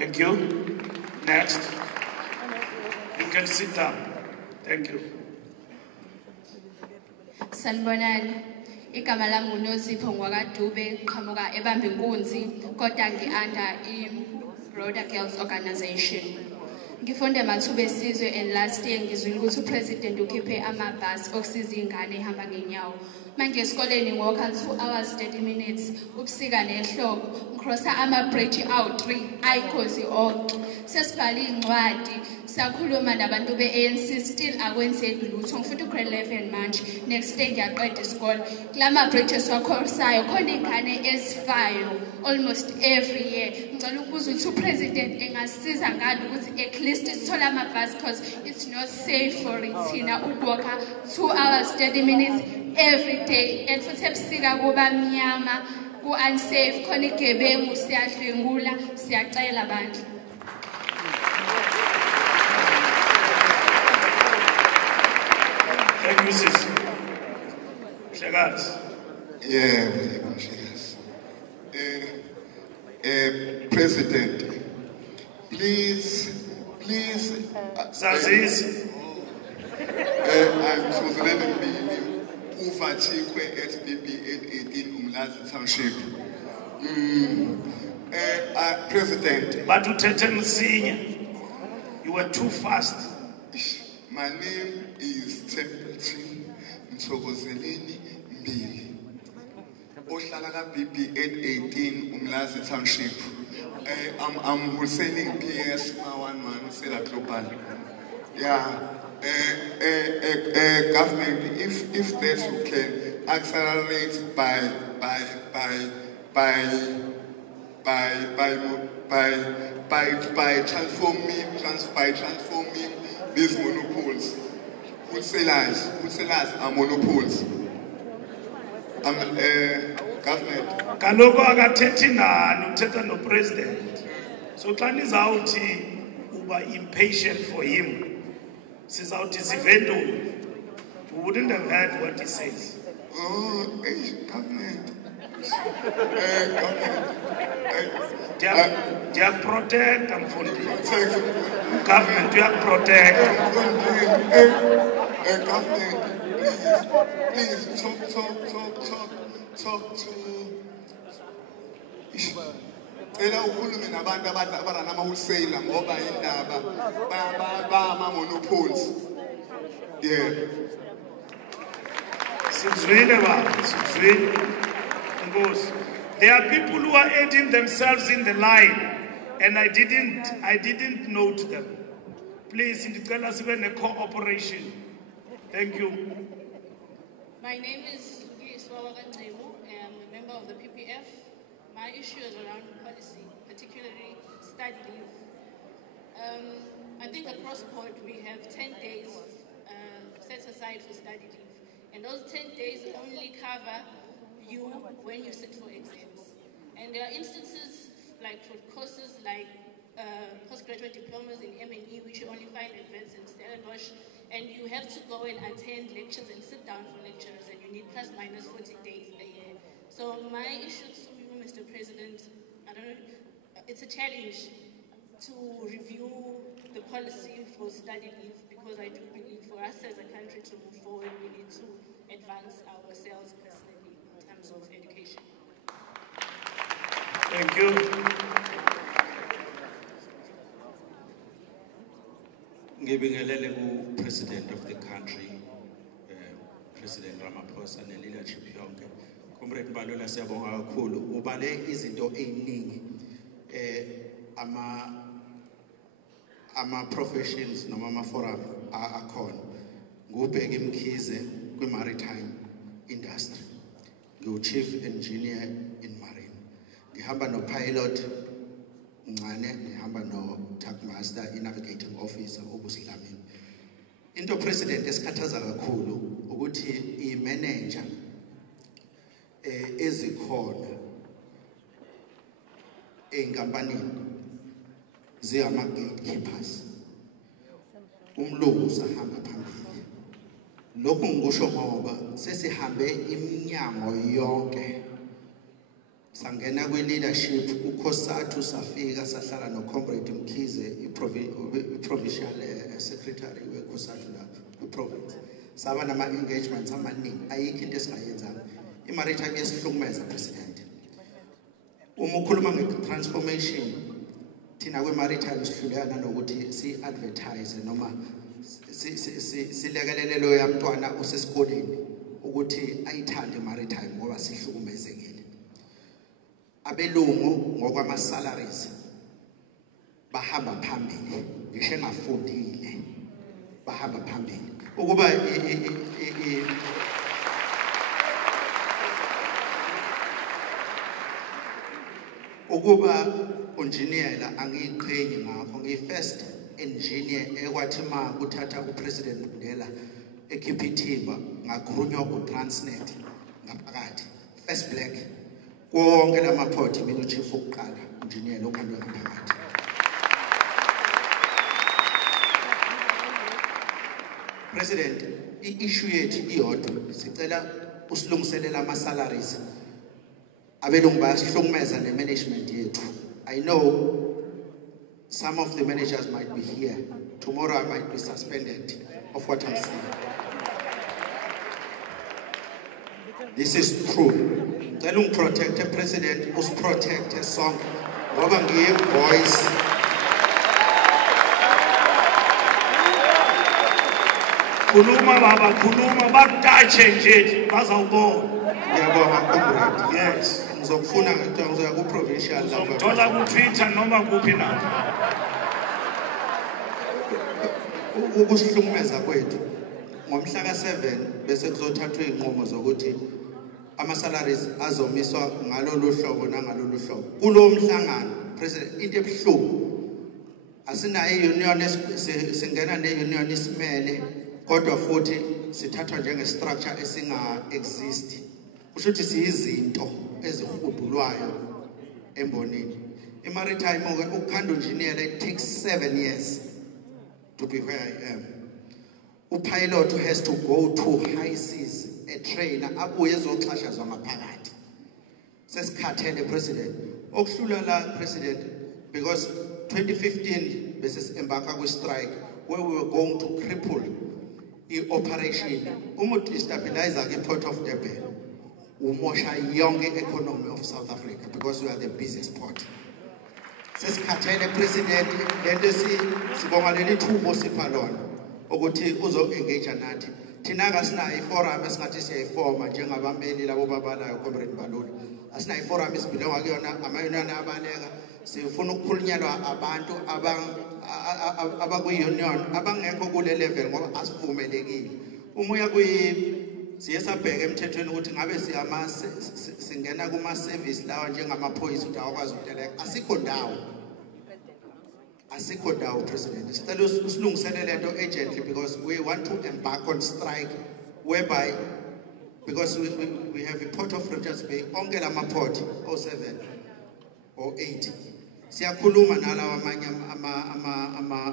Thank you. Next. You can sit down. Thank you. Sanibonani, igama lami nguNozipho ngwakaDube, qhamuka ebamba inkunzi kodwa ngi-under i-Rhoda Girls Organization. Ngifunde emathuba esizwe and last year ngizwile ukuthi upresident ukhiphe amabhasi okusiza ingane ehamba ngenyawo. Manje esikoleni ngokha 2 hours 30 minutes ubusika nehlobo ngikrosa ama-bridge awu-3 ayikhozi onke. Sesibhale incwadi sakhuluma nabantu be-ANC still akwenzeki lutho. Ngifunda ugrade 11 manje next day ngiyaqeda isikole. Kulama bridge esiwakhosayo khona ingane ezifayo almost every year. Ngicela ukubuza ukuthi upresident engasiza ngani ukuthi at least sithole amabhasi because it's not safe for thina ukuwalka 2 hours 30 minutes every day. And futhi ebusika kuba mnyama ku-unsafe khona igebengu siyadlwengula siyacela bandla. Thank you, sis. Mhlekazi. Yeah, Mhlekazi. President, please. Sazisi. I'm Suzanne Mbili, uFathikwe SBB 818 Umlazi Township. President. But uthethe msinya. You were too fast. My name is Templeton Mthokozeleni Mbili. Ohlala ka BB 818 Umlazi Township. I'm wholesaling PS 11 Sela Global. Yeah. Government, if that you can accelerate by transforming these monopoles. Wholesalers are monopoles. Government. Kaloko akathethi nani uthetha no president. So xa nizawuthi uba impatient for him. Sizawuthi sivendule. We wouldn't have heard what he says. Oh, government. They are protect and funding. Government, you are protect. Government, please talk to. Ela ukhulume nabantu abarana ama-wholesaler ngoba indaba bama-monopoles. Yeah. There are people who are aiding themselves in the line, and I didn't note them. Please, indicate sibe ne cooperation. Thank you. My name is Sugiswawa Kancebu. I am a member of the PPF. My issue is around policy, particularly study leave. I think across board we have 10 days set aside for study leave. And those 10 days only cover you when you sit for exams. And there are instances like for courses like postgraduate diplomas in M&E, which you only find at Wits and Stellenbosch, and you have to go and attend lectures and sit down for lectures, and you need plus minus 40 days a year. So my issue to you, Mr. President, I don't know, it's a challenge to review the policy for study leave, because I do believe for us as a country to move forward, we need to advance ourselves personally in terms of education. Thank you. Ngibingelele ku-President of the country, President Ramaphosa ne-leadership yonke. Comrade Mbali siyabonga kakhulu. Ubale izinto eziningi ama-professions noma ama-forum akhona. Ngubheka imkhize kwi-maritime industry. Ngiwu-chief engineer in marine. Ngihamba no-pilot Ngane, ngihamba no-tug master, i-navigating officer, ubuSidlamini. Into president esikhathaza kakhulu ukuthi i-manager ezikhona enkampanini zingama-gatekeepers. Umlungu sahamba phambili. Lokhu ngikusho ngoba sesihambe iminyango yonke sangena kwi-leadership ukhosathu safika sahlala no-comrade Mkhize i-provincial secretary wekhosathu lapho kwi-province saba nama-engagements amaningi ayikho into esingayenzanga i-maritime yesihlukumeza president uma ukhuluma nge-transformation thina kwi-maritime sihlulekana nokuthi si-advertise noma silekelele lo yamntwana osesikoleni ukuthi ayithande i-maritime ngoba sihlukumezekile abelungu ngokwama-salaries bahamba phambili ngisho engafundile bahamba phambili ukuba ukuba engineer angiyiqhenyi ngakho ngiyi-first engineer ekwathi ma kuthatha upresident Mandela ekhipha ithimba ngakhulunywa ku-Transnet ngaphakathi first black konke lama-port mina uchief wokuqala engineer lokhandwe ngaphakathi president i-issue yethu iyodwa sicela usilungiselela ama-salaries abelungu bayasihlukumeza ne-management yethu I know some of the managers might be here tomorrow I might be suspended of what I'm saying this is true cela ungiprotecte president usiprotecte sonke ngoba ngiyi-voice khuluma baba khuluma bakutatshe nje bazawubona ngiyabonga comrade yes ngizokufuna ngizoya ku-provincial lapha thola ku-Twitter noma kuphi na ukusihlukumeza kwethu ngomhla ka-7 bese kuzothathwa iy'nqumo zokuthi ama-salaries azomiswa ngalolu hlobo nangalolu hlobo kulowo mhlangano president into ebuhlungu asinayo i-union singena ne-union isimele kodwa futhi sithathwa njenge-structure esinga-exist kusho ukuthi siyizinto ezihudulwayo embonini i-maritime-ke ukukhanda unjiniyela it takes 7 years to be where I am upilot has to go to high seas a trainer abuye ezoxhashazwa ngaphakathi sesikhathele president okuhlula la president because 2015 bese si-embarka kwi-strike where we were going to cripple i-operation uma udestabilizer ke-port of Durban umosha yonke economy of South Africa because we are the busiest port sesikhathele president lento sibonga leli thubo sipha lona ukuthi uzo-engage nathi thina kasinayo iforum esingathi siyayifoma njengabameli labo babalayo comrade Mbalula asinayo iforum esibhilonga kuyona ama-union abaleka sifuna ukukhulunyelwa abantu abakwi-union abangekho kule level ngoba asivumelekile uma uya siye sabheka emthethweni ukuthi ngabe singena kuma-service lawa njengamaphoyisa ukuthi awakwazi ukuteleka asikho ndawo president sicela usilungiselele lento urgently because we want to embark on strike whereby because we have a port of Richards Bay onke lama-port 07 or 8 siyakhuluma nalawa amanye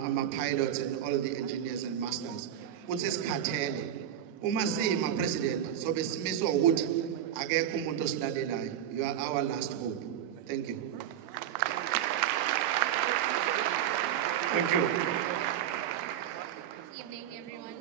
ama-pilots and all the engineers and masters ukuthi sikhathele uma sima president sobe simiswa ukuthi akekho umuntu osilalelayo you are our last hope thank you thank you Good evening, everyone.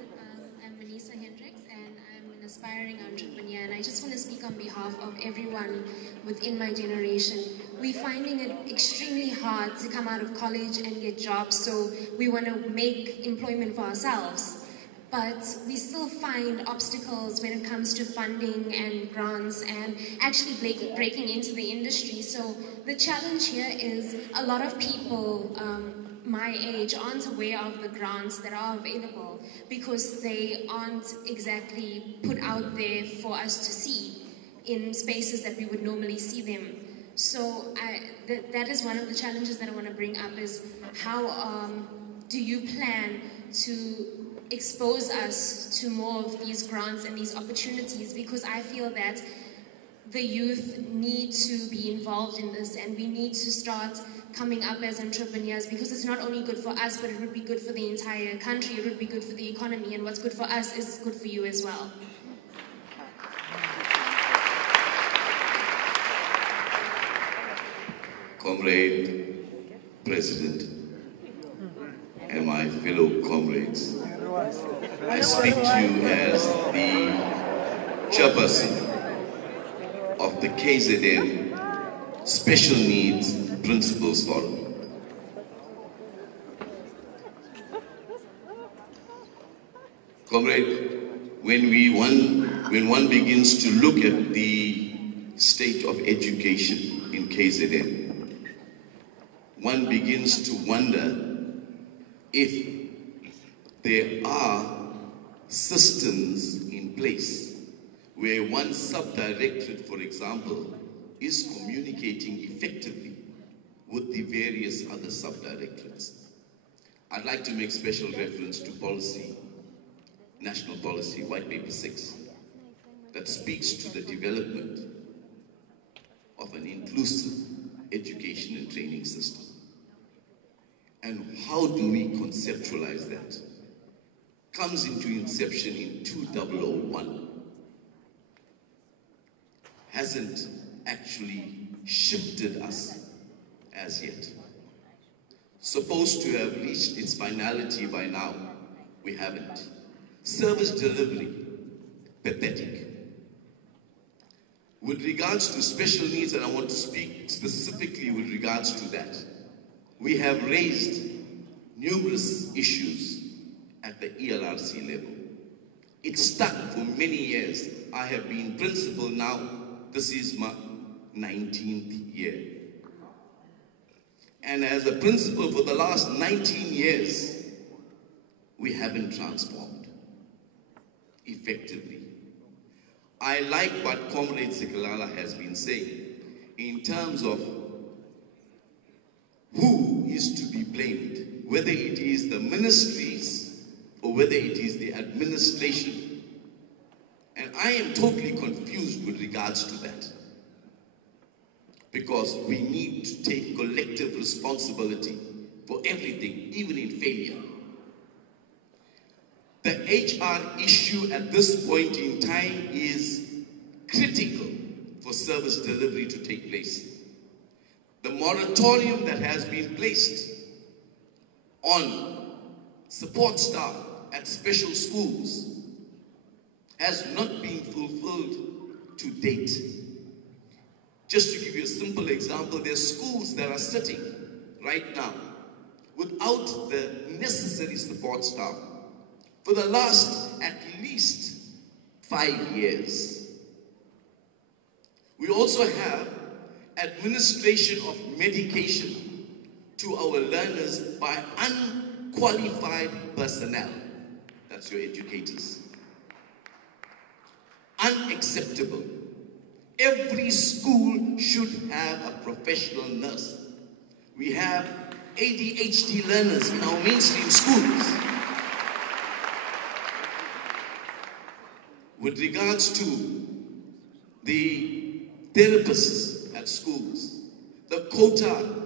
I'm Melissa Hendricks, and I'm an aspiring entrepreneur. And I just want to speak on behalf of everyone within my generation. We're finding it extremely hard to come out of college and get jobs, so we want to make employment for ourselves. But we still find obstacles when it comes to funding and grants and actually breaking into the industry. So the challenge here is a lot of people my age aren't aware of the grants that are available because they aren't exactly put out there for us to see in spaces that we would normally see them. So that is one of the challenges that I want to bring up is how do you plan to expose us to more of these grants and these opportunities, because I feel that the youth need to be involved in this and we need to start coming up as entrepreneurs, because it's not only good for us, but it would be good for the entire country, it would be good for the economy, and what's good for us is good for you as well. Comrade President, and my fellow comrades, I speak to you as the chairperson of the KZN Special Needs Principals Forum. Comrade, when one begins to look at the state of education in KZN, one begins to wonder if there are systems in place where one sub-directorate, for example, is communicating effectively with the various other sub-directorates. I'd like to make special reference to policy, National Policy, White Paper 6, that speaks to the development of an inclusive education and training system. And how do we conceptualize that? Comes into inception in 2001. Hasn't actually shifted us as yet. Supposed to have reached its finality by now, we haven't. Service delivery, pathetic. With regards to special needs, and I want to speak specifically with regards to that, we have raised numerous issues at the ELRC level. It's stuck for many years. I have been principal now. This is my 19th year. And as a principal for the last 19 years, we haven't transformed effectively. I like what Comrade Zikalala has been saying in terms of who is to be blamed, whether it is the ministries or whether it is the administration. And I am totally confused with regards to that, because we need to take collective responsibility for everything, even in failure. The HR issue at this point in time is critical for service delivery to take place. The moratorium that has been placed on support staff at special schools has not been fulfilled to date. Just to give you a simple example, there are schools that are sitting right now without the necessary support staff for the last at least 5 years. We also have administration of medication to our learners by unqualified personnel. That's your educators. Unacceptable. Every school should have a professional nurse. We have ADHD learners in our mainstream schools. With regards to the therapists at schools, the quota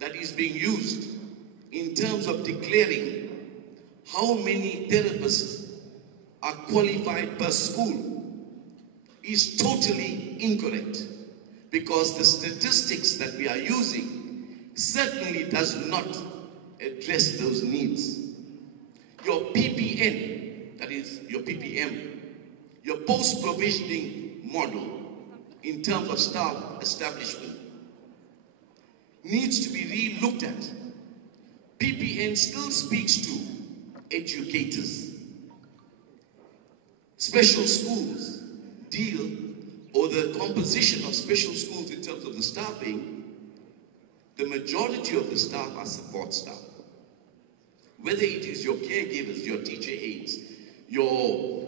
that is being used in terms of declaring how many therapists are qualified per school is totally incorrect, because the statistics that we are using certainly does not address those needs. Your PPN, that is your PPM, your post-provisioning model in terms of staff establishment needs to be re-looked at. PPN still speaks to educators. Special schools deal, or the composition of special schools in terms of the staffing, the majority of the staff are support staff. Whether it is your caregivers, your teacher aides, your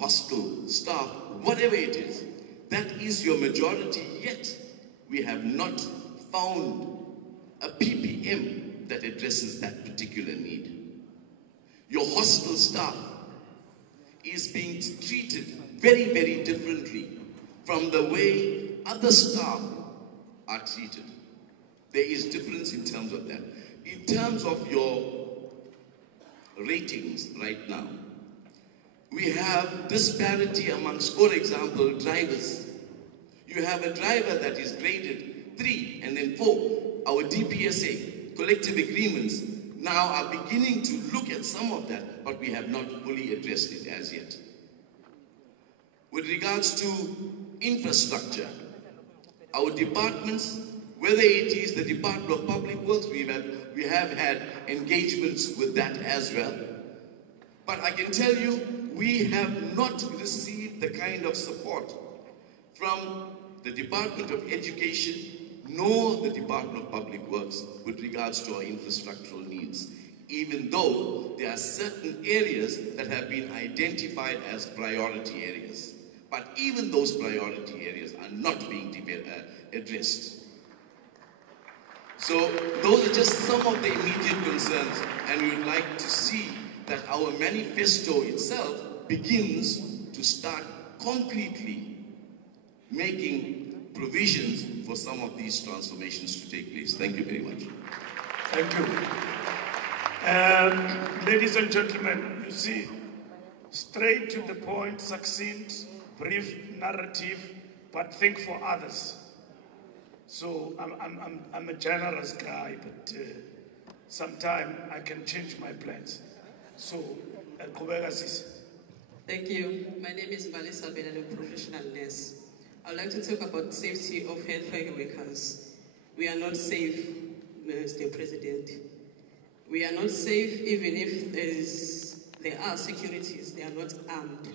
hostel staff, whatever it is, that is your majority, yet we have not found a PPM that addresses that particular need. Your hostel staff is being treated very, very differently from the way other staff are treated. There is difference in terms of that. In terms of your ratings right now, we have disparity amongst, for example, drivers. You have a driver that is graded 3, and then 4. Our DPSA, collective agreements, now are beginning to look at some of that, but we have not fully addressed it as yet. With regards to infrastructure, our departments, whether it is the Department of Public Works, we have had engagements with that as well. But I can tell you, we have not received the kind of support from the Department of Education nor the Department of Public Works with regards to our infrastructural needs, even though there are certain areas that have been identified as priority areas. But even those priority areas are not being addressed. So those are just some of the immediate concerns, and we would like to see that our manifesto itself begins to start concretely making provisions for some of these transformations to take place. Thank you very much. Thank you. Ladies and gentlemen, you see, straight to the point, succinct, brief narrative, but think for others. So I'm a generous guy, but sometime I can change my plans. So, thank you. My name is Mbali Sibonyane, I'm a professional nurse. I would like to talk about safety of healthcare workers. We are not safe, Mr. President. We are not safe even if there are securities, they are not armed.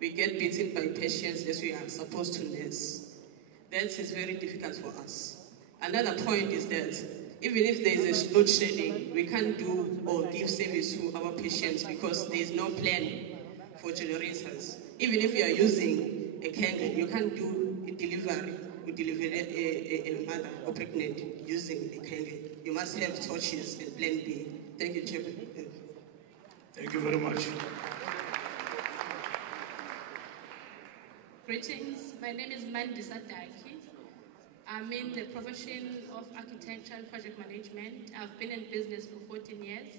We get beaten by patients as we are supposed to nurse. That is very difficult for us. Another point is that even if there is a load shedding, we can't do or give service to our patients because there is no plan for generators. Even if you are using a candle, you can't do a delivery. You deliver a mother or pregnant using a candle. You must have torches and plan B. Thank you, Chairman. Thank you very much. Greetings, my name is Mbali Sibonyane. I'm in the profession of architecture and project management. I've been in business for 14 years.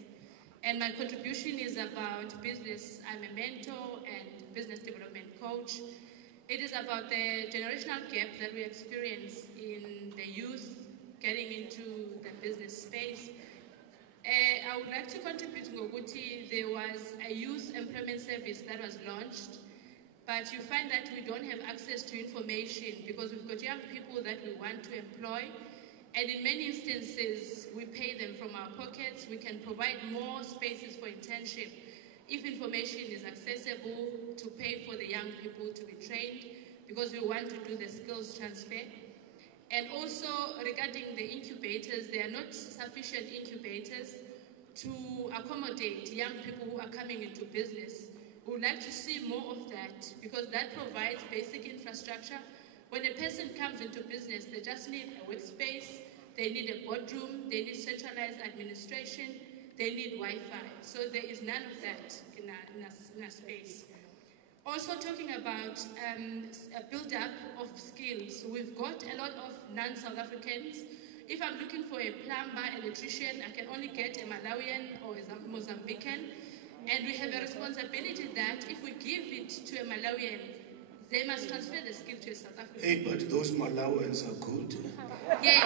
And my contribution is about business. I'm a mentor and business development coach. It is about the generational gap that we experience in the youth getting into the business space. I would like to contribute to Ngoguti. There was a youth employment service that was launched, but you find that we don't have access to information because we've got young people that we want to employ, and in many instances, we pay them from our pockets. We can provide more spaces for internship if information is accessible, to pay for the young people to be trained, because we want to do the skills transfer. And also regarding the incubators, there are not sufficient incubators to accommodate young people who are coming into business. We would like to see more of that, because that provides basic infrastructure. When a person comes into business, they just need a workspace, they need a boardroom, they need centralized administration, they need Wi-Fi. So there is none of that in our space. Also talking about a build-up of skills. We've got a lot of non-South Africans. If I'm looking for a plumber, electrician, I can only get a Malawian or a Mozambican. And we have a responsibility that if we give it to a Malawian, they must transfer the skill to a South African. Hey, but those Malawians are good. Yes,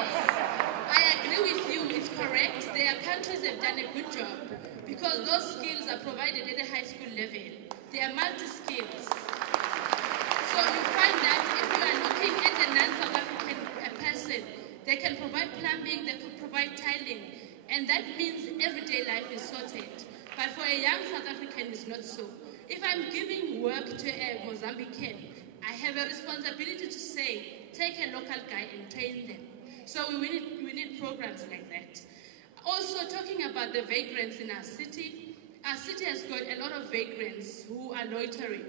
I agree with you, it's correct. There are countries that have done a good job because those skills are provided at the high school level. They are multi-skills. So you find that if you are looking at a non-South African person, they can provide plumbing, they can provide tiling, and that means everyday life is sorted. But for a young South African, it's not so. If I'm giving work to a Mozambican, I have a responsibility to say, take a local guy and train them. So we need programs like that. Also talking about the vagrants in our city has got a lot of vagrants who are loitering.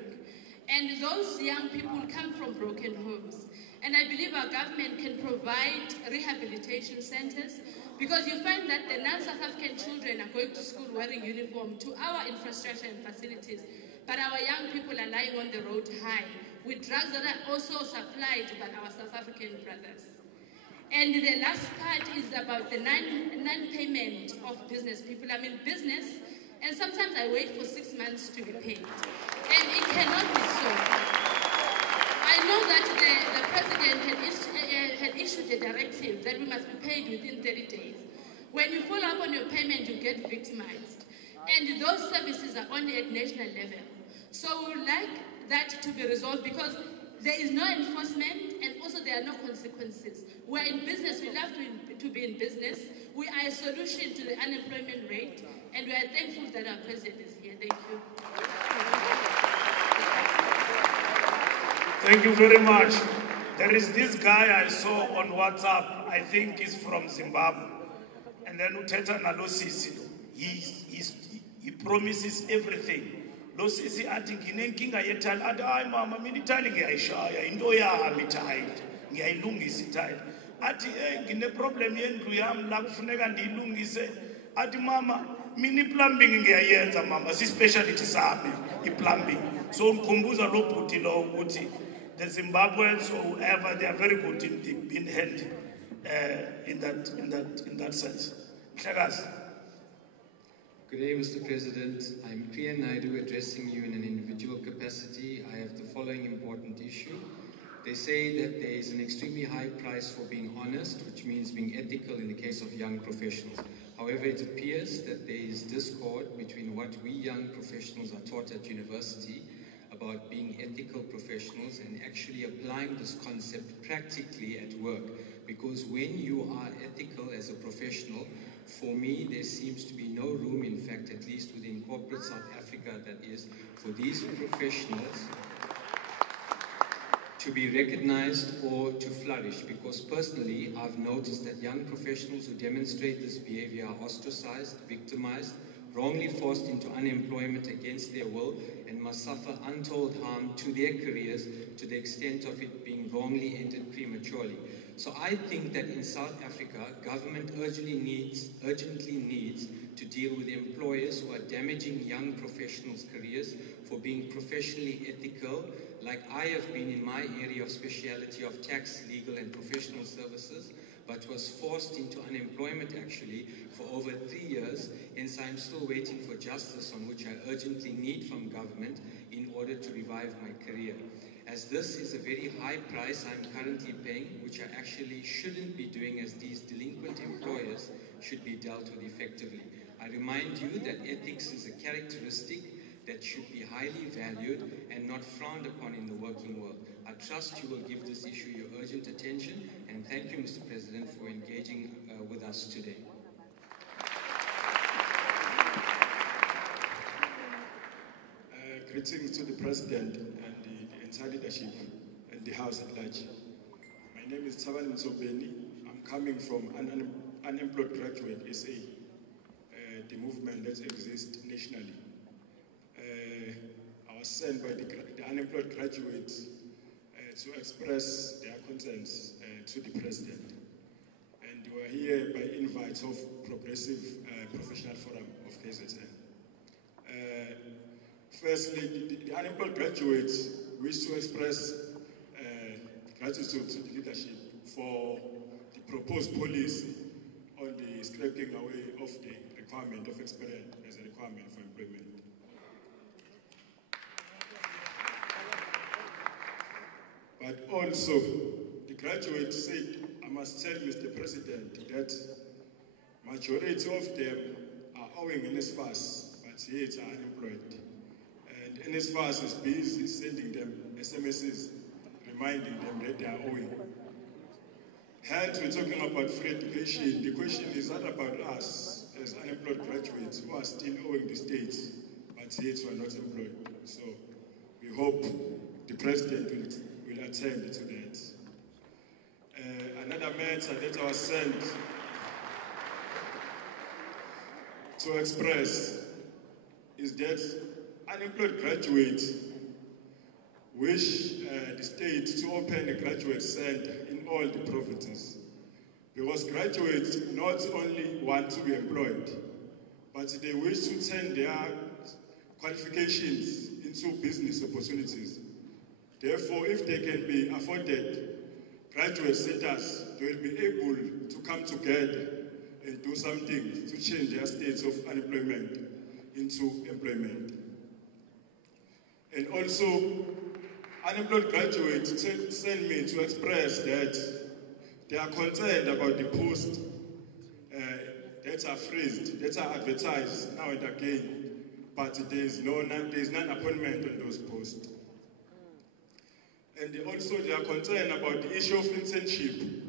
And those young people come from broken homes. And I believe our government can provide rehabilitation centers, because you find that the non-South African children are going to school wearing uniform to our infrastructure and facilities, but our young people are lying on the road high with drugs that are also supplied by our South African brothers. And the last part is about the non-payment of business people. I'm in business, and sometimes I wait for 6 months to be paid. And it cannot be so. I know that the president had issued issued a directive that we must be paid within 30 days. When you follow up on your payment, you get victimized. And those services are only at national level. So we would like that to be resolved because there is no enforcement and also there are no consequences. We're in business, we love to be in business. We are a solution to the unemployment rate, and we are thankful that our president is here. Thank you. Thank you very much. There is this guy I saw on WhatsApp, I think he's from Zimbabwe. And then Uteta na Losisi, he promises everything. Losisi ati nginenkinga yetali, ati ay mama, minitali ngiyayishaya, into yami tight, ngiyayilungisa tight. Ati ngine problem yendlu yami la kufuneka ndiyilungise. Ati mama, mini plumbing ngiyayenza mama, si specialty sami, i-plumbing. So mkhumbuza lo bhuti lo ukuthi the Zimbabweans or whoever, they are very good in being handy in that sense. Shagazi. Good day, Mr. President. I'm Priya Naidu addressing you in an individual capacity. I have the following important issue. They say that there is an extremely high price for being honest, which means being ethical in the case of young professionals. However, it appears that there is discord between what we young professionals are taught at university about being ethical professionals and actually applying this concept practically at work. Because when you are ethical as a professional, for me, there seems to be no room, in fact, at least within corporate South Africa, that is, for these professionals to be recognized or to flourish. Because personally, I've noticed that young professionals who demonstrate this behavior are ostracized, victimized, wrongly forced into unemployment against their will, and must suffer untold harm to their careers to the extent of it being wrongly ended prematurely. So I think that in South Africa, government urgently needs to deal with employers who are damaging young professionals' careers for being professionally ethical, like I have been in my area of speciality of tax, legal and professional services, but was forced into unemployment actually for over 3 years. Hence I'm still waiting for justice, on which I urgently need from government in order to revive my career. As this is a very high price I'm currently paying, which I actually shouldn't be doing, as these delinquent employers should be dealt with effectively. I remind you that ethics is a characteristic that should be highly valued and not frowned upon in the working world. I trust you will give this issue your urgent attention, and thank you, Mr. President, for engaging with us today. Greetings to the President and the entire leadership and the House at large. My name is Tshabani Mtsobeni. I'm coming from an unemployed graduate SA, the movement that exists nationally. I was sent by the unemployed graduates to express their concerns to the President. And we are here by invite of Progressive Professional Forum of KZN. Firstly, the unemployed graduates wish to express gratitude to the leadership for the proposed policy on the scraping away of the requirement of experience as a requirement for employment. But also, the graduates said, I must tell Mr. President that majority of them are owing NSFAS, but yet are unemployed. And NSFAS is busy sending them SMSs, reminding them that they are owing. Hence, we're talking about free education. The question is not about us as unemployed graduates who are still owing the state, but yet we are not employed. So we hope the President will attend to that. Another matter that I was sent to express is that unemployed graduates wish the state to open a graduate center in all the provinces, because graduates not only want to be employed, but they wish to turn their qualifications into business opportunities. Therefore, if they can be afforded graduate centers, they will be able to come together and do something to change their states of unemployment into employment. And also, unemployed graduates send me to express that They are concerned about the posts that are phrased, that are advertised now and again, but there is none appointment on those posts. And also they are concerned about the issue of internship,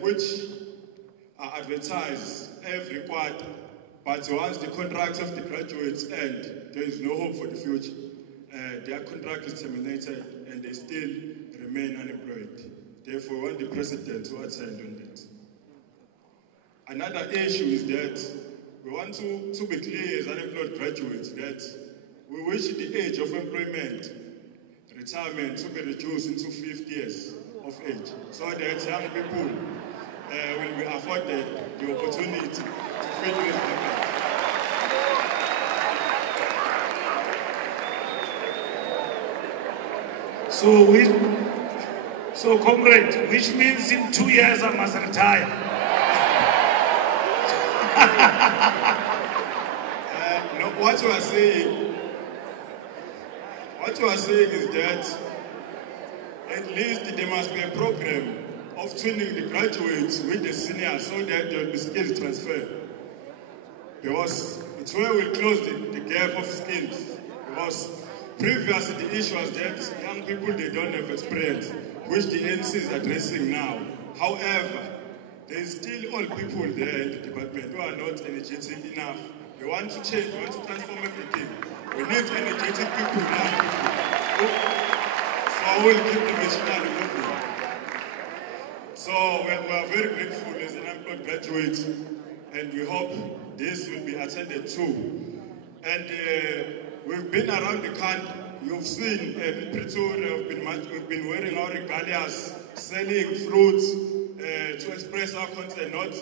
which are advertised every quarter, but once the contracts of the graduates end, there is no hope for the future. Their contract is terminated and they still remain unemployed. Therefore, we want the president to attend on that. Another issue is that we want to be clear as unemployed graduates that we wish the age of employment, retirement, to be reduced into 50 years of age, so that young people will be afforded the opportunity to fill this vacant. So comrade, which means in 2 years I must retire. No, what you are saying is that at least there must be a program of training the graduates with the seniors so that there will be skills transfer. Because it's where we close the gap of skills. Because previously the issue was that young people, they don't have experience, which the ANC is addressing now. However, there is still old people there in the department who are not energetic enough. They want to change, they want to transform everything. We need energetic people now. So we'll keep the machinery moving. So we are very grateful as an unemployed graduate, and we hope this will be attended to. And we've been around the country. You've seen in Pretoria, we've been wearing our regalias, selling fruits to express our content, not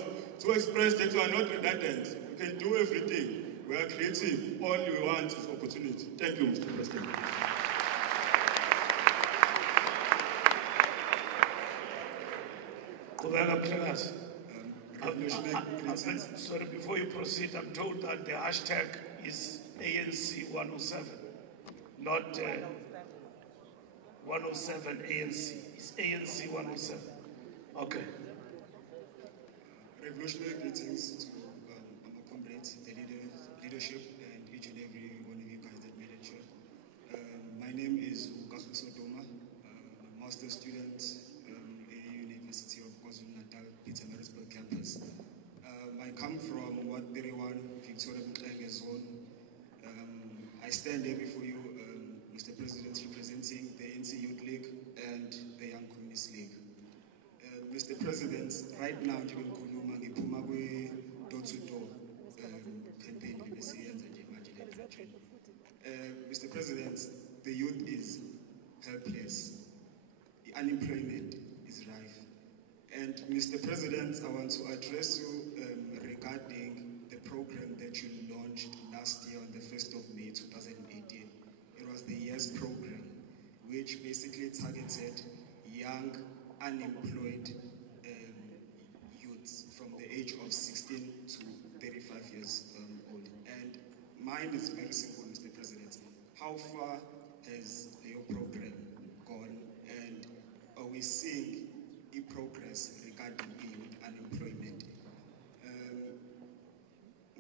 to express that we are not redundant. We can do everything. We are creative. All we want is opportunity. Thank you, Mr. President. Sorry, before you proceed, I'm told that the hashtag is ANC 107, not 107 ANC. It's ANC 107. Okay. Revolutionary greetings to my comrades, the leadership, and each and every one of you guys that made it sure. My name is Sodoma. I'm a master's student at the University of KwaZulu-Natal, Pietermaritzburg campus. I come from 131 Victoria Mutenge zone. I stand here before you, Mr. President, representing the ANC Youth League and the Young Communist League. Mr. President, right now, door-to-door campaign. Mr. President, the youth is helpless. The unemployment is rife. And Mr. President, I want to address you regarding the program that you launched last year on the 1st of May 2018. It was the YES program, which basically targeted young, unemployed youths from the age of 16 to 35 years old. And mine is very simple, Mr. President. How far has your program gone, and are we seeing progress regarding youth unemployment?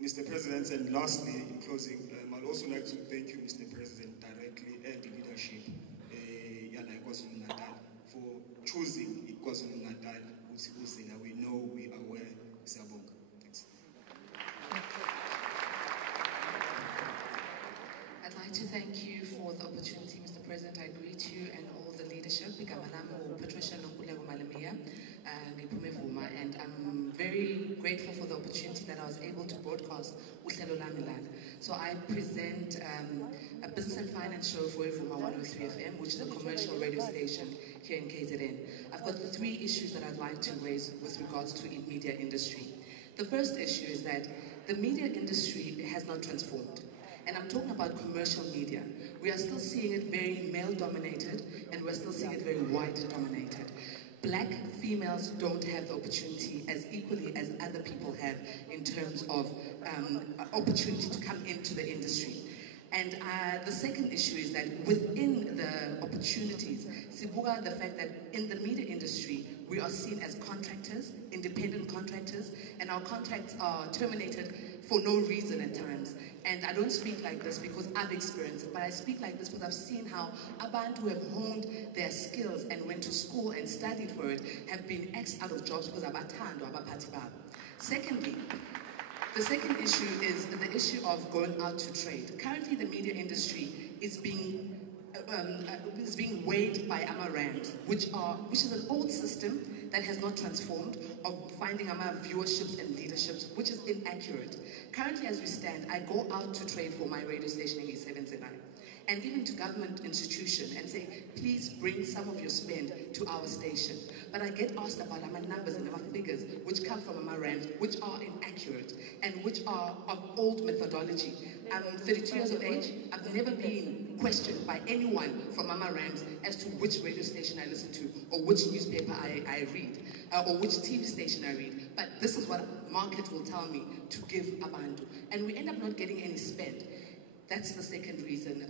Mr. President, and lastly, in closing, I'd also like to thank you, Mr. President, directly, and the leadership KwaZulu-Natal for choosing KwaZulu-Natal. We know, we are aware. Thanks. I'd like to thank you for the opportunity, Mr. President. I greet you and all the leadership. And I'm very grateful for the opportunity that I was able to broadcast Uhlelo Lami Lana. So I present a business and finance show for Vuma 103 FM, which is a commercial radio station here in KZN. I've got 3 issues that I'd like to raise with regards to the media industry. The first issue is that the media industry has not transformed. And I'm talking about commercial media. We are still seeing it very male-dominated, and we're still seeing it very white-dominated. Black females don't have the opportunity as equally as other people have in terms of opportunity to come into the industry. And the second issue is that within the opportunities, Sibuga, the fact that in the media industry, we are seen as contractors, independent contractors, and our contracts are terminated for no reason at times. And I don't speak like this because I've experienced it, but I speak like this because I've seen how abantu who have honed their skills and went to school and studied for it have been axed out of jobs because abathando abaphathi babo. Secondly, the second issue is the issue of going out to trade. Currently, the media industry is being weighed by AMA-RAMs, which is an old system that has not transformed, of finding AMA viewerships and leaderships, which is inaccurate. Currently, as we stand, I go out to trade for my radio station in 779, and even to government institution and say, please bring some of your spend to our station. But I get asked about AMA numbers and AMA figures, which come from AMA-RAMs, which are inaccurate and which are of old methodology. I'm 32 years of age. I've never been questioned by anyone from AMA-RAMs as to which radio station I listen to, or which newspaper I read, or which TV station I read. But this is what market will tell me to give abantu. And we end up not getting any spend. That's the second reason,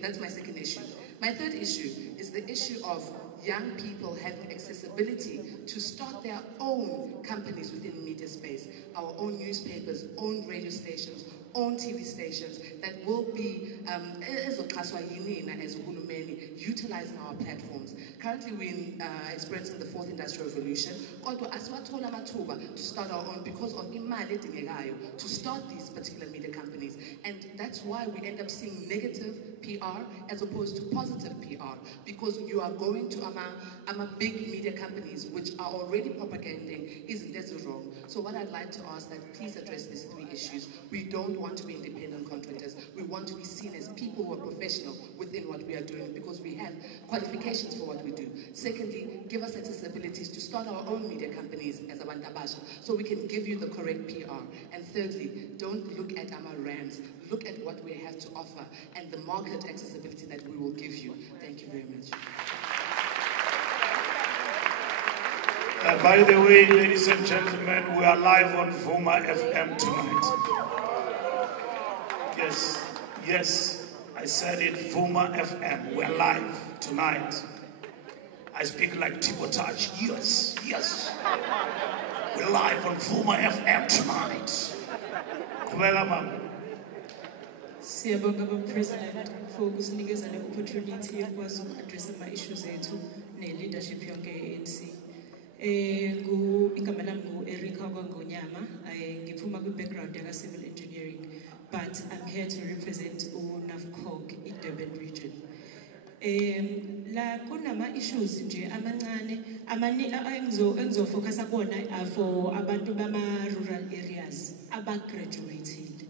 that's my second issue. My third issue is the issue of young people having accessibility to start their own companies within the media space, our own newspapers, own radio stations, own TV stations that will be utilizing our platforms. Currently, we're experiencing the fourth industrial revolution. To start our own because of imali to start these particular media companies, and that's why we end up seeing negative PR as opposed to positive PR, because you are going to big media companies which are already propaganding isn't this wrong. So what I'd like to ask that please address these three issues. We don't want to be independent contractors. We want to be seen as people who are professional within what we are doing because we have qualifications for what we do. Secondly, give us accessibilities to start our own media companies as Abantu Abasha so we can give you the correct PR. And thirdly, don't look at AMA-RAMs. Look at what we have to offer and the market accessibility that we will give you. Thank you very much. By the way, ladies and gentlemen, we are live on Vuma FM tonight. Yes, I said it, Vuma FM, we're live tonight. I speak like Tibo Touch, yes. We're live on Vuma FM tonight. Kubela mama. Siyabonga President for kusinikeza le opportunity yokwazi uku-addressa ama-issues ethu ne-leadership yonke ye-ANC. Igama lami ngu-Erika Kwangonyama. Ngiphuma kwi-background yaka-civil engineering, but I'm here to represent u-NAFCOG in Durban region. La kunama-issues nje amancane engizofocusa kubona for abantu bama-rural areas aba-graduated.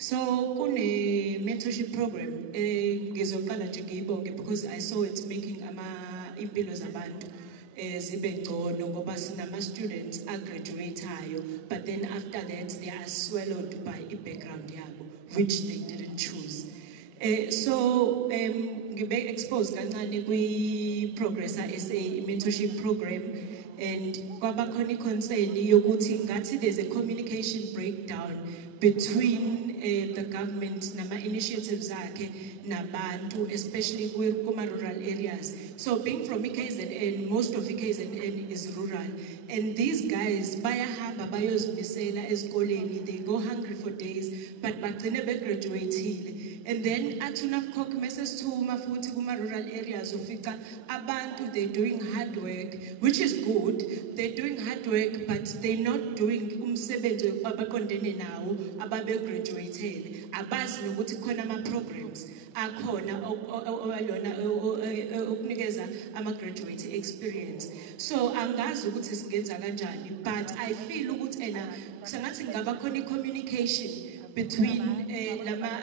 So kune mentorship program ngizoqala nje ngiyibonge because I saw it making impilo zabantu zibe ngcono ngoba sinama students graduateayo, but then after that they are swallowed by background yabo which they didn't choose. So ngibe exposed kancane kwi Progress SA mentorship program, and kwaba khona concern yokuthi ngathi there's a communication breakdown between the government nama initiatives akhe nabantu, especially kuma rural areas. So being from KZN, most of KZN is rural, and these guys bayahamba bayozimisela ezikoleni, they go hungry for days, but bagcine begraduatile. And then atunafcock message to mafuthi kuma rural areas ufica abantu, they're doing hard work, which is good. They're doing hard work, but they're not doing umsebenzi abaqondene nawo ababe graduated. Abazi nokuthi khona ama programs akhona okunikeza ama graduate experience. So angazi ukuthi singenza kanjani, but I feel ukuthi sengathi ngaba khona communication between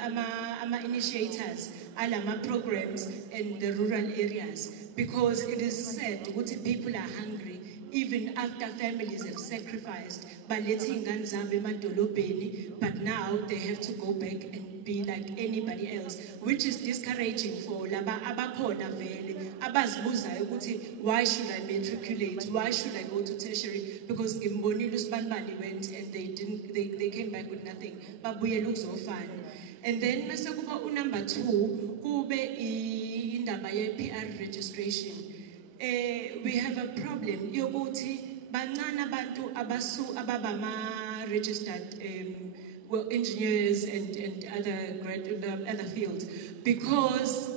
ama initiators alama programs and the rural areas, because it is said ukuthi people are hungry even after families have sacrificed balethe ingane zabo emadolobheni, but now they have to go back and be like anybody else, which is discouraging for laba abakhona vele abazibuzayo ukuthi why should I matriculate, why should I go to tertiary, because ngimbonile uSibani went and they came back with nothing, babuyela ukuzofana. And then mase kuba number 2 kube indaba ye PR registration. We have a problem yokuthi bancane abantu ababama registered engineers and other fields, because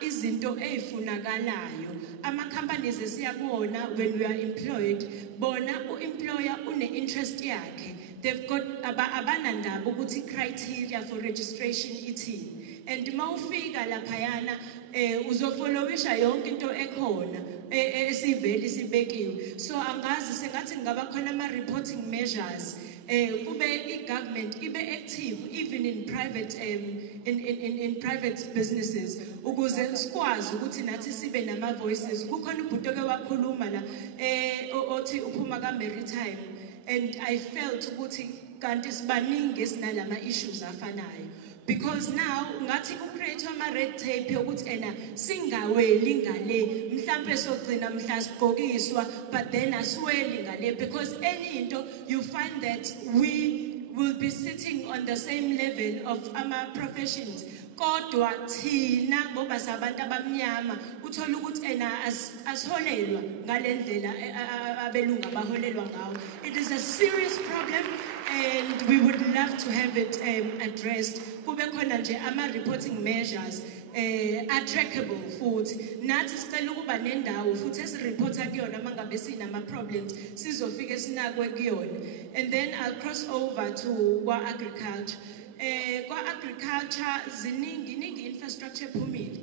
izinto ezifunakalayo ama-companies esiyabona when we are employed, bona u-employer une-interest yakhe, they've got abanandaba ukuthi criteria for registration ithini, and mawufika laphayana uzofolowisha yonke into ekhona esiveli sibekiwe. So angazi sengathi ngaba khona ama-reporting measures kube i-government ibe active even in private in private businesses ukuze sikwazi ukuthi nathi sibe nama voices. Kukhona ubhuti oke wakhuluma la othi uphuma ka maritime, and I felt ukuthi kanti sibaningi esinalama issues afanayo, because now ngathi ku-create ama-red tape yokuthi ena singaweli ngale, mhlampe sogcina mhla sigqokiswa but then asiweli ngale, because any into you find that we will be sitting on the same level of ama-professions. Kodwa thina ngoba sabantu abamnyama uthola ukuthi ena asiholelwa ngale ndlela abelungu abaholelwa ngawo. It is a serious problem and we would love to have it addressed. Kube khona nje ama-reporting measures are-trackable futhi. Nathi sicela ukuba nendawo futhi esireport kuyona mangabe sinama-problems sizofike sinakwe kuyona. And then I'll cross over to agriculture. Agriculture ziningi infrastructure phumile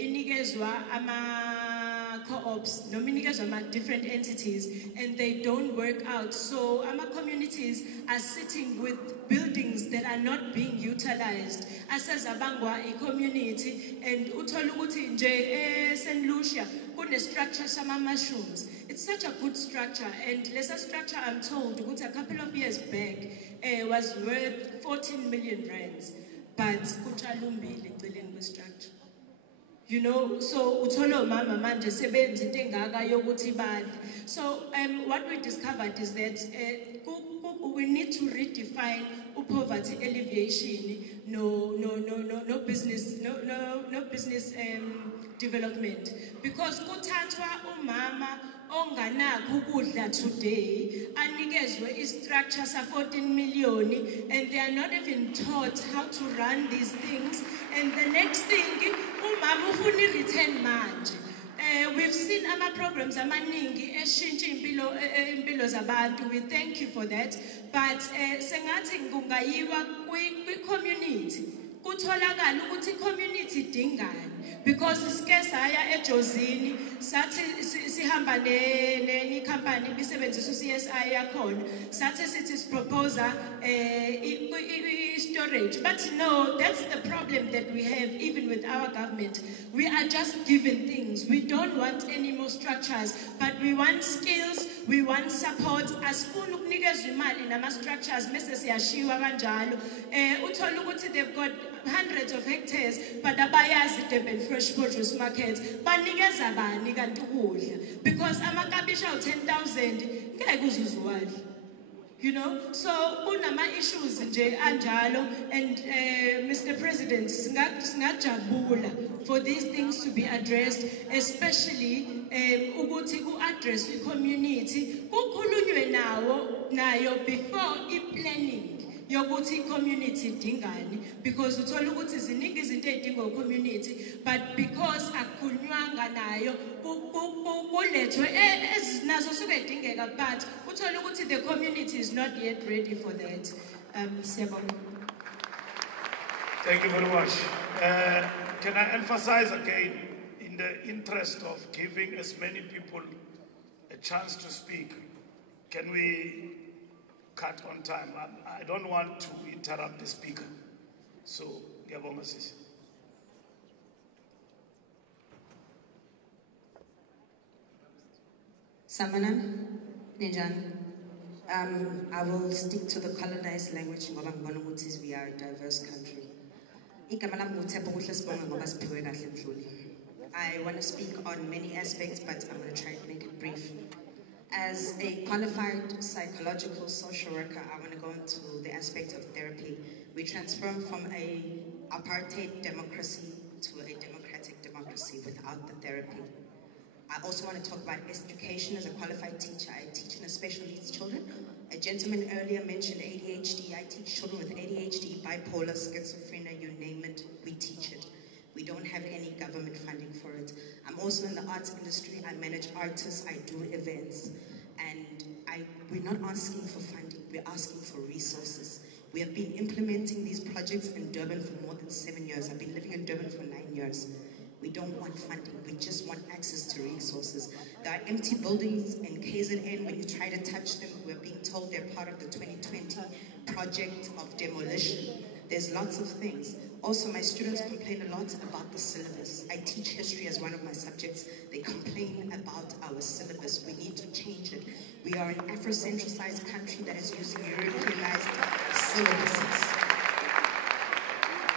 inikezwa ama co-ops noma inikezwa ama different entities, and they don't work out, so ama communities are sitting with buildings that are not being utilized asezabangwa i-community. And uthola ukuthi nje St. Lucia kune structure sama mushrooms. It's such a good structure, and lesa structure I'm told ukuthi a couple of years back was worth 14 million rands, but kuchalumbile eceleni kwe-structure. You know, so utolo mama manje sebenza into engaka yokuthi badle. So what we discovered is that we need to redefine poverty alleviation, no business development, because kuthathwa umama onganakho ukudla today anikezwe i-structure sa 14 million, and they are not even taught how to run these things, and the next thing umama ufuna i-return manje. We've seen our programs amaningi eshintsha impilo zabantu. We thank you for that, but sengathi kungayiwa kwi-community kutholakala ukuthi community dingani, because sike saya ejozini sathi sihamba nenye company bisebenzisa u-CSI yakhona, sathi sithi sipropose storage, but no, that's the problem that we have even with our government. We are just given things. We don't want any more structures, but we want skills, we want support. Asifuna ukunikezwa imali nama-structures mese siyashiwa kanjalo. Uthola ukuthi they've got hundreds of hectares, but abayazi Durban fresh produce market banikeza bani kanti ukudla, because amakabisha u-10,000 ngeke uzuzwali. You know, so kunama issues nje anjalo, and Mr. President, singajabula for these things to be addressed, especially ukuthi ku-address i-community, kukhulunywe nayo before i-planning yokuthi community dingani, because uthola ukuthi ziningi izinto ezidingwa community, but because akunywanga nayo kulethwe nazo suke edingeka, but uthola ukuthi the community is not yet ready for that. Siyabonga. Thank you very much. Can I emphasize again, in the interest of giving as many people a chance to speak, can we cut on time? I don't want to interrupt the speaker. So, ngiyabonga sisi. Samana, Ninjan. I will stick to the colonized language ngoba ngibona ukuthi we are a diverse country. Igama lami nguThepho kuhle sibonga ngoba siphiwe kahle emhluli. I want to speak on many aspects, but I'm going to try to make it brief. As a qualified psychological social worker, I want to go into the aspect of therapy. We transform from a apartheid democracy to a democratic democracy without the therapy. I also want to talk about education. As a qualified teacher, I teach in special needs children. A gentleman earlier mentioned ADHD. I teach children with ADHD, bipolar, schizophrenia, you name it, we teach it. We don't have any government funding for it. I'm also in the arts industry. I manage artists, I do events. And we're not asking for funding, we're asking for resources. We have been implementing these projects in Durban for more than 7 years. I've been living in Durban for 9 years. We don't want funding, we just want access to resources. There are empty buildings in KZN. When you try to touch them, we're being told they're part of the 2020 project of demolition. There's lots of things. Also, my students complain a lot about the syllabus. I teach history as one of my subjects. They complain about our syllabus. We need to change it. We are an Afrocentricized country that is using Europeanized syllabuses.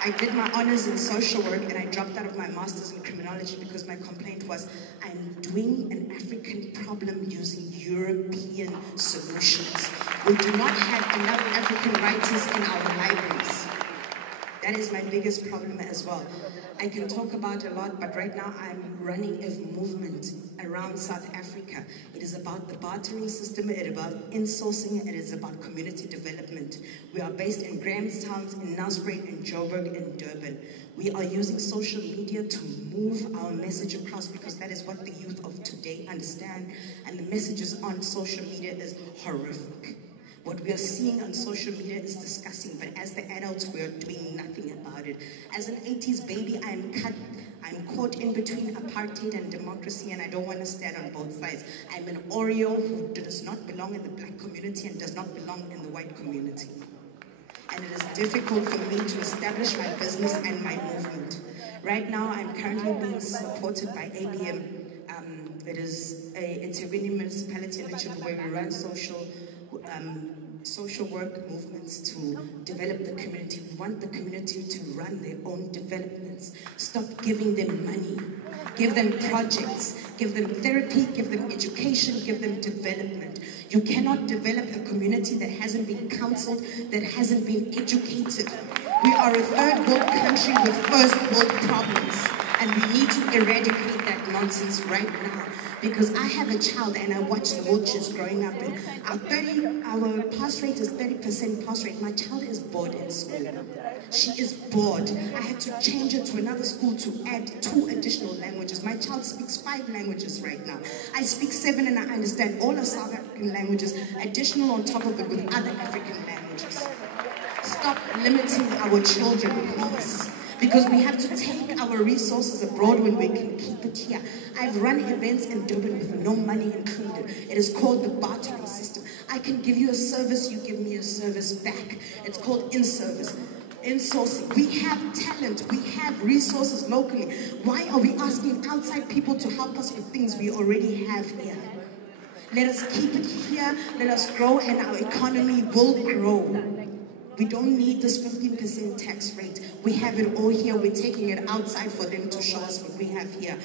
I did my honors in social work and I dropped out of my master's in criminology because my complaint was, I'm doing an African problem using European solutions. We do not have enough African writers in our libraries. That is my biggest problem as well. I can talk about a lot, but right now I'm running a movement around South Africa. It is about the bartering system, it is about insourcing, it is about community development. We are based in Grahamstown, in Nelspruit, in Joburg, and Durban. We are using social media to move our message across because that is what the youth of today understand. And the messages on social media is horrific. What we are seeing on social media is disgusting, but as the adults, we are doing nothing about it. As an 80s baby, I'm caught in between apartheid and democracy, and I don't want to stand on both sides. I'm an Oreo who does not belong in the black community and does not belong in the white community. And it is difficult for me to establish my business and my movement. Right now, I'm currently being supported by ABM. It's a winning municipality initiative where we run social work movements to develop the community. We want the community to run their own developments. Stop giving them money. Give them projects. Give them therapy. Give them education. Give them development. You cannot develop a community that hasn't been counseled, that hasn't been educated. We are a third world country with first world problems. And we need to eradicate that nonsense right now. Because I have a child and I watch the vultures growing up. And our pass rate is 30% pass rate. My child is bored in school. She is bored. I had to change her to another school to add 2 additional languages. My child speaks 5 languages right now. I speak 7 and I understand all of South African languages, additional on top of it with other African languages. Stop limiting our children, please. Because we have to take our resources abroad when we can keep it here. I've run events in Durban with no money included. It is called the bartering system. I can give you a service, you give me a service back. It's called in-service. Insourcing. We have talent, we have resources locally. Why are we asking outside people to help us with things we already have here? Let us keep it here, let us grow, and our economy will grow. We don't need this 15% tax rate. We have it all here. We're taking it outside for them to show us what we have here.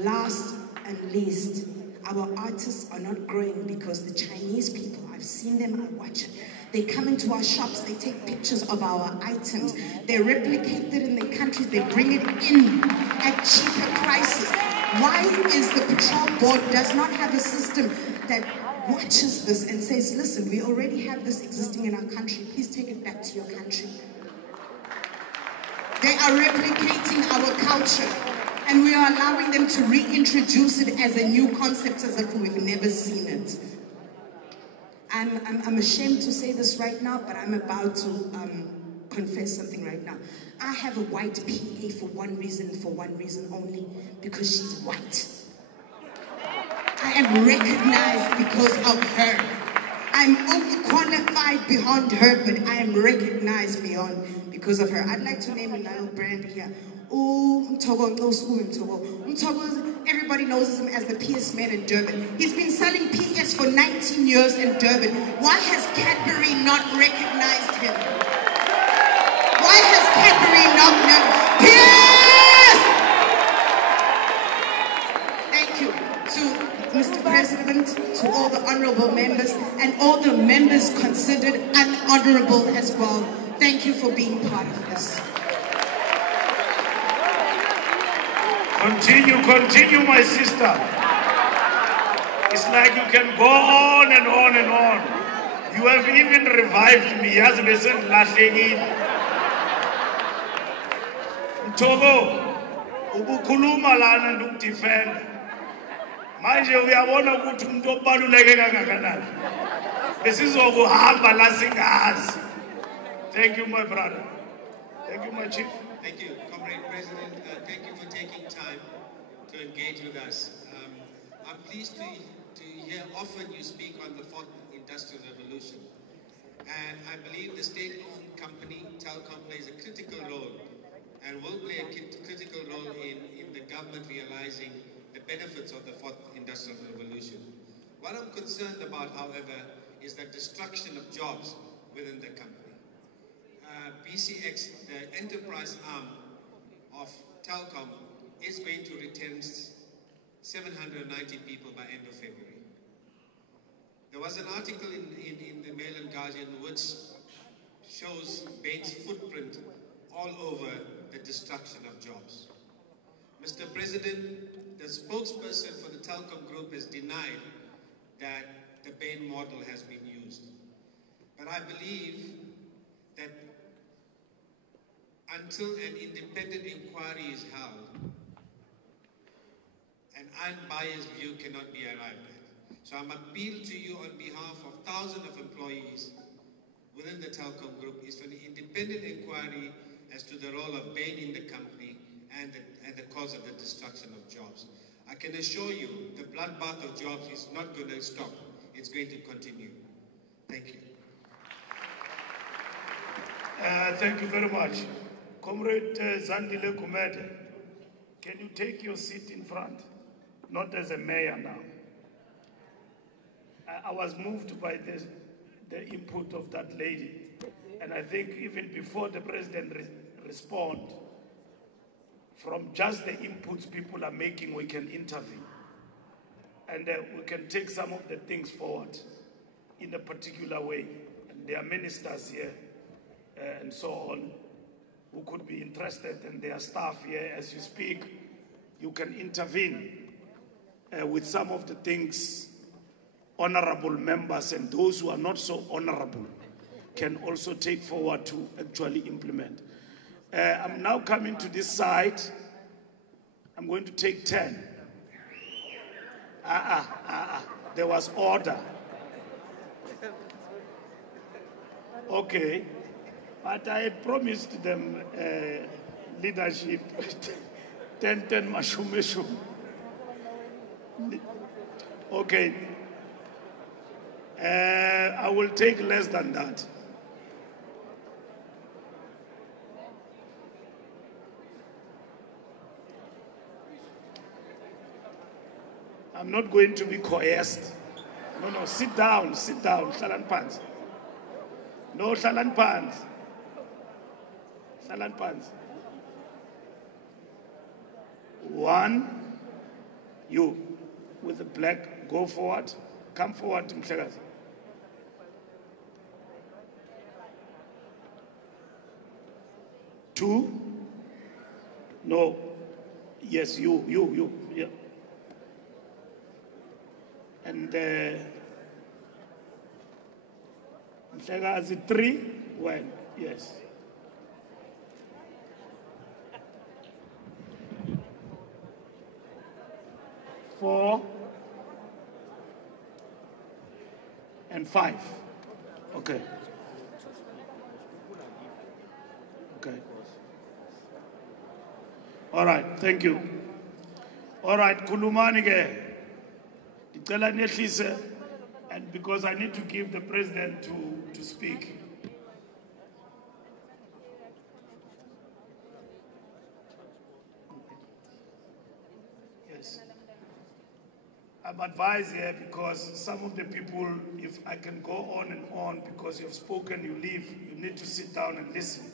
Last and least, our artists are not growing because the Chinese people, I've seen them, I watch it. They come into our shops, they take pictures of our items. They replicate it in their countries, they bring it in at cheaper prices. Why is the patrol board does not have a system that watches this and says, listen, we already have this existing in our country, please take it back to your country. They are replicating our culture and we are allowing them to reintroduce it as a new concept as if we've never seen it. I'm ashamed to say this right now, but I'm about to confess something right now. I have a white PA for one reason only, because she's white. I am recognized because of her. I'm overqualified beyond her, but I am recognized because of her. I'd like to name another brand here. Everybody knows him as the PS man in Durban. He's been selling PS for 19 years in Durban. Why has Cadbury not recognized him? Why has Cadbury not known? PS! Thank you to Mr. President. President, to all the honorable members, and all the members considered unhonorable as well. Thank you for being part of this. Continue, my sister. It's like you can go on and on and on. You have even revived me. As we said, Mthogo, ukukhuluma lana ndikudefenda. Manje uyabona ukuthi umuntu obaluleke kangakanani. Besizokuhamba la singazi. Thank you, my brother. Thank you, my chief. Thank you, Comrade President. Thank you for taking time to engage with us. I'm pleased to hear often you speak on the fourth industrial revolution. And I believe the state-owned company, Telkom, plays a critical role and will play a critical role in the government realizing the benefits of the fourth industrial revolution. What I'm concerned about, however, is the destruction of jobs within the company. BCX, the enterprise arm of Telkom, is going to return 790 people by end of February. There was an article in the Mail and Guardian which shows Bain's footprint all over the destruction of jobs. Mr. President, the spokesperson for the Telkom Group has denied that the Bain model has been used. But I believe that until an independent inquiry is held, an unbiased view cannot be arrived at. So I'm appeal to you on behalf of thousands of employees within the Telkom Group is for an independent inquiry as to the role of Bain in the company and the cause of the destruction of jobs. I can assure you the bloodbath of jobs is not going to stop. It's going to continue. Thank you. Thank you very much. Comrade Zandile Kumede, can you take your seat in front? Not as a mayor now. I was moved by the input of that lady. And I think even before the president respond, from just the inputs people are making, we can intervene. And we can take some of the things forward in a particular way. And there are ministers here and so on who could be interested, and their staff here as you speak. You can intervene with some of the things honorable members and those who are not so honorable can also take forward to actually implement. I'm now coming to this side. I'm going to take 10. There was order. Okay. But I had promised them leadership. 10 mashumeshu. Okay. I will take less than that. I'm not going to be coerced. No, sit down. Shalan pants. No, shalan pants. Shalan pants. One, you with the black, go forward. Come forward, Mshagazi. Two, no, yes, you, yeah. And Mshagazi 3, well, yes. Four and 5. Okay. Okay. All right, thank you. All right, kulumani ke. Dicela nehlise, and because I need to give the president to speak. Yes. I'm advised here because some of the people, if I can go on and on because you've spoken, you leave, you need to sit down and listen.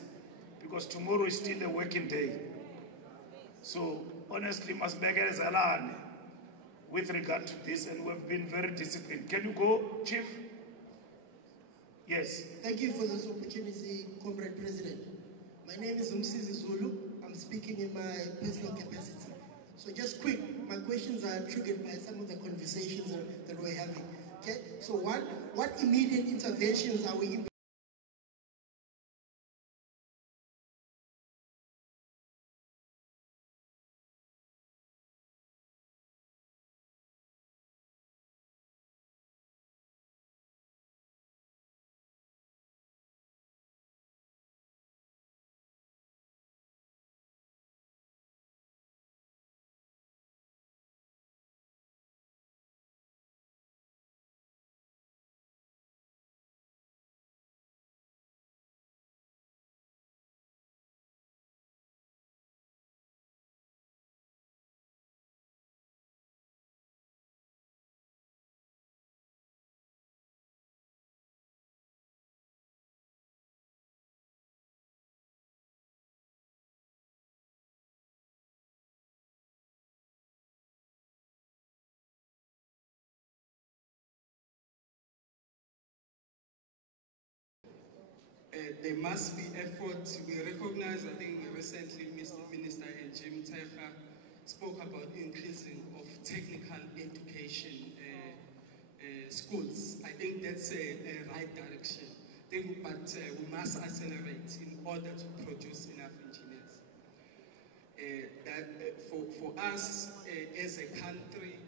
Because tomorrow is still a working day. So honestly, masibeke ezalane. with regard to this, and we've been very disciplined. Can you go, Chief? Yes. Thank you for this opportunity, Comrade President. My name is Umsizi Zulu. I'm speaking in my personal capacity. So just quick, my questions are triggered by some of the conversations that we're having. Okay, so what immediate interventions are we implementing? There must be effort. We recognize, I think recently Mr. Minister and Jim Teha spoke about increasing of technical education schools. I think that's a right direction. But we must accelerate in order to produce enough engineers. For us as a country,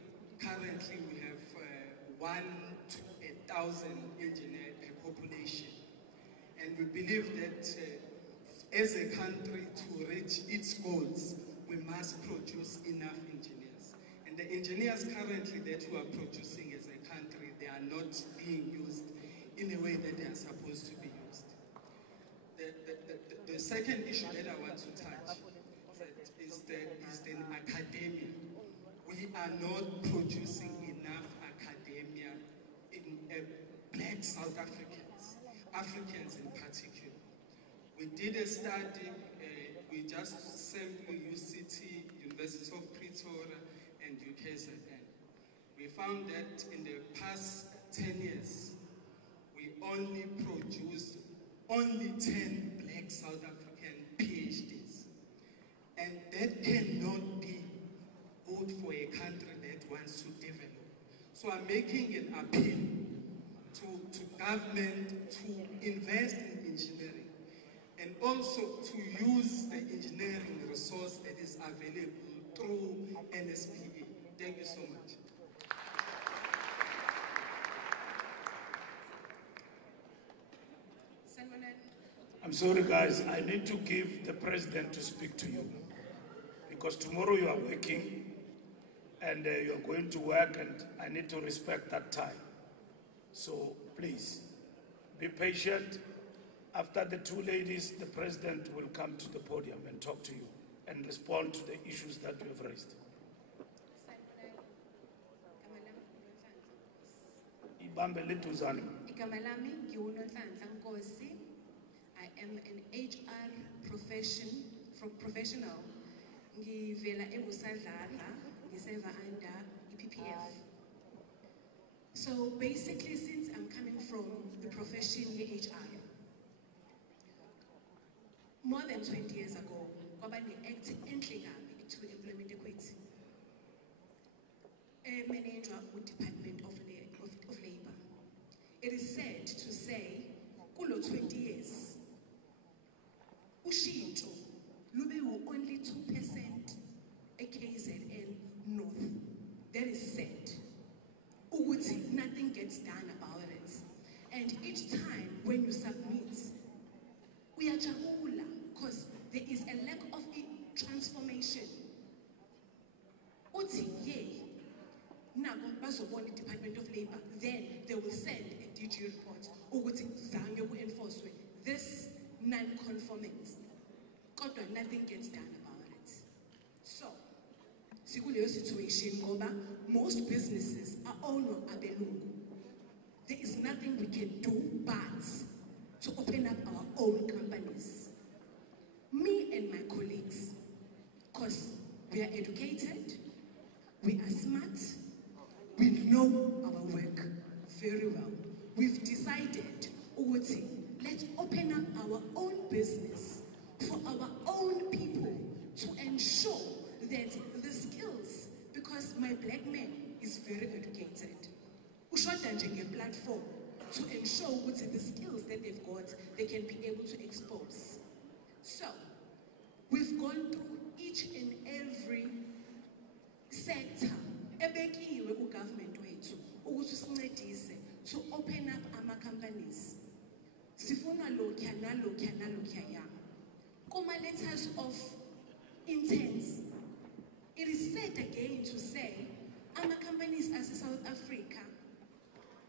currently we have 1 to 1,000 engineers per population. And we believe that as a country to reach its goals, we must produce enough engineers. And the engineers currently that we are producing as a country, they are not being used in a way that they are supposed to be used. The second issue that I want to touch is the academia. We are not producing enough academia in black South Africans in particular. We did a study, we just sampled UCT, University of Pretoria, and UKZN. We found that in the past 10 years, we only produced 10 black South African PhDs. And that cannot be good for a country that wants to develop. So I'm making an appeal to government to invest in engineering and also to use the engineering resource that is available through NSPA. Thank you so much. I'm sorry guys, I need to give the president to speak to you because tomorrow you are working and you are going to work and I need to respect that time. So please, be patient. After the two ladies, the president will come to the podium and talk to you and respond to the issues that you have raised. I am an HR professional. Ngivela eMusadlala, ngiseva under PPF. So basically, since I'm coming from the profession HR, more than 20 years ago, kwaba ne-act enhle kabi to implement equity. A manager with Department of Labor. It is said to say, kulo 20 years, ushintsho lube only 2% KZN North. That is said. Uguti, nothing gets done about it. And each time when you submit, we are jahula because there is a lack of transformation. Uti, yay. Now, the Department of Labor, then they will send a DG report. Uguti, zange ku enforce this non-conformance. Nothing gets done about it. So, sikuleyo situation ngoba most businesses are owned by abelungu. There is nothing we can do but to open up our own companies. Me and my colleagues, because we are educated, we are smart, we've decided, Uguti, let's open up our own business for our own people to ensure that the skills, because my black man is very educated, ushoda nje platform to ensure that the skills that they've got, they can be able to expose. So, we've gone through each and every sector ebekiwe ugovernment wethu ukuthi sincedise to open up our companies. Sifuna lokya nalokya nalokya ya. Kuma letters of intent. It is said again to say, our companies as South Africa,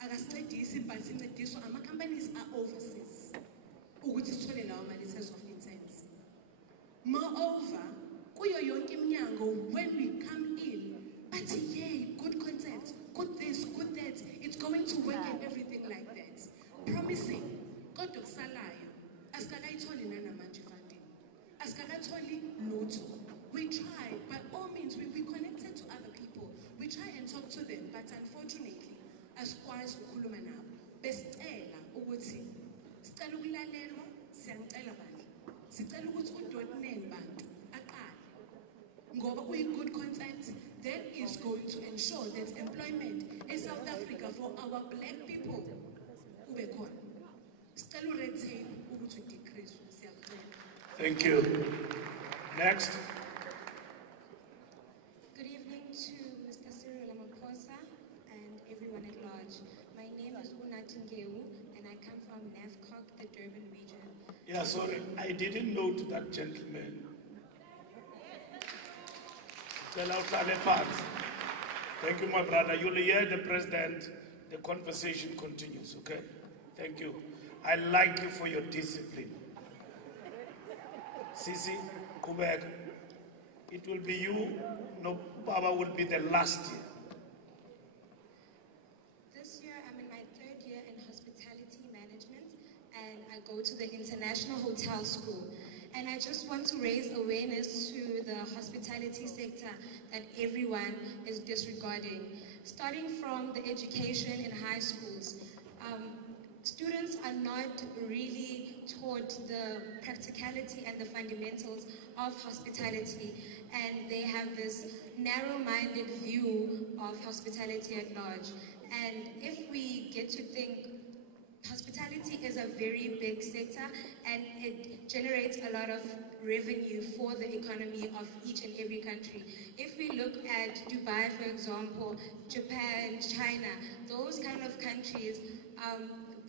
but our companies are overseas. Ukuthi sithole lawo letters of intent. Moreover, kuyo yonke iminyango, when we come in, but yay, good content, good this, good that, it's going to work and everything like that. Promising, God of Salayo, askakaitholi nanamanje funding, askakatholi lutho. We try, by all means, we connected to other people. We try and talk to them, but unfortunately, asikwazi ukukhuluma nabo. Besicela ukuthi sicela ukulalelwa, siyacela bandla. Sicela ukuthi udotneni bantu aqale. Ngoba uyi-good content, that is going to ensure that employment in South Africa for our black people ube khona. Sicela u-red tape ukuthi decrease. Thank you. Next. Good evening to Mr. Cyril Ramaphosa and everyone at large. My name is Ngeu, and I come from NAFCOC, the Durban region. Yeah, sorry, I didn't note that gentleman. Thank you, my brother. You'll hear the president. The conversation continues, okay? Thank you. I like you for your discipline. Sisi, Kubek, it will be you. No, Baba will be the last year. This year, I'm in my 3rd year in hospitality management, and I go to the International Hotel School. And I just want to raise awareness to the hospitality sector that everyone is disregarding. Starting from the education in high schools, students are not really taught the practicality and the fundamentals of hospitality, and they have this narrow-minded view of hospitality at large. And if we get to think, hospitality is a very big sector, and it generates a lot of revenue for the economy of each and every country. If we look at Dubai, for example, Japan, China, those kind of countries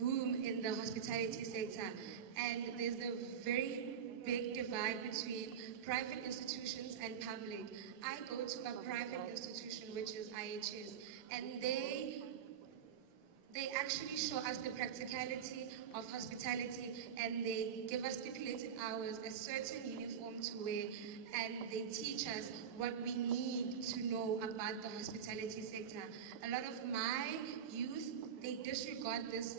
boom in the hospitality sector. And there's a very big divide between private institutions and public. I go to a private institution, which is IHS, and they actually show us the practicality of hospitality, and they give us stipulated hours, a certain uniform to wear, and they teach us what we need to know about the hospitality sector. A lot of my youth, they disregard this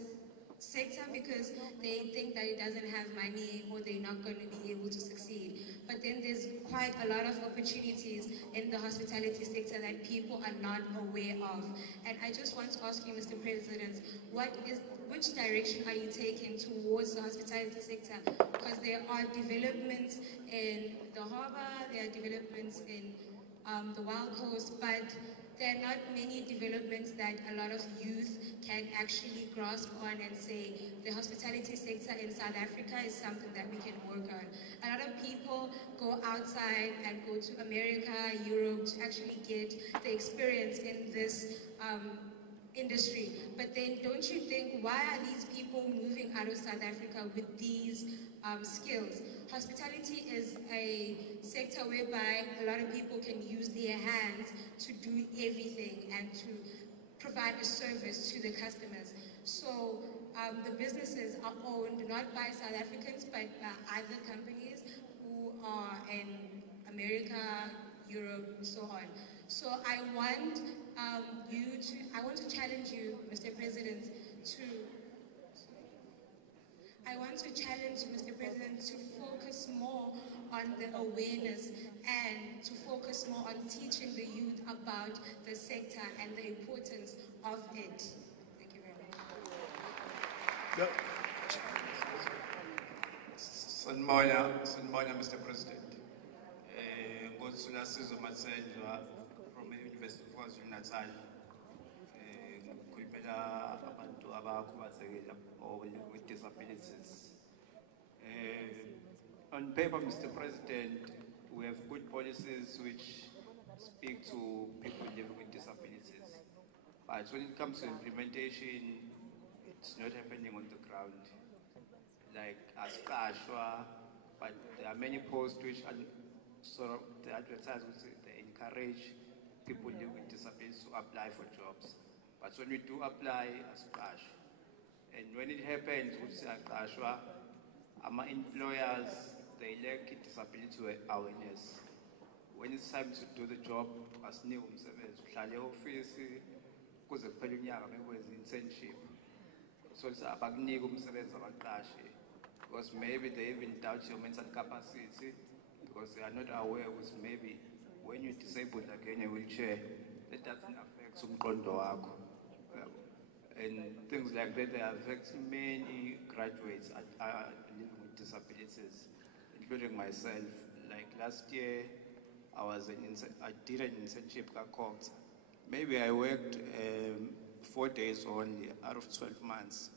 sector because they think that it doesn't have money or they're not going to be able to succeed. But then there's quite a lot of opportunities in the hospitality sector that people are not aware of. And I just want to ask you, Mr. President, which direction are you taking towards the hospitality sector? Because there are developments in the harbor, there are developments in the Wild Coast, but there are not many developments that a lot of youth can actually grasp on and say, the hospitality sector in South Africa is something that we can work on. A lot of people go outside and go to America, Europe to actually get the experience in this industry. But then don't you think, why are these people moving out of South Africa with these skills? Hospitality is a sector whereby a lot of people can use their hands to do everything and to provide a service to the customers. So the businesses are owned not by South Africans, but by other companies who are in America, Europe, and so on. So I want to challenge you, Mr. President, to focus more on the awareness and to focus more on teaching the youth about the sector and the importance of it. Thank you very much. Sanibona, Mr. President. Ngosula Sizo Matsenjwa from the University of KwaZulu-Natal. Ngikhulumela abantu abakhubazekile or with disabilities. On paper, Mr. President, we have good policies which speak to people living with disabilities. But when it comes to implementation, it's not happening on the ground. Like Askashwa, but there are many posts which are sort of they advertise, they encourage people living with disabilities to apply for jobs. But when we do apply Askash, and when it happens with Askashwa, our employers, they lack disability awareness. When it's time to do the job, as new umsebenzi, uhlale office, kuze kuphele unyaka bekwenza internship. So it's abakunika umsebenzi abaqashi, because maybe they even doubt your mental capacity, because they are not aware with maybe when you're disabled again in a wheelchair, that doesn't affect umqondo wakho. And things like that, they affect many graduates living with disabilities, including myself. Like last year, I did an internship at Cox. Maybe I worked 4 days only out of 12 months.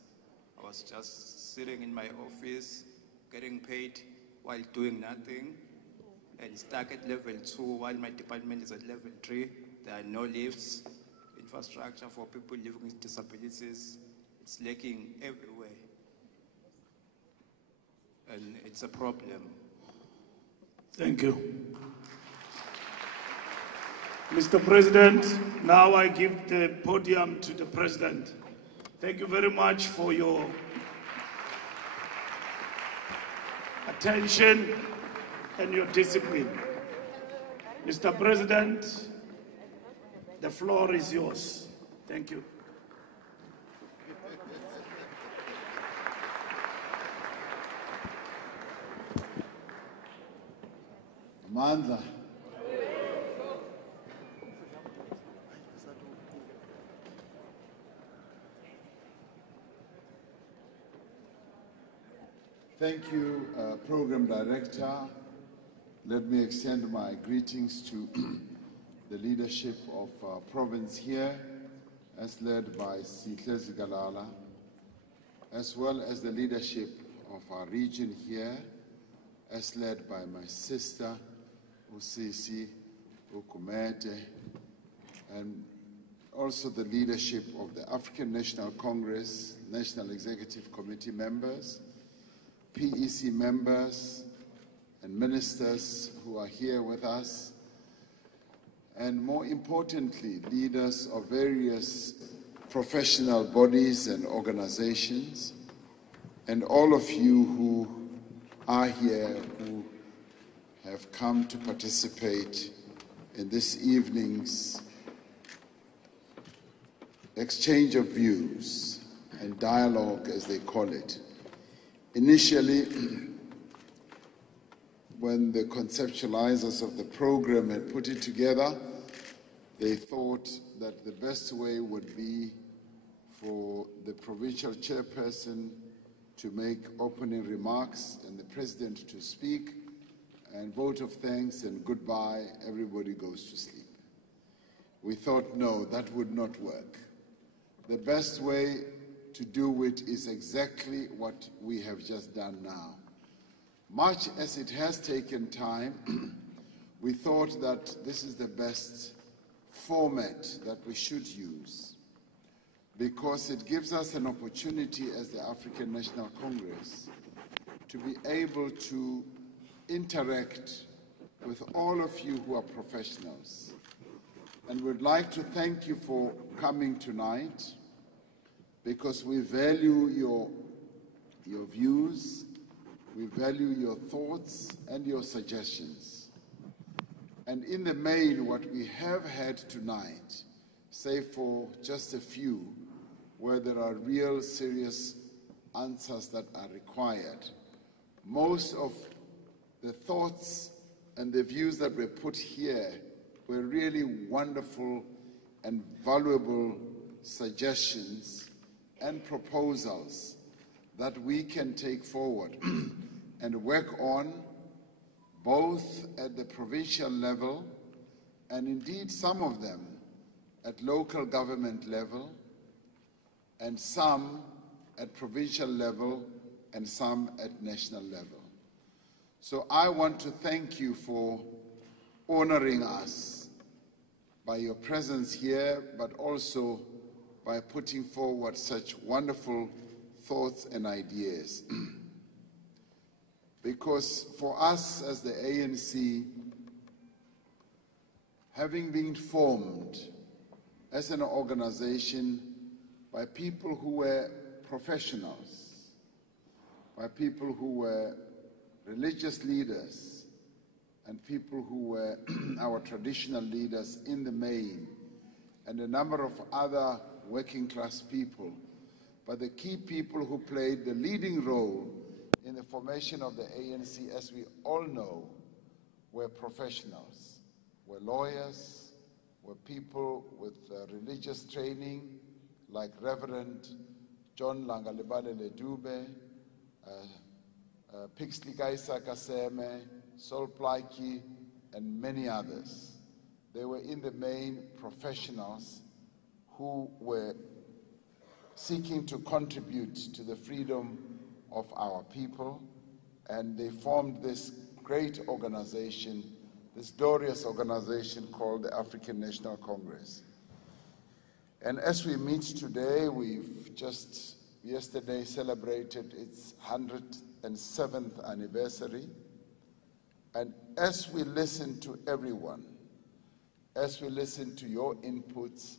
I was just sitting in my office, getting paid while doing nothing, and stuck at level 2 while my department is at level 3. There are no lifts. Infrastructure for people living with disabilities, it's lacking everywhere. And it's a problem. Thank you. Mr. President, now I give the podium to the President. Thank you very much for your attention and your discipline. Mr. President, the floor is yours. Thank you. Amandla. Thank you, Program Director. Let me extend my greetings to the leadership of our province here, as led by Sitlezi Galala, as well as the leadership of our region here, as led by my sister, Usisi Ukumete, and also the leadership of the African National Congress, National Executive Committee members, PEC members, and ministers who are here with us, and more importantly, leaders of various professional bodies and organizations, and all of you who are here, who have come to participate in this evening's exchange of views and dialogue, as they call it. Initially, when the conceptualizers of the program had put it together, they thought that the best way would be for the provincial chairperson to make opening remarks and the president to speak, and vote of thanks and goodbye, everybody goes to sleep. We thought, no, that would not work. The best way to do it is exactly what we have just done now. Much as it has taken time, we thought that this is the best format that we should use, because it gives us an opportunity as the African National Congress to be able to interact with all of you who are professionals. And we'd like to thank you for coming tonight, because we value your views, we value your thoughts and your suggestions. And in the main, what we have had tonight, save for just a few, where there are real serious answers that are required, most of the thoughts and the views that were put here were really wonderful and valuable suggestions and proposals that we can take forward and work on, both at the provincial level and indeed some of them at local government level, and some at provincial level and some at national level. So I want to thank you for honoring us by your presence here, but also by putting forward such wonderful thoughts and ideas. Because for us as the ANC, having been formed as an organization by people who were professionals, by people who were religious leaders, and people who were our traditional leaders in the main, and a number of other working class people. But the key people who played the leading role in the formation of the ANC, as we all know, were professionals, were lawyers, were people with religious training, like Reverend John Langalibalele Dube, Pixley Kaisa Kaseme, Sol Plaiki, and many others. They were in the main professionals who were seeking to contribute to the freedom of our people, and they formed this great organization, this glorious organization called the African National Congress. And as we meet today, we've just yesterday celebrated its 107th anniversary. And as we listen to everyone, as we listen to your inputs,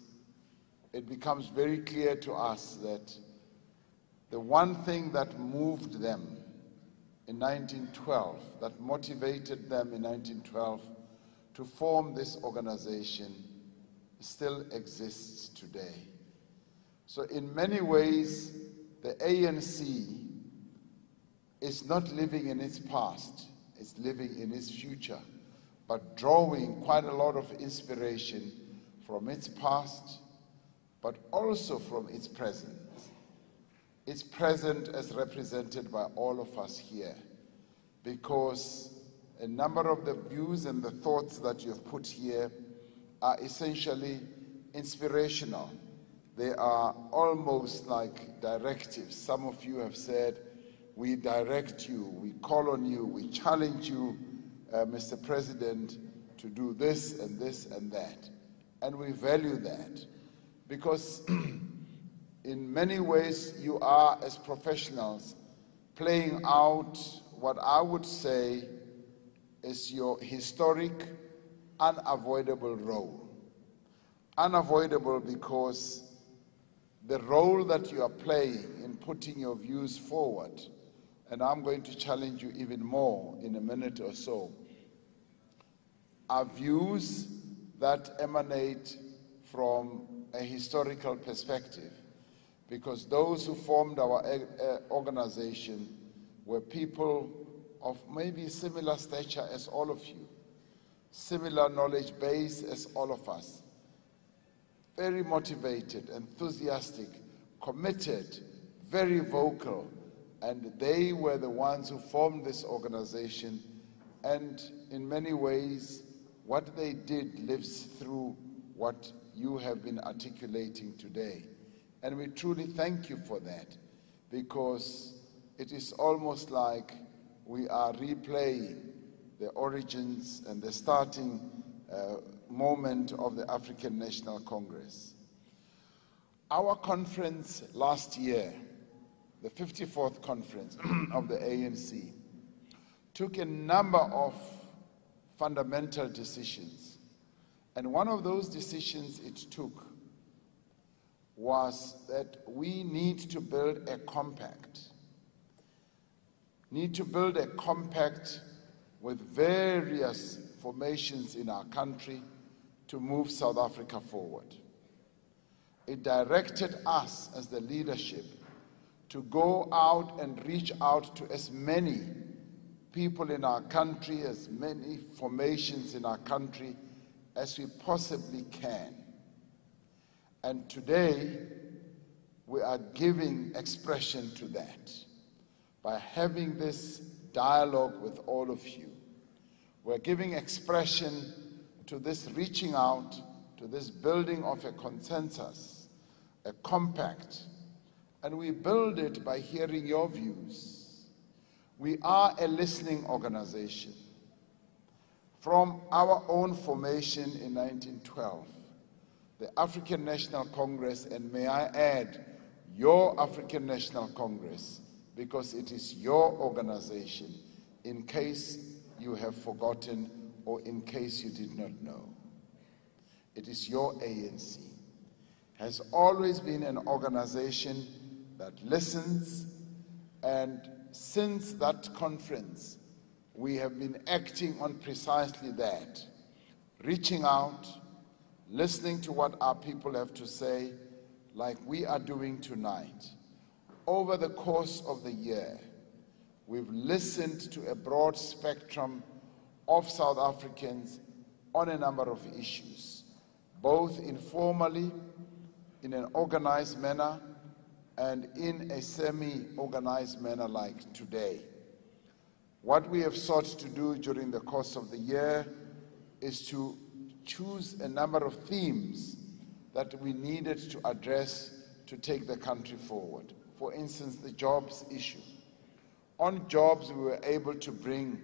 it becomes very clear to us that the one thing that moved them in 1912, that motivated them in 1912 to form this organization, still exists today. So in many ways, the ANC is not living in its past, it's living in its future, but drawing quite a lot of inspiration from its past, but also from its present. Its present as represented by all of us here, because a number of the views and the thoughts that you have put here are essentially inspirational. They are almost like directives. Some of you have said, we direct you, we call on you, we challenge you, Mr. President, to do this and this and that. And we value that because in many ways you are, as professionals, playing out what I would say is your historic, unavoidable role. Unavoidable because the role that you are playing in putting your views forward, and I'm going to challenge you even more in a minute or so, are views that emanate from a historical perspective, because those who formed our organization were people of maybe similar stature as all of you, similar knowledge base as all of us, very motivated, enthusiastic, committed, very vocal, and they were the ones who formed this organization, and in many ways, what they did lives through what you have been articulating today. And we truly thank you for that, because it is almost like we are replaying the origins and the starting moment of the African National Congress. Our conference last year, the 54th conference of the ANC, took a number of fundamental decisions. And one of those decisions it took was that we need to build a compact. Need to build a compact with various formations in our country to move South Africa forward. It directed us as the leadership to go out and reach out to as many people in our country, as many formations in our country as we possibly can. And today, we are giving expression to that. by having this dialogue with all of you. We're giving expression to this reaching out, to this building of a consensus, a compact, and we build it by hearing your views. We are a listening organization. From our own formation in 1912, the African National Congress, and may I add, your African National Congress, because it is your organization, in case you have forgotten or in case you did not know. It is your ANC. Has always been an organization that listens, and since that conference, we have been acting on precisely that, reaching out, listening to what our people have to say, like we are doing tonight. Over the course of the year, we've listened to a broad spectrum of South Africans on a number of issues, both informally, in an organized manner, and in a semi-organized manner like today. What we have sought to do during the course of the year is to choose a number of themes that we needed to address to take the country forward. For instance, the jobs issue. On jobs, we were able to bring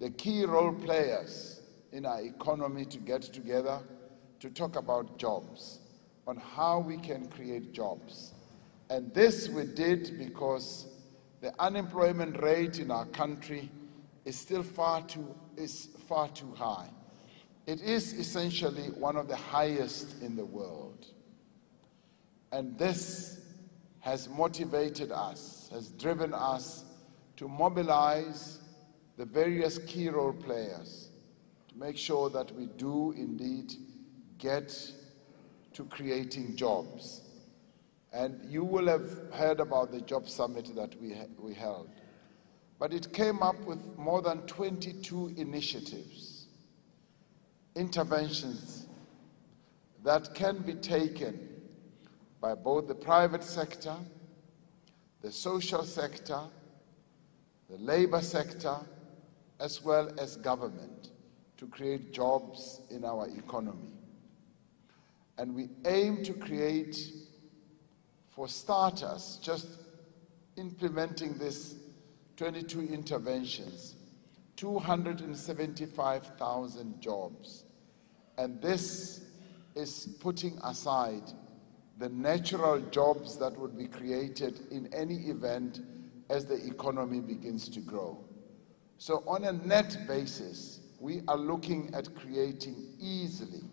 the key role players in our economy to get together to talk about jobs, on how we can create jobs. And this we did because the unemployment rate in our country is still far too high. It is essentially one of the highest in the world. And this has motivated us, has driven us to mobilize the various key role players to make sure that we do indeed get to creating jobs. And you will have heard about the job summit that we held. But it came up with more than 22 initiatives, interventions that can be taken by both the private sector, the social sector, the labor sector, as well as government, to create jobs in our economy. And we aim to create, for starters, just implementing this 22 interventions, 275,000 jobs. And this is putting aside the natural jobs that would be created in any event as the economy begins to grow. So on a net basis, we are looking at creating easily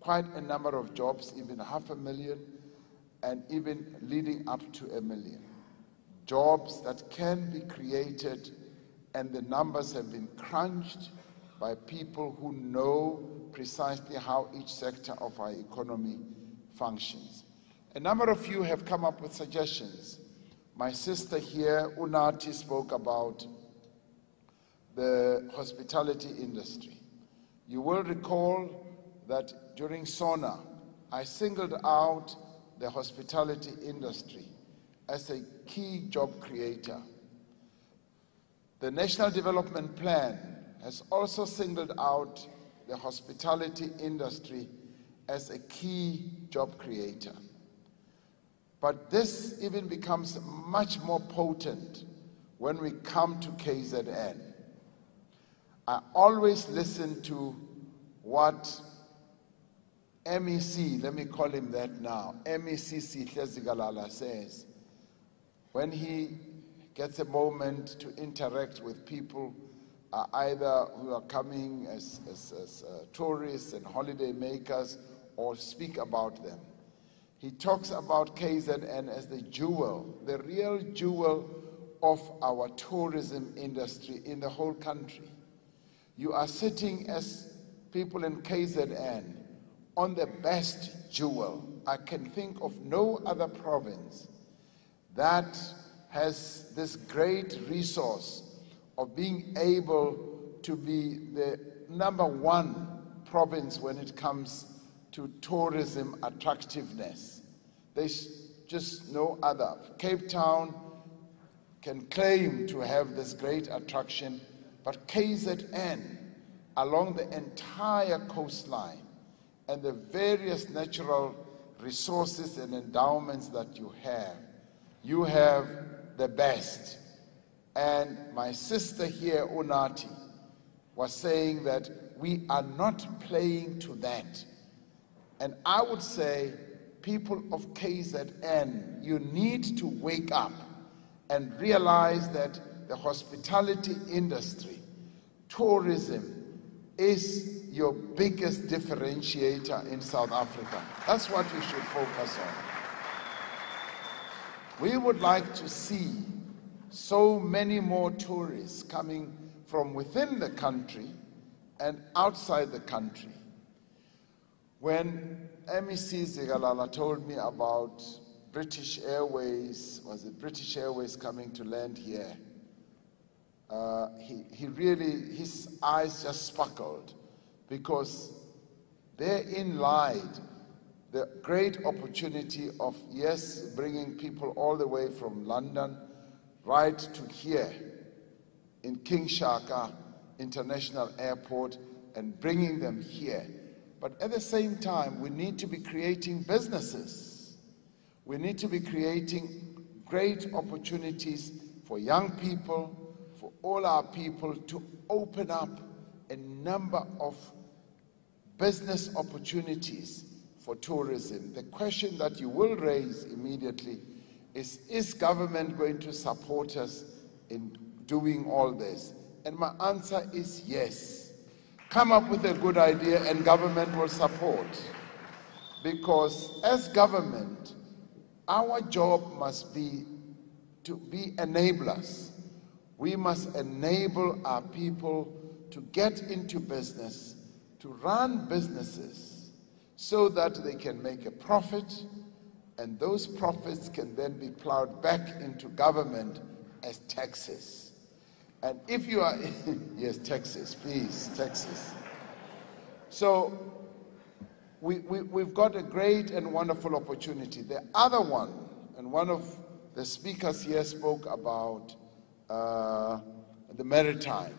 quite a number of jobs, even 500,000, and even leading up to 1 million. Jobs that can be created, and the numbers have been crunched by people who know precisely how each sector of our economy functions. A number of you have come up with suggestions. My sister here, Unati, spoke about the hospitality industry. You will recall that during SONA, I singled out the hospitality industry as a key job creator. The National Development Plan has also singled out the hospitality industry as a key job creator. But this even becomes much more potent when we come to KZN. I always listen to what MEC, let me call him that now, MEC Sihle Zikalala says, when he gets a moment to interact with people, either who are coming as tourists and holiday makers, or speak about them. He talks about KZN as the jewel, the real jewel of our tourism industry in the whole country. You are sitting as people in KZN on the best jewel. I can think of no other province that has this great resource of being able to be the #1 province when it comes to tourism attractiveness. There's just no other. Cape Town can claim to have this great attraction, but KZN, along the entire coastline and the various natural resources and endowments that you have the best. And my sister here, Unati, was saying that we are not playing to that. And I would say, people of KZN, you need to wake up and realize that the hospitality industry, tourism, is your biggest differentiator in South Africa. That's what you should focus on. We would like to see so many more tourists coming from within the country and outside the country. When MEC Zigalala told me about British Airways, was it British Airways coming to land here? He really, his eyes just sparkled, because therein lied the great opportunity of, yes, bringing people all the way from London right to here in King Shaka International Airport and bringing them here. But at the same time, we need to be creating businesses. We need to be creating great opportunities for young people, for all our people, to open up a number of business opportunities for tourism. The question that you will raise immediately is government going to support us in doing all this? And my answer is yes. Come up with a good idea and government will support. Because as government, our job must be to be enablers. We must enable our people to get into business, to run businesses, so that they can make a profit, and those profits can then be plowed back into government as taxes. And if you are, yes, taxes, please, taxes. So we've got a great and wonderful opportunity. The other one, and one of the speakers here spoke about the maritime,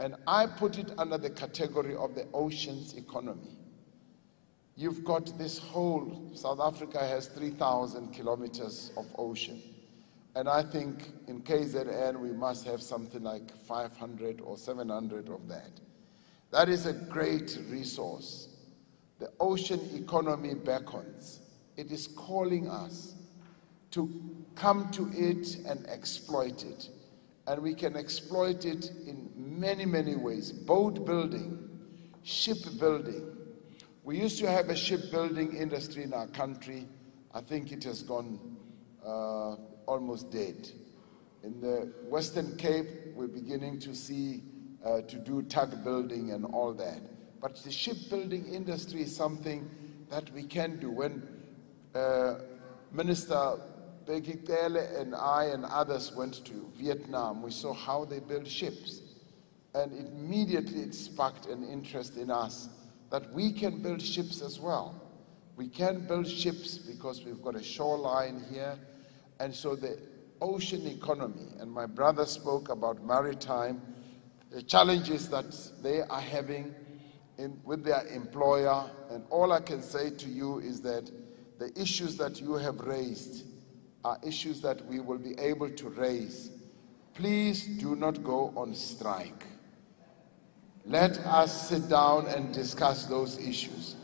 and I put it under the category of the oceans economy. You've got this whole, South Africa has 3,000 kilometers of ocean. And I think in KZN we must have something like 500 or 700 of that. That is a great resource. The ocean economy beckons. It is calling us to come to it and exploit it. And we can exploit it in many, many ways. Boat building, ship building. We used to have a shipbuilding industry in our country. I think it has gone almost dead. In the Western Cape, we're beginning to see to do tug building and all that. But the shipbuilding industry is something that we can do. When Minister Bheki Cele and I and others went to Vietnam, we saw how they build ships. And immediately it sparked an interest in us that we can build ships as well. We can build ships because we've got a shoreline here. And so the ocean economy, and my brother spoke about maritime, the challenges that they are having with their employer, and all I can say to you is that the issues that you have raised are issues that we will be able to raise. Please do not go on strike. Let us sit down and discuss those issues.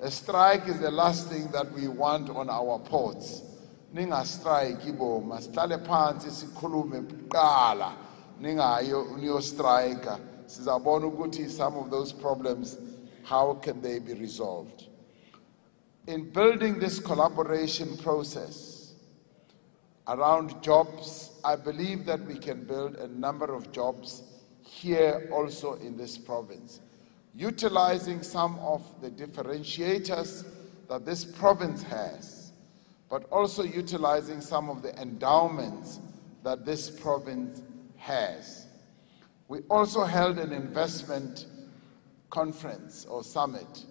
A strike is the last thing that we want on our ports. Ninga strike ibo masihlale phansi sikhulume kuqala ningayo uniyo strike sizabona ukuthi some of those problems, how can they be resolved. In building this collaboration process around jobs, I believe that we can build a number of jobs here also in this province, utilizing some of the differentiators that this province has, but also utilizing some of the endowments that this province has. We also held an investment conference or summit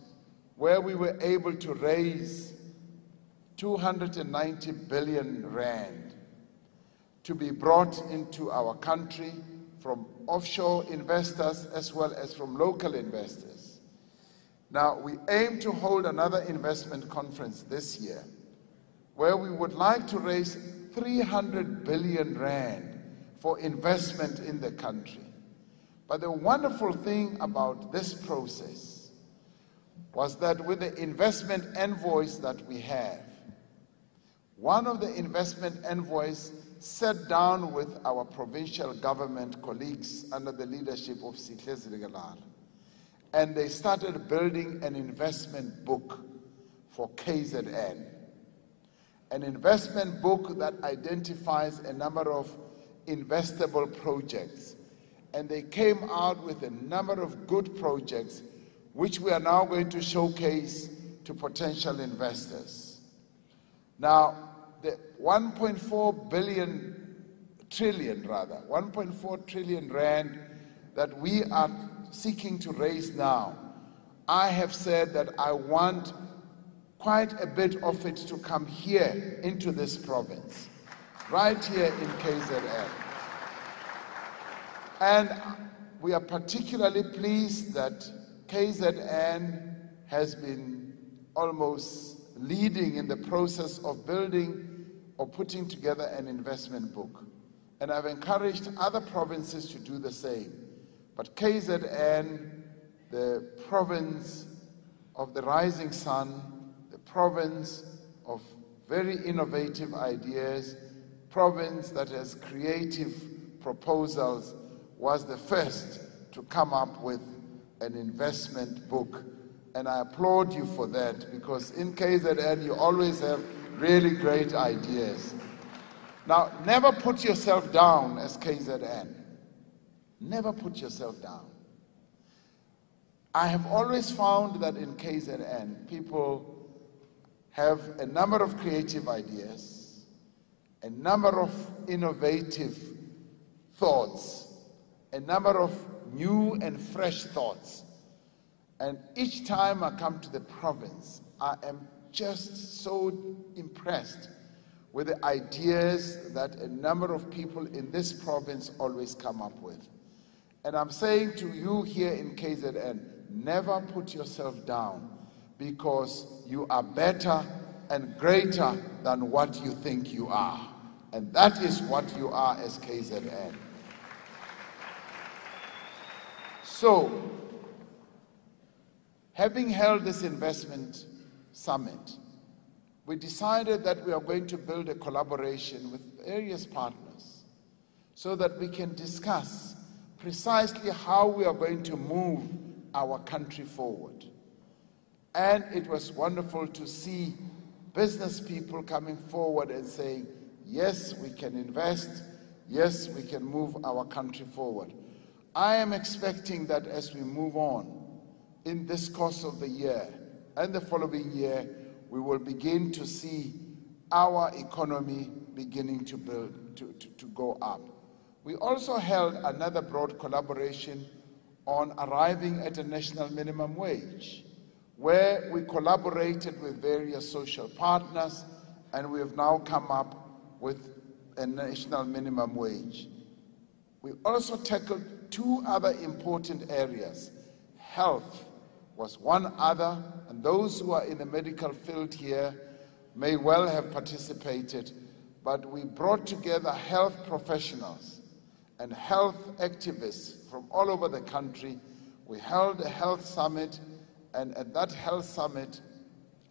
where we were able to raise 290 billion rand to be brought into our country from offshore investors as well as from local investors. Now, we aim to hold another investment conference this year where we would like to raise 300 billion rand for investment in the country. But the wonderful thing about this process was that with the investment envoys that we have, one of the investment envoys sat down with our provincial government colleagues under the leadership of Sihle Zilegalala, and they started building an investment book for KZN. An investment book that identifies a number of investable projects. And they came out with a number of good projects which we are now going to showcase to potential investors. Now, the 1.4 trillion rand that we are seeking to raise now, I have said that I want quite a bit of it to come here into this province, right here in KZN. And we are particularly pleased that KZN has been almost leading in the process of building or putting together an investment book. And I've encouraged other provinces to do the same. But KZN, the province of the rising sun, the province of very innovative ideas, province that has creative proposals, was the first to come up with an investment book. And I applaud you for that, because in KZN you always have really great ideas. Now, never put yourself down as KZN. Never put yourself down. I have always found that in KZN, people have a number of creative ideas, a number of innovative thoughts, a number of new and fresh thoughts. And each time I come to the province, I am just so impressed with the ideas that a number of people in this province always come up with. And I'm saying to you here in KZN, never put yourself down, because you are better and greater than what you think you are. And that is what you are as KZN. So, having held this investment summit, we decided that we are going to build a collaboration with various partners so that we can discuss precisely how we are going to move our country forward. And it was wonderful to see business people coming forward and saying, yes, we can invest, yes, we can move our country forward. I am expecting that as we move on in this course of the year and the following year, we will begin to see our economy beginning to build, to go up. We also held another broad collaboration on arriving at a national minimum wage, where we collaborated with various social partners, and we have now come up with a national minimum wage. We also tackled two other important areas. Health was one other, and those who are in the medical field here may well have participated, but we brought together health professionals and health activists from all over the country. We held a health summit, and at that health summit,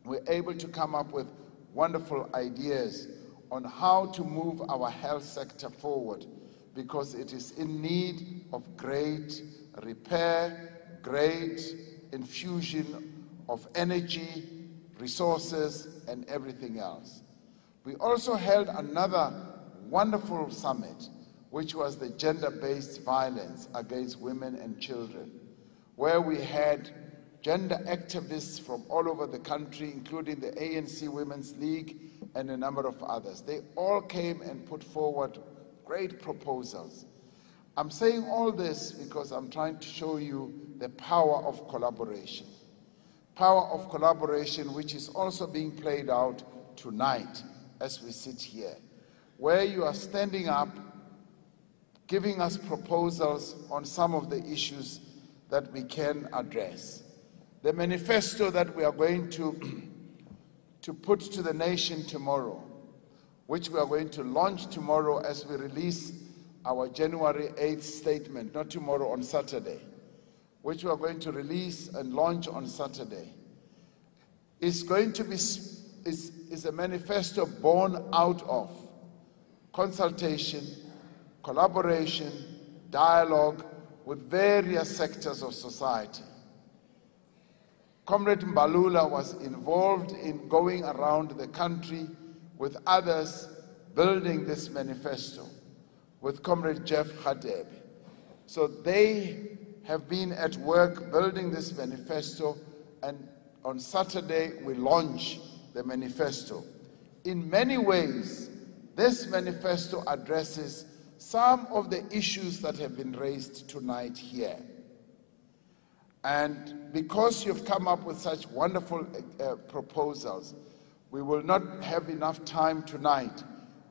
we were able to come up with wonderful ideas on how to move our health sector forward, because it is in need of great repair, great infusion of energy, resources, and everything else. We also held another wonderful summit, which was the gender-based violence against women and children, where we had gender activists from all over the country, including the ANC Women's League and a number of others. They all came and put forward great proposals. I'm saying all this because I'm trying to show you the power of collaboration. Power of collaboration, which is also being played out tonight as we sit here, where you are standing up, giving us proposals on some of the issues that we can address. The manifesto that we are going to put to the nation tomorrow, which we are going to launch tomorrow as we release our January 8th statement, not tomorrow, on Saturday, which we are going to release and launch on Saturday, is going to be is a manifesto born out of consultation, collaboration, dialogue with various sectors of society. Comrade Mbalula was involved in going around the country with others building this manifesto, with Comrade Jeff Hadebe. So they have been at work building this manifesto, and on Saturday we launch the manifesto. In many ways, this manifesto addresses some of the issues that have been raised tonight here. And because you've come up with such wonderful proposals, we will not have enough time tonight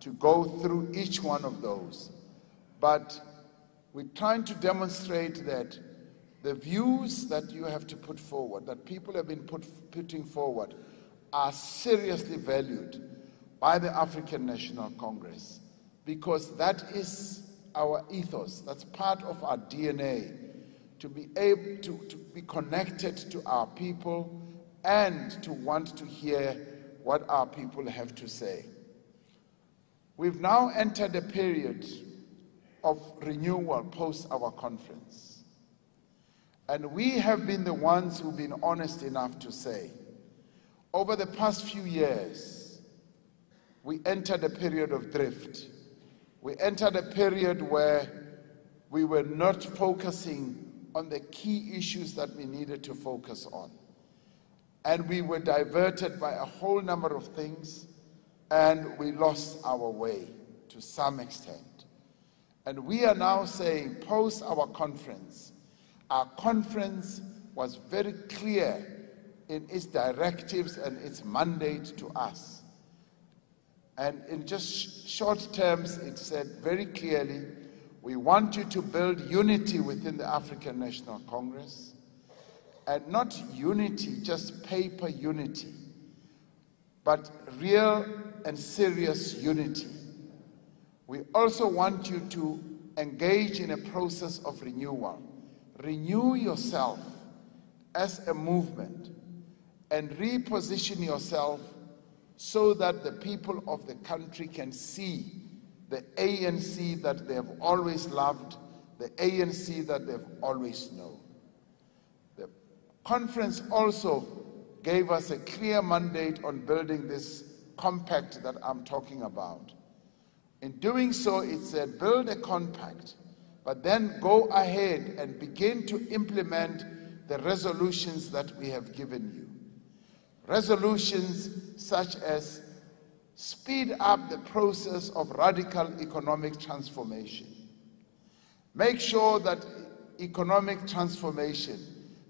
to go through each one of those. But we're trying to demonstrate that the views that you have to put forward, that people have been putting forward, are seriously valued by the African National Congress, because that is our ethos, that's part of our DNA, to be able to be connected to our people and to want to hear what our people have to say. We've now entered a period of renewal post our conference. And we have been the ones who've been honest enough to say, over the past few years, we entered a period of drift. We entered a period where we were not focusing on the key issues that we needed to focus on. And we were diverted by a whole number of things, and we lost our way to some extent. And we are now saying, post our conference was very clear in its directives and its mandate to us. And in just short terms, it said very clearly, we want you to build unity within the African National Congress, and not unity, just paper unity, but real and serious unity. We also want you to engage in a process of renewal. Renew yourself as a movement and reposition yourself so that the people of the country can see the ANC that they have always loved, the ANC that they've always known. The conference also gave us a clear mandate on building this compact that I'm talking about. In doing so, it said, build a compact, but then go ahead and begin to implement the resolutions that we have given you. Resolutions such as speed up the process of radical economic transformation. Make sure that economic transformation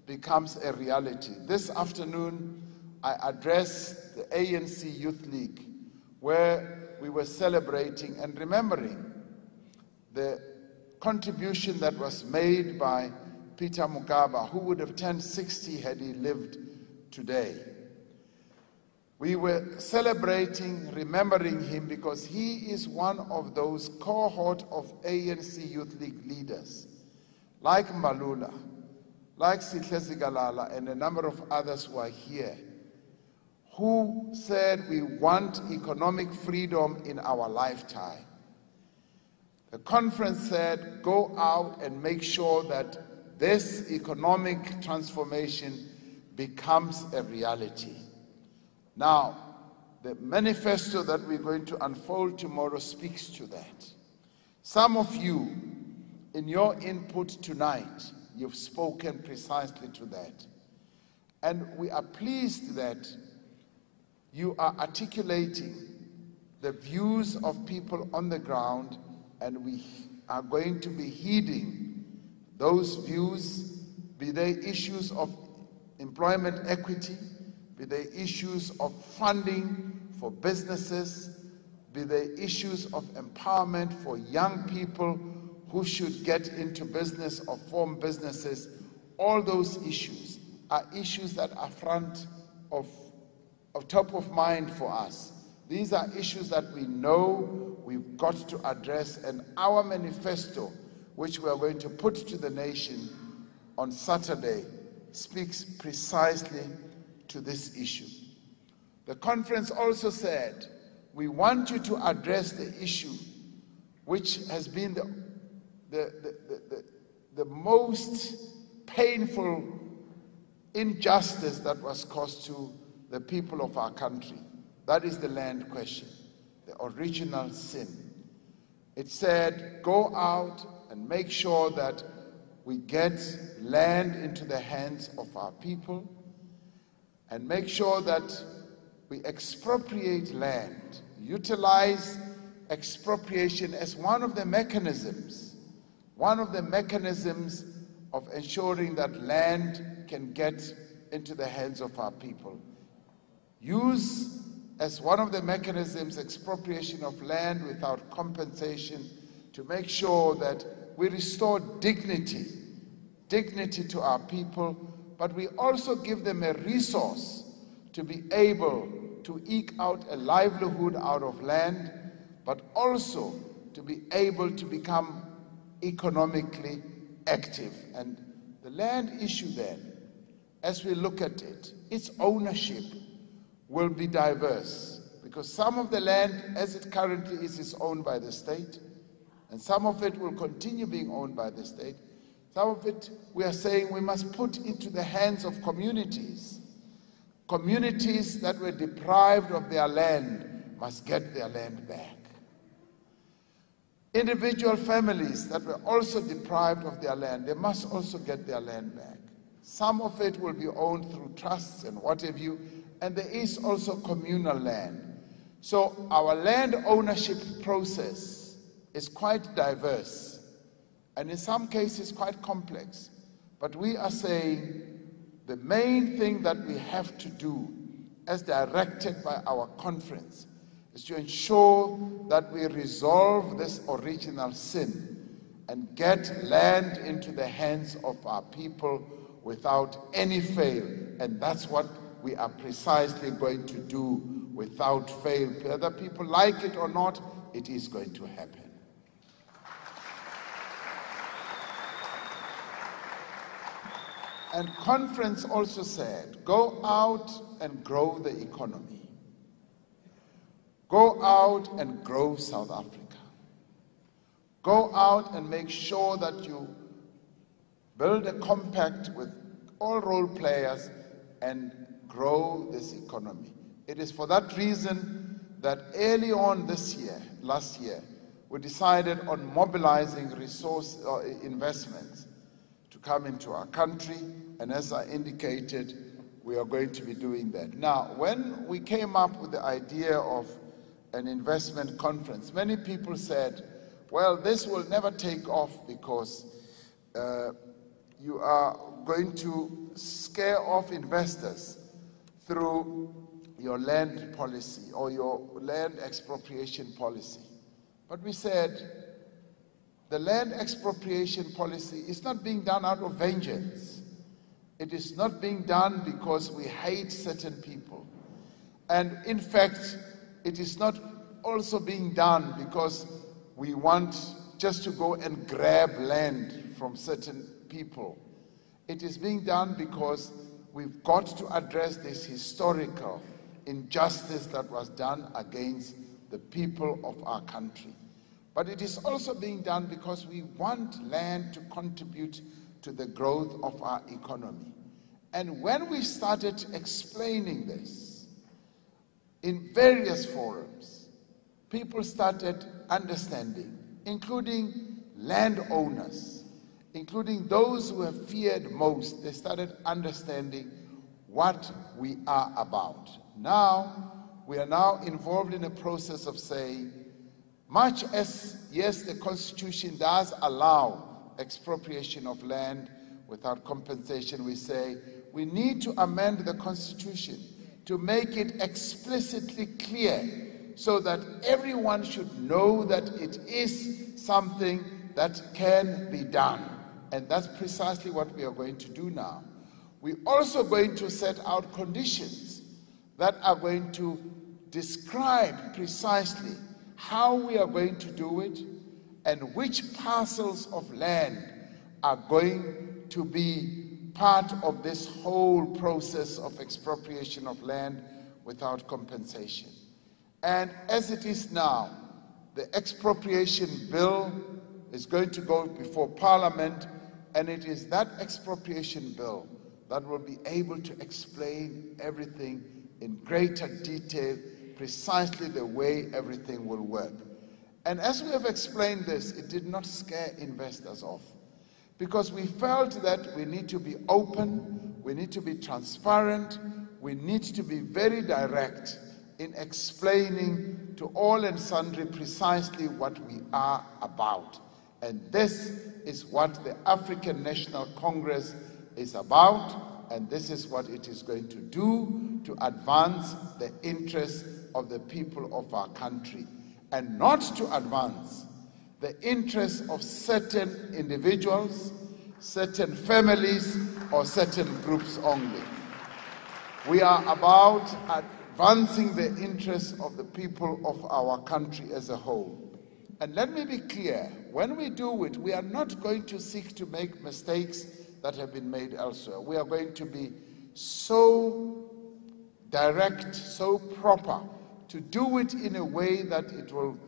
becomes a reality. This afternoon, I addressed the ANC Youth League, where we were celebrating and remembering the contribution that was made by Peter Mugaba, who would have turned 60 had he lived today. We were celebrating, remembering him, because he is one of those cohort of ANC Youth League leaders, like Mbalula, like Sihle Zikalala, and a number of others who are here, who said we want economic freedom in our lifetime. The conference said, go out and make sure that this economic transformation becomes a reality. Now, the manifesto that we're going to unfold tomorrow speaks to that. Some of you, in your input tonight, you've spoken precisely to that. And we are pleased that you are articulating the views of people on the ground, and we are going to be heeding those views, be they issues of employment equity, be they issues of funding for businesses, be the issues of empowerment for young people who should get into business or form businesses. All those issues are issues that are front of top of mind for us. These are issues that we know we've got to address, and our manifesto, which we are going to put to the nation on Saturday, speaks precisely to this issue. The conference also said, we want you to address the issue which has been the most painful injustice that was caused to the people of our country. That is the land question, the original sin. It said, go out and make sure that we get land into the hands of our people, and make sure that we expropriate land, utilize expropriation as one of the mechanisms of ensuring that land can get into the hands of our people. Use as one of the mechanisms expropriation of land without compensation to make sure that we restore dignity to our people, but we also give them a resource to be able to eke out a livelihood out of land, but also to be able to become economically active. And the land issue then, as we look at it, its ownership will be diverse, because some of the land as it currently is owned by the state, and some of it will continue being owned by the state. Some of it we are saying we must put into the hands of communities. Communities that were deprived of their land must get their land back. Individual families that were also deprived of their land, they must also get their land back. Some of it will be owned through trusts and what have you, and there is also communal land. So our land ownership process is quite diverse, and in some cases quite complex. But we are saying the main thing that we have to do, as directed by our conference, is to ensure that we resolve this original sin and get land into the hands of our people without any fail. And that's what we are precisely going to do without fail. Whether people like it or not, it is going to happen. And conference also said, go out and grow the economy. Go out and grow South Africa. Go out and make sure that you build a compact with all role players and grow this economy. It is for that reason that early on this year, last year, we decided on mobilizing investments to come into our country, and as I indicated, we are going to be doing that. Now, when we came up with the idea of an investment conference, many people said, well, this will never take off because you are going to scare off investors through your land policy or your land expropriation policy. But we said the land expropriation policy is not being done out of vengeance. It is not being done because we hate certain people. And in fact, it is not also being done because we want just to go and grab land from certain people. It is being done because we've got to address this historical injustice that was done against the people of our country. But it is also being done because we want land to contribute to the growth of our economy. And when we started explaining this in various forums, people started understanding, including landowners, including those who have feared most. They started understanding what we are about. Now, we are now involved in a process of saying, much as, yes, the Constitution does allow expropriation of land without compensation, we say we need to amend the Constitution to make it explicitly clear so that everyone should know that it is something that can be done. And that's precisely what we are going to do now. We're also going to set out conditions that are going to describe precisely how we are going to do it and which parcels of land are going to be part of this whole process of expropriation of land without compensation. And as it is now, the expropriation bill is going to go before Parliament, and it is that expropriation bill that will be able to explain everything in greater detail, precisely the way everything will work. And as we have explained this, it did not scare investors off, because we felt that we need to be open, we need to be transparent, we need to be very direct in explaining to all and sundry precisely what we are about. And this is what the African National Congress is about, and this is what it is going to do to advance the interests of the people of our country, and not to advance the interests of certain individuals, certain families, or certain groups only. We are about advancing the interests of the people of our country as a whole. And let me be clear, when we do it, we are not going to seek to make mistakes that have been made elsewhere. We are going to be so direct, so proper, to do it in a way that it will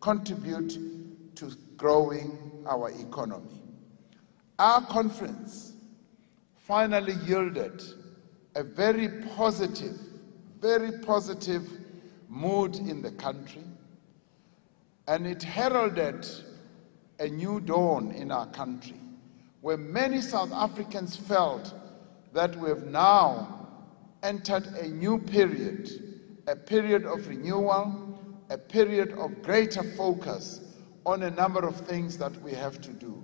contribute to growing our economy. Our conference finally yielded a very positive mood in the country, and it heralded a new dawn in our country, where many South Africans felt that we have now entered a new period, a period of renewal, a period of greater focus on a number of things that we have to do.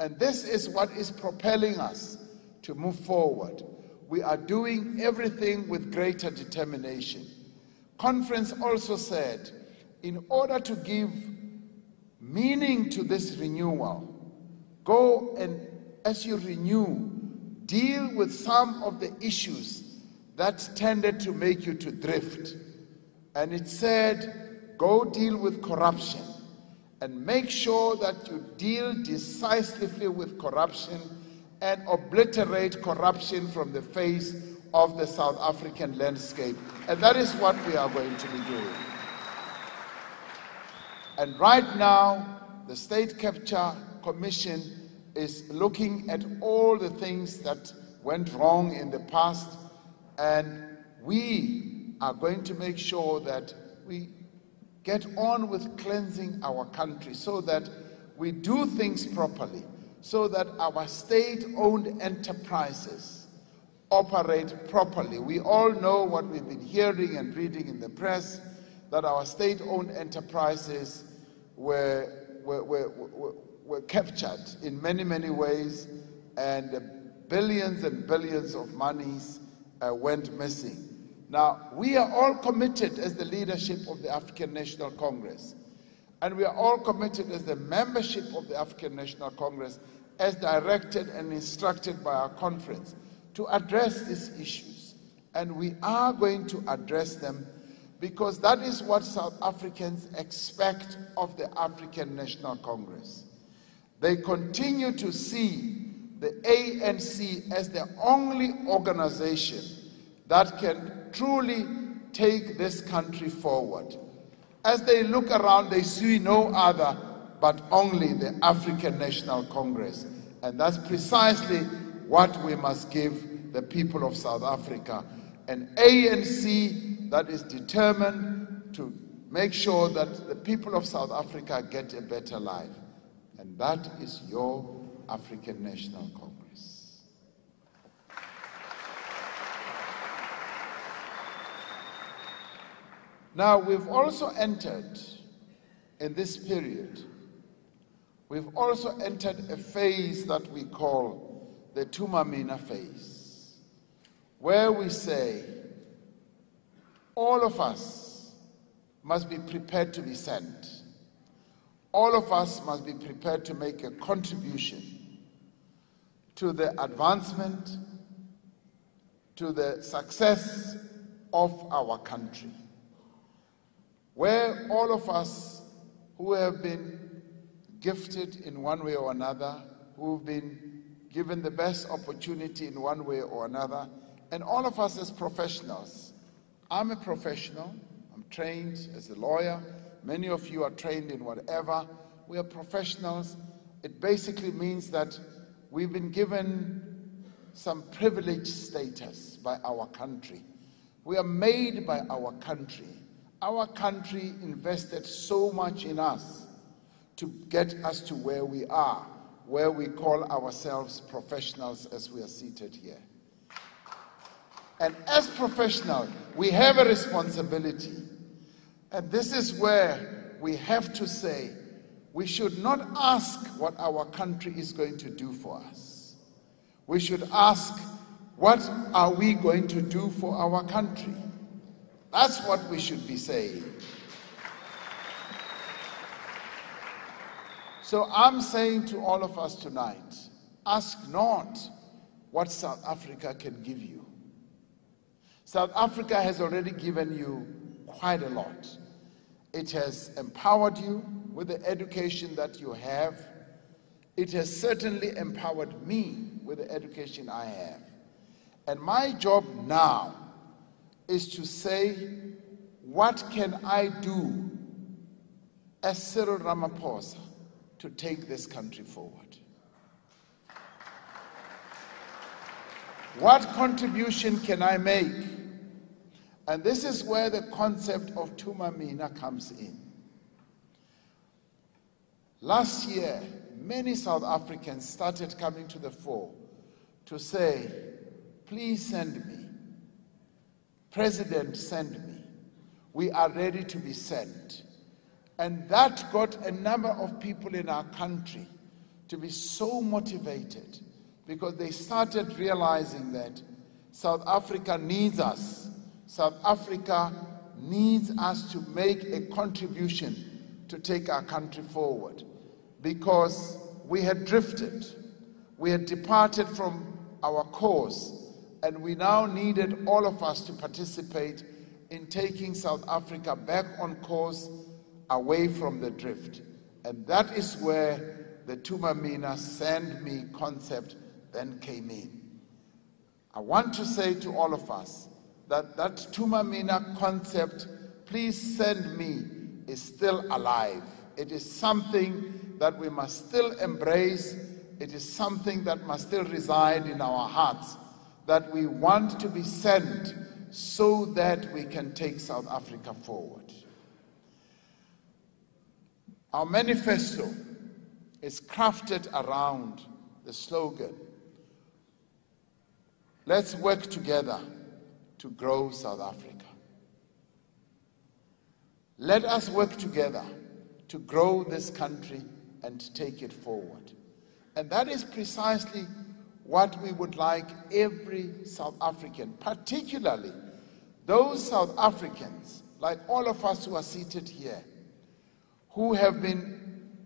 And this is what is propelling us to move forward. We are doing everything with greater determination. Conference also said, in order to give meaning to this renewal, go and, as you renew, deal with some of the issues that tended to make you to drift. And it said, go deal with corruption and make sure that you deal decisively with corruption and obliterate corruption from the face of the South African landscape. And that is what we are going to be doing. And right now, the State Capture Commission is looking at all the things that went wrong in the past, and we are going to make sure that we get on with cleansing our country so that we do things properly, so that our state-owned enterprises operate properly. We all know what we've been hearing and reading in the press, that our state-owned enterprises were captured in many, many ways, and billions and billions of monies went missing. Now, we are all committed as the leadership of the African National Congress, and we are all committed as the membership of the African National Congress, as directed and instructed by our conference, to address these issues. And we are going to address them because that is what South Africans expect of the African National Congress. They continue to see the ANC as the only organization that can truly take this country forward. As they look around, they see no other but only the African National Congress. And that's precisely what we must give the people of South Africa. An ANC that is determined to make sure that the people of South Africa get a better life. And that is your African National Congress. Now, we've also entered, in this period, we've also entered a phase that we call the Tumamina phase, where we say, all of us must be prepared to be sent. All of us must be prepared to make a contribution to the advancement, to the success of our country, where all of us who have been gifted in one way or another, who've been given the best opportunity in one way or another, and all of us as professionals. I'm a professional, I'm trained as a lawyer, many of you are trained in whatever. We are professionals. It basically means that we've been given some privileged status by our country. We are made by our country. Our country invested so much in us to get us to where we are, where we call ourselves professionals as we are seated here. And as professionals, we have a responsibility. And this is where we have to say, we should not ask what our country is going to do for us. We should ask, what are we going to do for our country? That's what we should be saying. So I'm saying to all of us tonight, ask not what South Africa can give you. South Africa has already given you quite a lot. It has empowered you with the education that you have. It has certainly empowered me with the education I have. And my job now is to say, what can I do as Cyril Ramaphosa to take this country forward? What contribution can I make? And this is where the concept of Tumamina comes in. Last year, many South Africans started coming to the fore to say, please send me. President, send me. We are ready to be sent. And that got a number of people in our country to be so motivated because they started realizing that South Africa needs us. South Africa needs us to make a contribution to take our country forward because we had drifted. We had departed from our course, and we now needed all of us to participate in taking South Africa back on course, away from the drift. And that is where the Tumamina send me concept then came in. I want to say to all of us that that Tumamina concept, please send me, is still alive. It is something that we must still embrace. It is something that must still reside in our hearts, that we want to be sent so that we can take South Africa forward. Our manifesto is crafted around the slogan, let's work together to grow South Africa. Let us work together to grow this country and take it forward. And that is precisely what we would like every South African, particularly those South Africans, like all of us who are seated here, who have been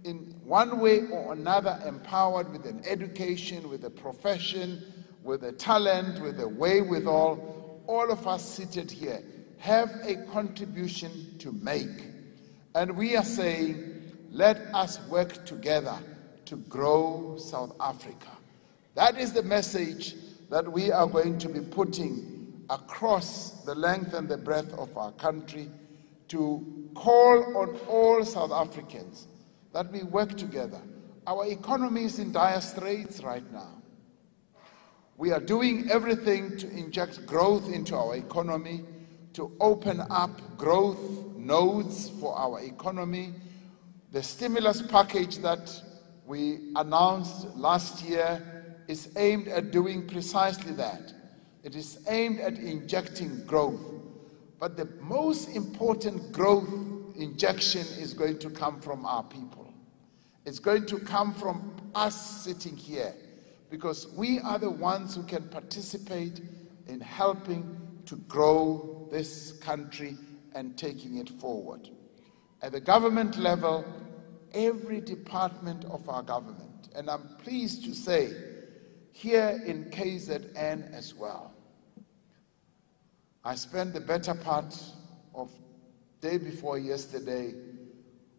in one way or another empowered with an education, with a profession, with a talent, with a wherewithal. All of us seated here have a contribution to make. And we are saying, let us work together to grow South Africa. That is the message that we are going to be putting across the length and the breadth of our country, to call on all South Africans that we work together. Our economy is in dire straits right now. We are doing everything to inject growth into our economy, to open up growth nodes for our economy. The stimulus package that we announced last year is aimed at doing precisely that. It is aimed at injecting growth. But the most important growth injection is going to come from our people. It's going to come from us sitting here, because we are the ones who can participate in helping to grow this country and taking it forward. At the government level, every department of our government, and I'm pleased to say here in KZN as well. I spent the better part of day before yesterday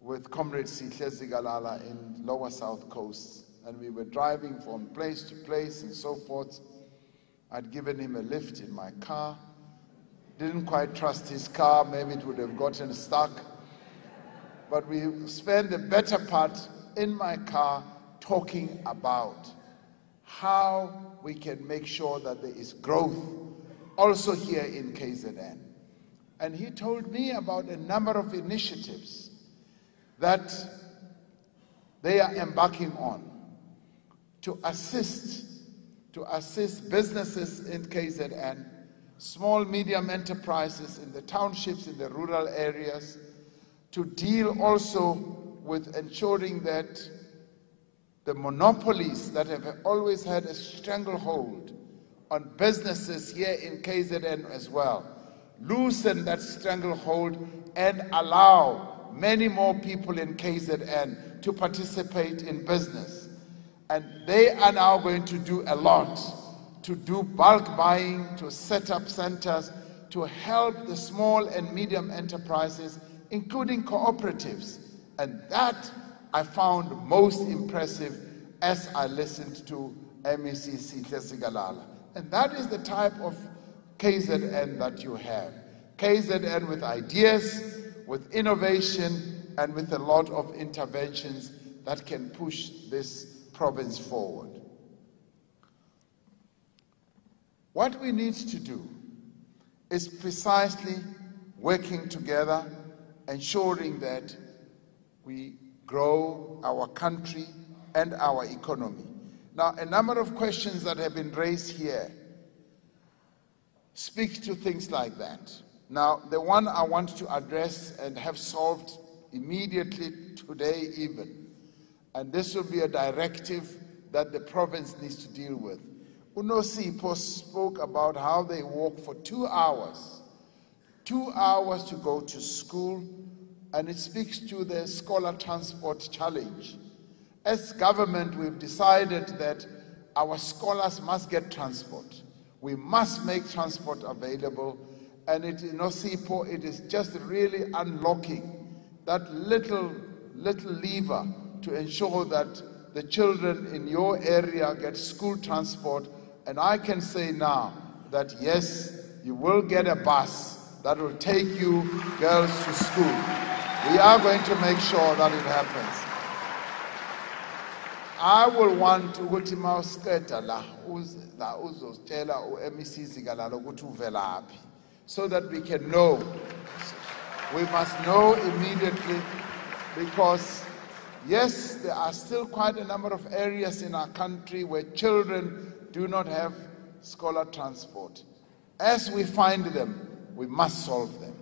with Comrade Sihle Zigalala in Lower South Coast, and we were driving from place to place and so forth. I'd given him a lift in my car. Didn't quite trust his car, maybe it would have gotten stuck. But we spent the better part in my car talking about how we can make sure that there is growth also here in KZN. And he told me about a number of initiatives that they are embarking on to assist businesses in KZN, small, medium enterprises in the townships, in the rural areas, to deal also with ensuring that the monopolies that have always had a stranglehold on businesses here in KZN as well, loosen that stranglehold and allow many more people in KZN to participate in business. And they are now going to do a lot to do bulk buying, to set up centers, to help the small and medium enterprises, including cooperatives. And that I found most impressive as I listened to MEC Sihle Zigalala. And that is the type of KZN that you have. KZN with ideas, with innovation, and with a lot of interventions that can push this province forward. What we need to do is precisely working together, ensuring that we grow our country and our economy. Now, a number of questions that have been raised here speak to things like that. Now, the one I want to address and have solved immediately today even, and this will be a directive that the province needs to deal with. UNOSIPO spoke about how they walk for 2 hours to go to school, and it speaks to the scholar transport challenge. As government, we've decided that our scholars must get transport. We must make transport available, and in UNOSIPO, it is just really unlocking that little lever to ensure that the children in your area get school transport. And I can say now that yes, you will get a bus that will take you girls to school. We are going to make sure that it happens. I will want ukuthi mawusqeda la uzotshela uMEC Zigalala ukuthi uvelaphi, so that we can know. We must know immediately, because yes, there are still quite a number of areas in our country where children do not have scholar transport. As we find them, we must solve them.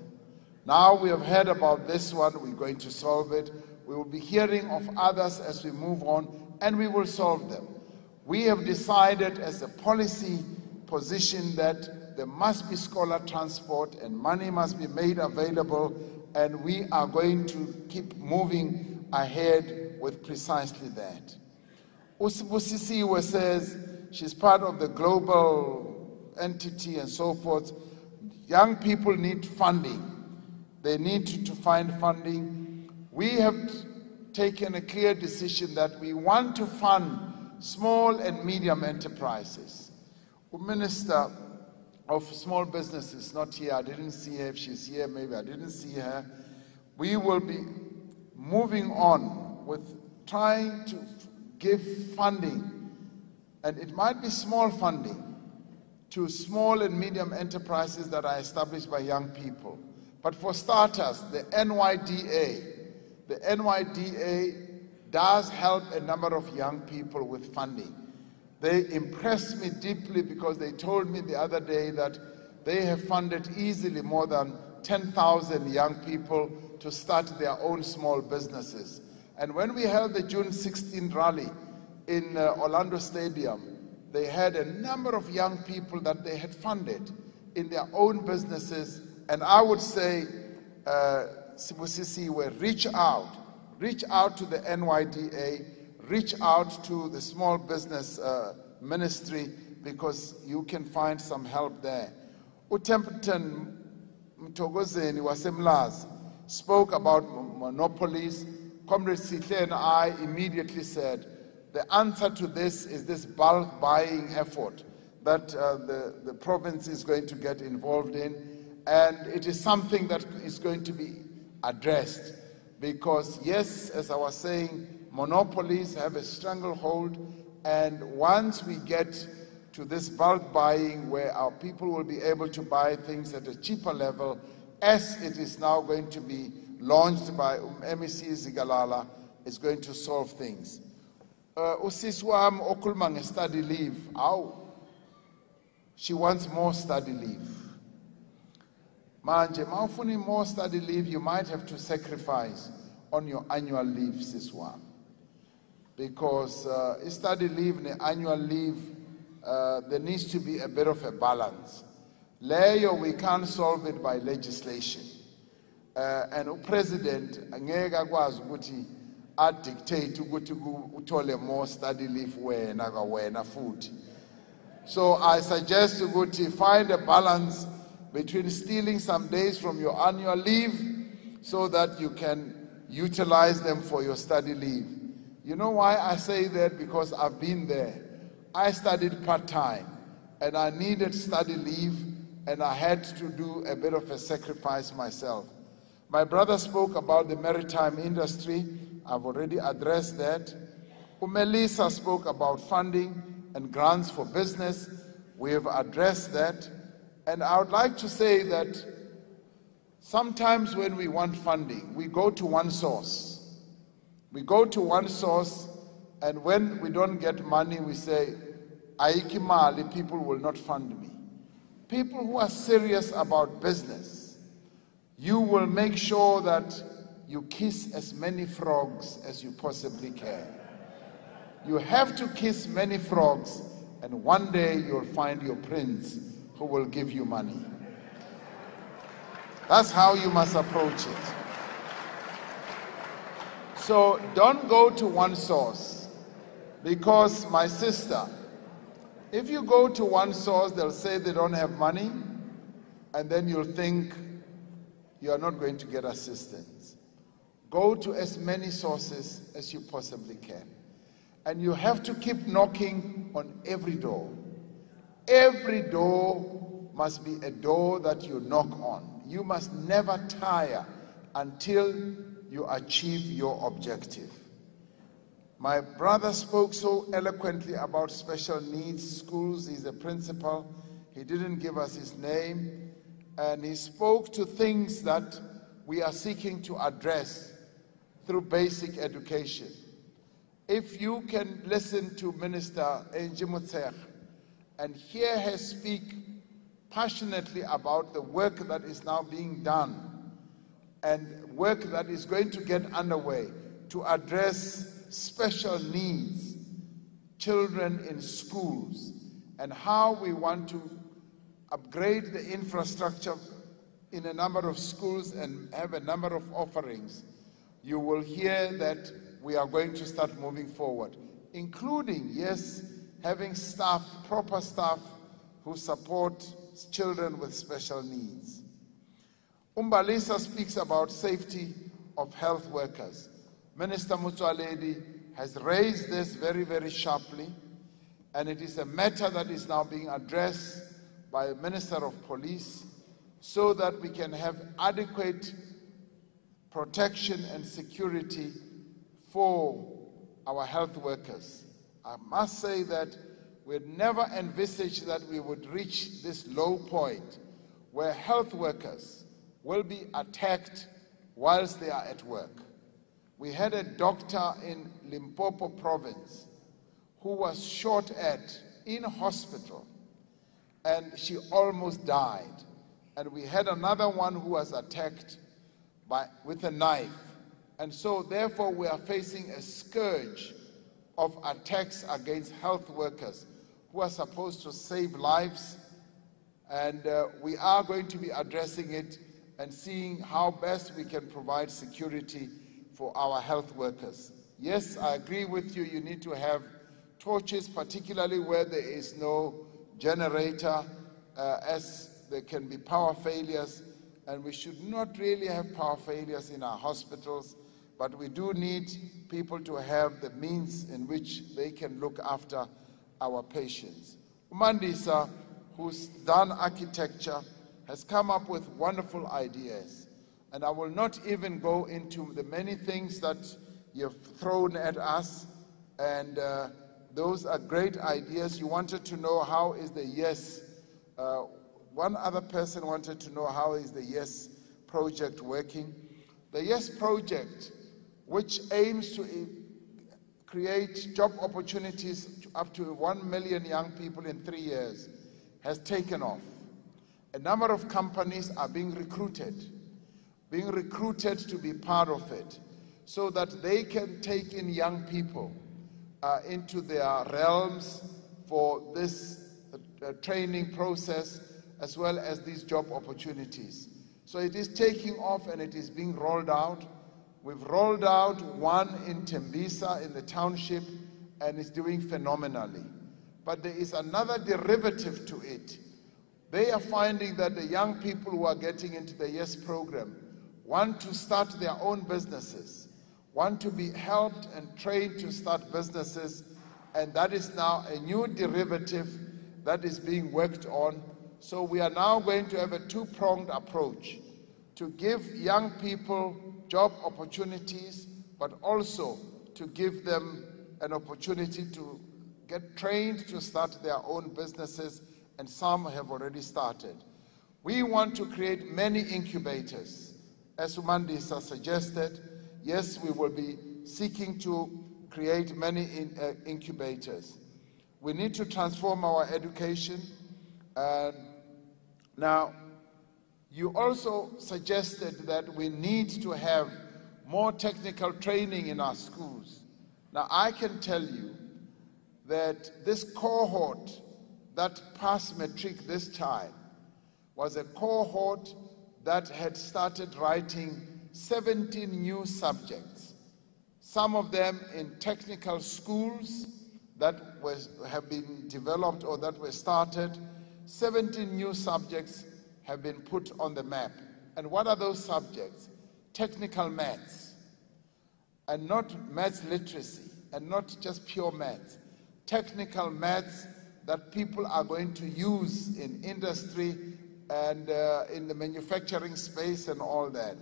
Now we have heard about this one, we're going to solve it. We will be hearing of others as we move on, and we will solve them. We have decided as a policy position that there must be scholar transport and money must be made available, and we are going to keep moving ahead with precisely that. Usibusisiwe says she's part of the global entity and so forth. Young people need funding. They need to find funding. We have taken a clear decision that we want to fund small and medium enterprises. The Minister of Small Business is not here. I didn't see her. If she's here, maybe I didn't see her. We will be moving on with trying to give funding, and it might be small funding, to small and medium enterprises that are established by young people. But for starters, the NYDA does help a number of young people with funding. They impressed me deeply because they told me the other day that they have funded easily more than 10,000 young people to start their own small businesses. And when we held the June 16 rally in Orlando Stadium, they had a number of young people that they had funded in their own businesses. And I would say Sibusisiwe, reach out to the NYDA, reach out to the Small Business Ministry, because you can find some help there. Templeton Mtogozeni wasemlazi spoke about monopolies. Comrade Sihle and I immediately said, the answer to this is this bulk buying effort that the province is going to get involved in, and it is something that is going to be addressed, because yes, as I was saying, monopolies have a stranglehold, and once we get to this bulk buying where our people will be able to buy things at a cheaper level, as it is now going to be launched by MEC Zigalala, is going to solve things. Usisi wami okhuluma nge-study leave, she wants more study leave. Manje, mawufuna more study leave, you might have to sacrifice on your annual leave, sis wami. Because study leave and annual leave, there needs to be a bit of a balance. Leyo, we can't solve it by legislation. And the president, angeke akwazi ukuthi dictate ukuthi uthole more study leave wena futhi. So I suggest ukuthi find a balance between stealing some days from your annual leave so that you can utilize them for your study leave. You know why I say that? Because I've been there. I studied part-time and I needed study leave, and I had to do a bit of a sacrifice myself. My brother spoke about the maritime industry. I've already addressed that. Melissa spoke about funding and grants for business. We have addressed that. And I would like to say that sometimes when we want funding, we go to one source. We go to one source, and when we don't get money, we say, Aiki mali, people will not fund me. People who are serious about business, you will make sure that you kiss as many frogs as you possibly can. You have to kiss many frogs, and one day you'll find your prince who will give you money. That's how you must approach it. So don't go to one source, because my sister, if you go to one source, they'll say they don't have money, and then you'll think you are not going to get assistance. Go to as many sources as you possibly can. And you have to keep knocking on every door. Every door must be a door that you knock on. You must never tire until you achieve your objective. My brother spoke so eloquently about special needs schools. He's a principal. He didn't give us his name. And he spoke to things that we are seeking to address through basic education. If you can listen to Minister Njimutser and hear her speak passionately about the work that is now being done and work that is going to get underway to address special needs, children in schools, and how we want to upgrade the infrastructure in a number of schools and have a number of offerings, you will hear that we are going to start moving forward, including, yes, having staff, proper staff who support children with special needs. Umbalisa speaks about safety of health workers. Minister Mutsualedi has raised this very, very sharply, and it is a matter that is now being addressed by the Minister of Police so that we can have adequate protection and security for our health workers. I must say that we had never envisaged that we would reach this low point where health workers will be attacked whilst they are at work. We had a doctor in Limpopo province who was shot at in hospital, and she almost died. And we had another one who was attacked with a knife. And so therefore we are facing a scourge of attacks against health workers who are supposed to save lives, and we are going to be addressing it and seeing how best we can provide security for our health workers. Yes, I agree with you, you need to have torches, particularly where there is no generator, as there can be power failures, and we should not really have power failures in our hospitals, but we do need people to have the means in which they can look after our patients. Umandisa, who's done architecture, has come up with wonderful ideas. And I will not even go into the many things that you've thrown at us, and those are great ideas. You wanted to know how is the YES. One other person wanted to know how is the YES project working. The YES project, which aims to create job opportunities to up to 1 million young people in 3 years, has taken off. A number of companies are being recruited to be part of it, so that they can take in young people into their realms for this training process, as well as these job opportunities. So it is taking off and it is being rolled out. We've rolled out one in Tembisa in the township, and it's doing phenomenally. But there is another derivative to it. They are finding that the young people who are getting into the YES program want to start their own businesses, want to be helped and trained to start businesses, and that is now a new derivative that is being worked on. So we are now going to have a two-pronged approach to give young people job opportunities, but also to give them an opportunity to get trained to start their own businesses, and some have already started. We want to create many incubators. As Umandisa suggested, yes, we will be seeking to create many incubators. We need to transform our education. Now, you also suggested that we need to have more technical training in our schools. Now, I can tell you that this cohort that passed matric this time was a cohort that had started writing 17 new subjects, some of them in technical schools that have been developed or that were started. 17 new subjects have been put on the map. And what are those subjects? Technical maths, and not maths literacy, and not just pure maths. Technical maths that people are going to use in industry and in the manufacturing space and all that.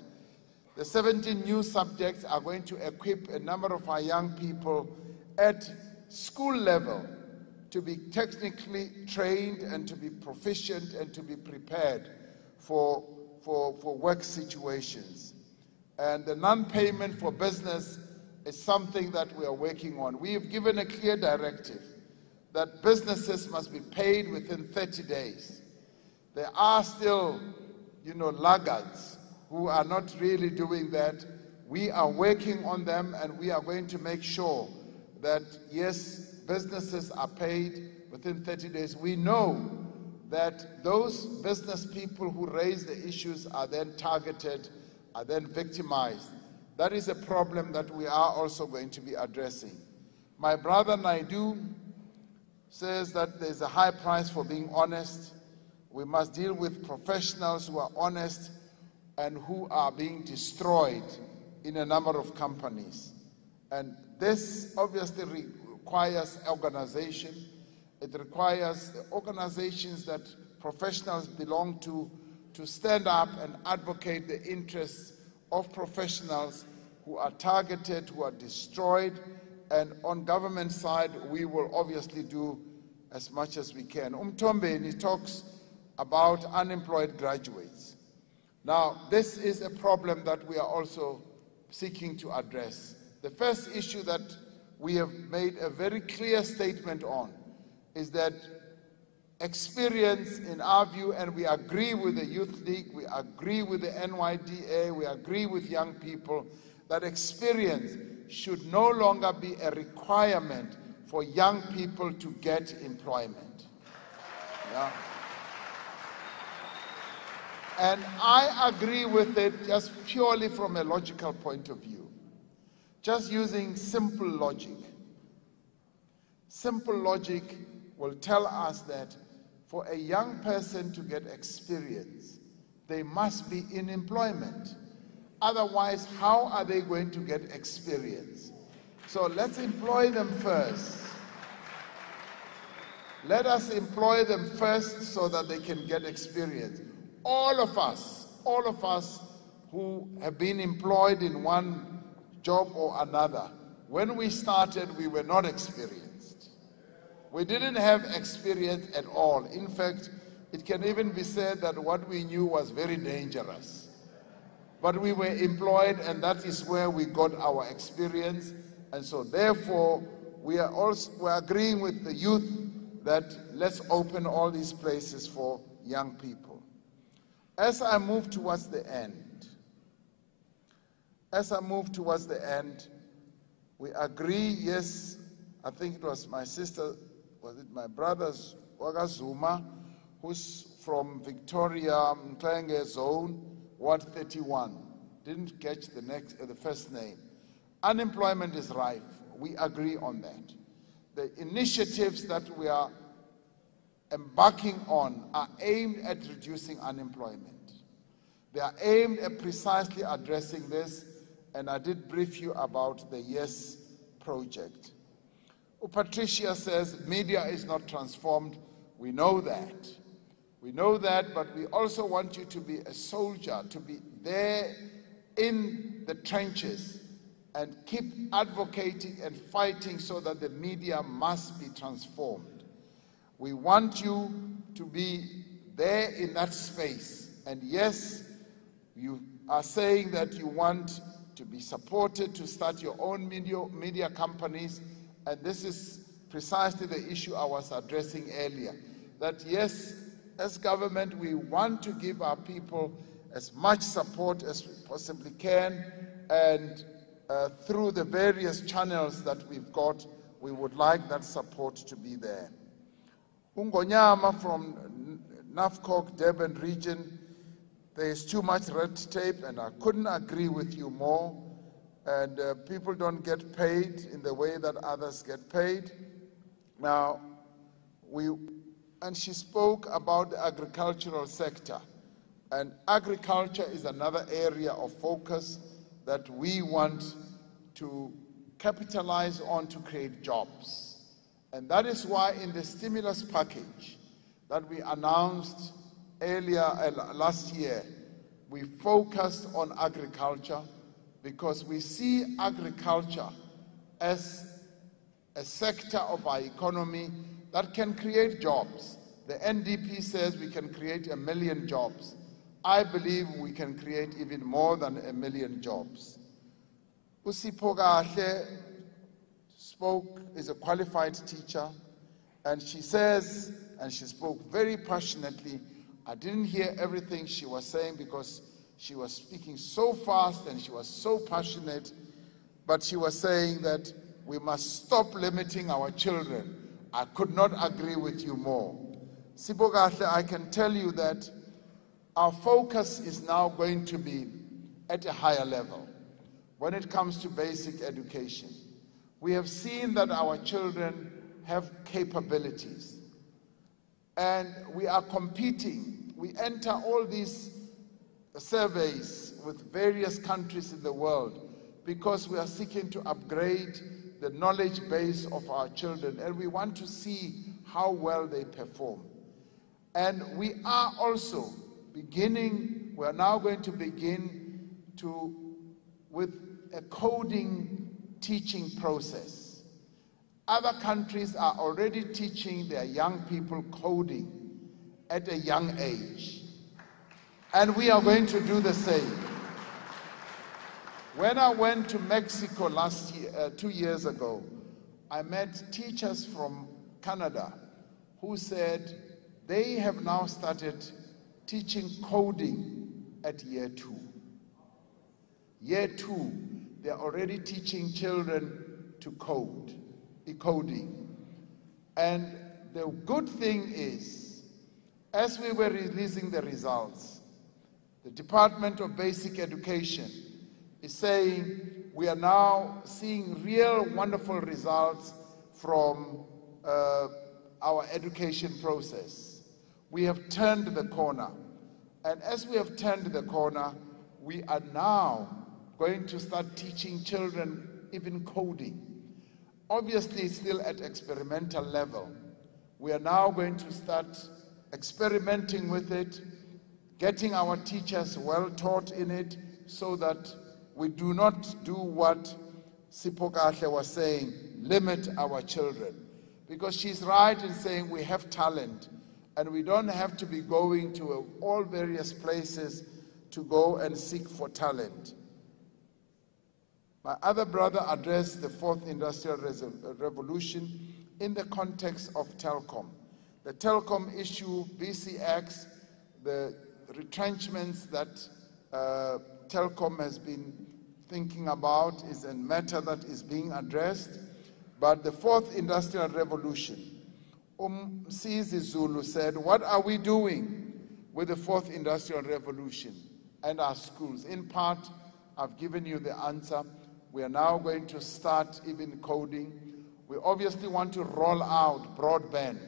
The 17 new subjects are going to equip a number of our young people at school level to be technically trained and to be proficient and to be prepared for work situations. And the non-payment for business is something that we are working on. We have given a clear directive that businesses must be paid within 30 days. There are still, laggards who are not really doing that. We are working on them, and we are going to make sure that, yes, businesses are paid within 30 days. We know that those business people who raise the issues are then targeted, are then victimized. That is a problem that we are also going to be addressing. My brother Naidu says that there's a high price for being honest. We must deal with professionals who are honest and who are being destroyed in a number of companies. And this obviously requires organization. It requires organizations that professionals belong to stand up and advocate the interests of professionals who are targeted, who are destroyed. And on government side, we will obviously do as much as we can. Umtombeni talks about unemployed graduates. Now, this is a problem that we are also seeking to address. The first issue that we have made a very clear statement on is that experience, in our view, and we agree with the Youth League, we agree with the NYDA, we agree with young people, that experience should no longer be a requirement for young people to get employment. Yeah. And I agree with it just purely from a logical point of view. Just using simple logic. Simple logic will tell us that for a young person to get experience, they must be in employment. Otherwise, how are they going to get experience? So let's employ them first. Let us employ them first so that they can get experience. All of us who have been employed in one job or another, when we started, we were not experienced. We didn't have experience at all. In fact, it can even be said that what we knew was very dangerous. But we were employed, and that is where we got our experience. And so therefore, we're agreeing with the youth that let's open all these places for young people. As I move towards the end, we agree, yes, I think it was my sister, was it my brother's, Wagazuma, who's from Victoria, Mklenge Zone, Ward 31. Didn't catch the first name. Unemployment is rife. We agree on that. The initiatives that we are embarking on are aimed at reducing unemployment. They are aimed at precisely addressing this, and I did brief you about the YES project. Patricia says media is not transformed. We know that. We know that, but we also want you to be a soldier, to be there in the trenches and keep advocating and fighting so that the media must be transformed. We want you to be there in that space. And yes, you are saying that you want to be supported to start your own media companies, and this is precisely the issue I was addressing earlier. That yes, as government, we want to give our people as much support as we possibly can, and through the various channels that we've got, we would like that support to be there. Ungonyama from NAFCOG, Durban region, there is too much red tape, and I couldn't agree with you more. And people don't get paid in the way that others get paid. Now, and she spoke about the agricultural sector. And agriculture is another area of focus that we want to capitalize on to create jobs. And that is why in the stimulus package that we announced earlier last year, we focused on agriculture because we see agriculture as a sector of our economy that can create jobs. The NDP says we can create 1 million jobs. I believe we can create even more than 1 million jobs. Usipho spoke, is a qualified teacher, and she says, and she spoke very passionately. I didn't hear everything she was saying because she was speaking so fast and she was so passionate, but she was saying that we must stop limiting our children. I could not agree with you more. Sibogahle, I can tell you that our focus is now going to be at a higher level when it comes to basic education. We have seen that our children have capabilities, and we are competing. We enter all these surveys with various countries in the world because we are seeking to upgrade the knowledge base of our children, and we want to see how well they perform. And we are also we are now going to begin with a coding teaching process. Other countries are already teaching their young people coding at a young age. And we are going to do the same. When I went to Mexico 2 years ago, I met teachers from Canada who said they have now started teaching coding at year 2. Year 2, they're already teaching children to code, coding. And the good thing is, as we were releasing the results, The Department of Basic Education is saying we are now seeing real wonderful results from our education process. We have turned the corner. And as we have turned the corner, we are now going to start teaching children even coding. Obviously, still at experimental level. We are now going to start experimenting with it, getting our teachers well taught in it, so that we do not do what Sipho was saying, limit our children. Because she's right in saying we have talent, and we don't have to be going to all various places to go and seek for talent. My other brother addressed the fourth industrial revolution in the context of telecom. The telecom issue, BCX, the retrenchments that telecom has been thinking about is a matter that is being addressed. But the fourth industrial revolution, Msizi Zulu said, what are we doing with the fourth industrial revolution and our schools? In part, I've given you the answer. We are now going to start even coding. We obviously want to roll out broadband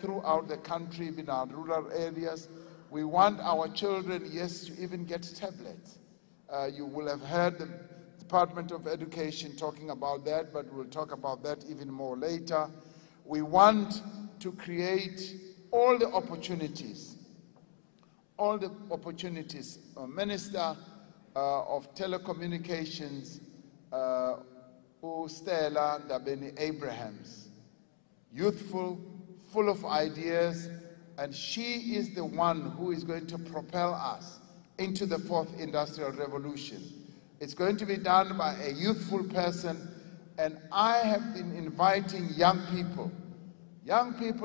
throughout the country, in our rural areas. We want our children, yes, to even get tablets. You will have heard the Department of Education talking about that, but we'll talk about that even more later. We want to create all the opportunities. Minister of Telecommunications, Stella Ndabeni Abrahams, youthful, full of ideas, and she is the one who is going to propel us into the fourth industrial revolution. It's going to be done by a youthful person, and I have been inviting young people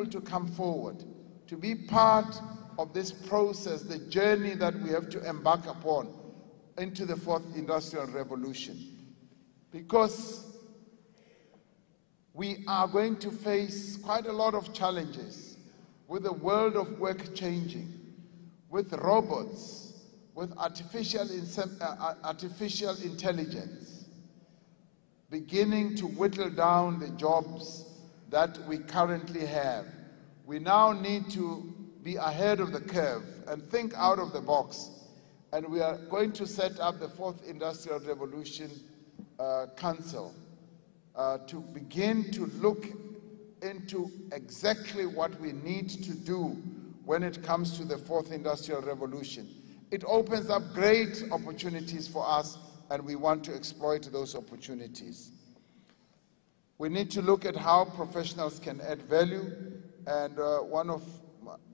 to come forward, to be part of this process, the journey that we have to embark upon into the fourth industrial revolution. Because we are going to face quite a lot of challenges with the world of work changing, with robots, with artificial intelligence, beginning to whittle down the jobs that we currently have. We now need to be ahead of the curve and think out of the box. And we are going to set up the Fourth Industrial Revolution Council to begin to look into exactly what we need to do when it comes to the Fourth Industrial Revolution. It opens up great opportunities for us, and we want to exploit those opportunities. We need to look at how professionals can add value, and one of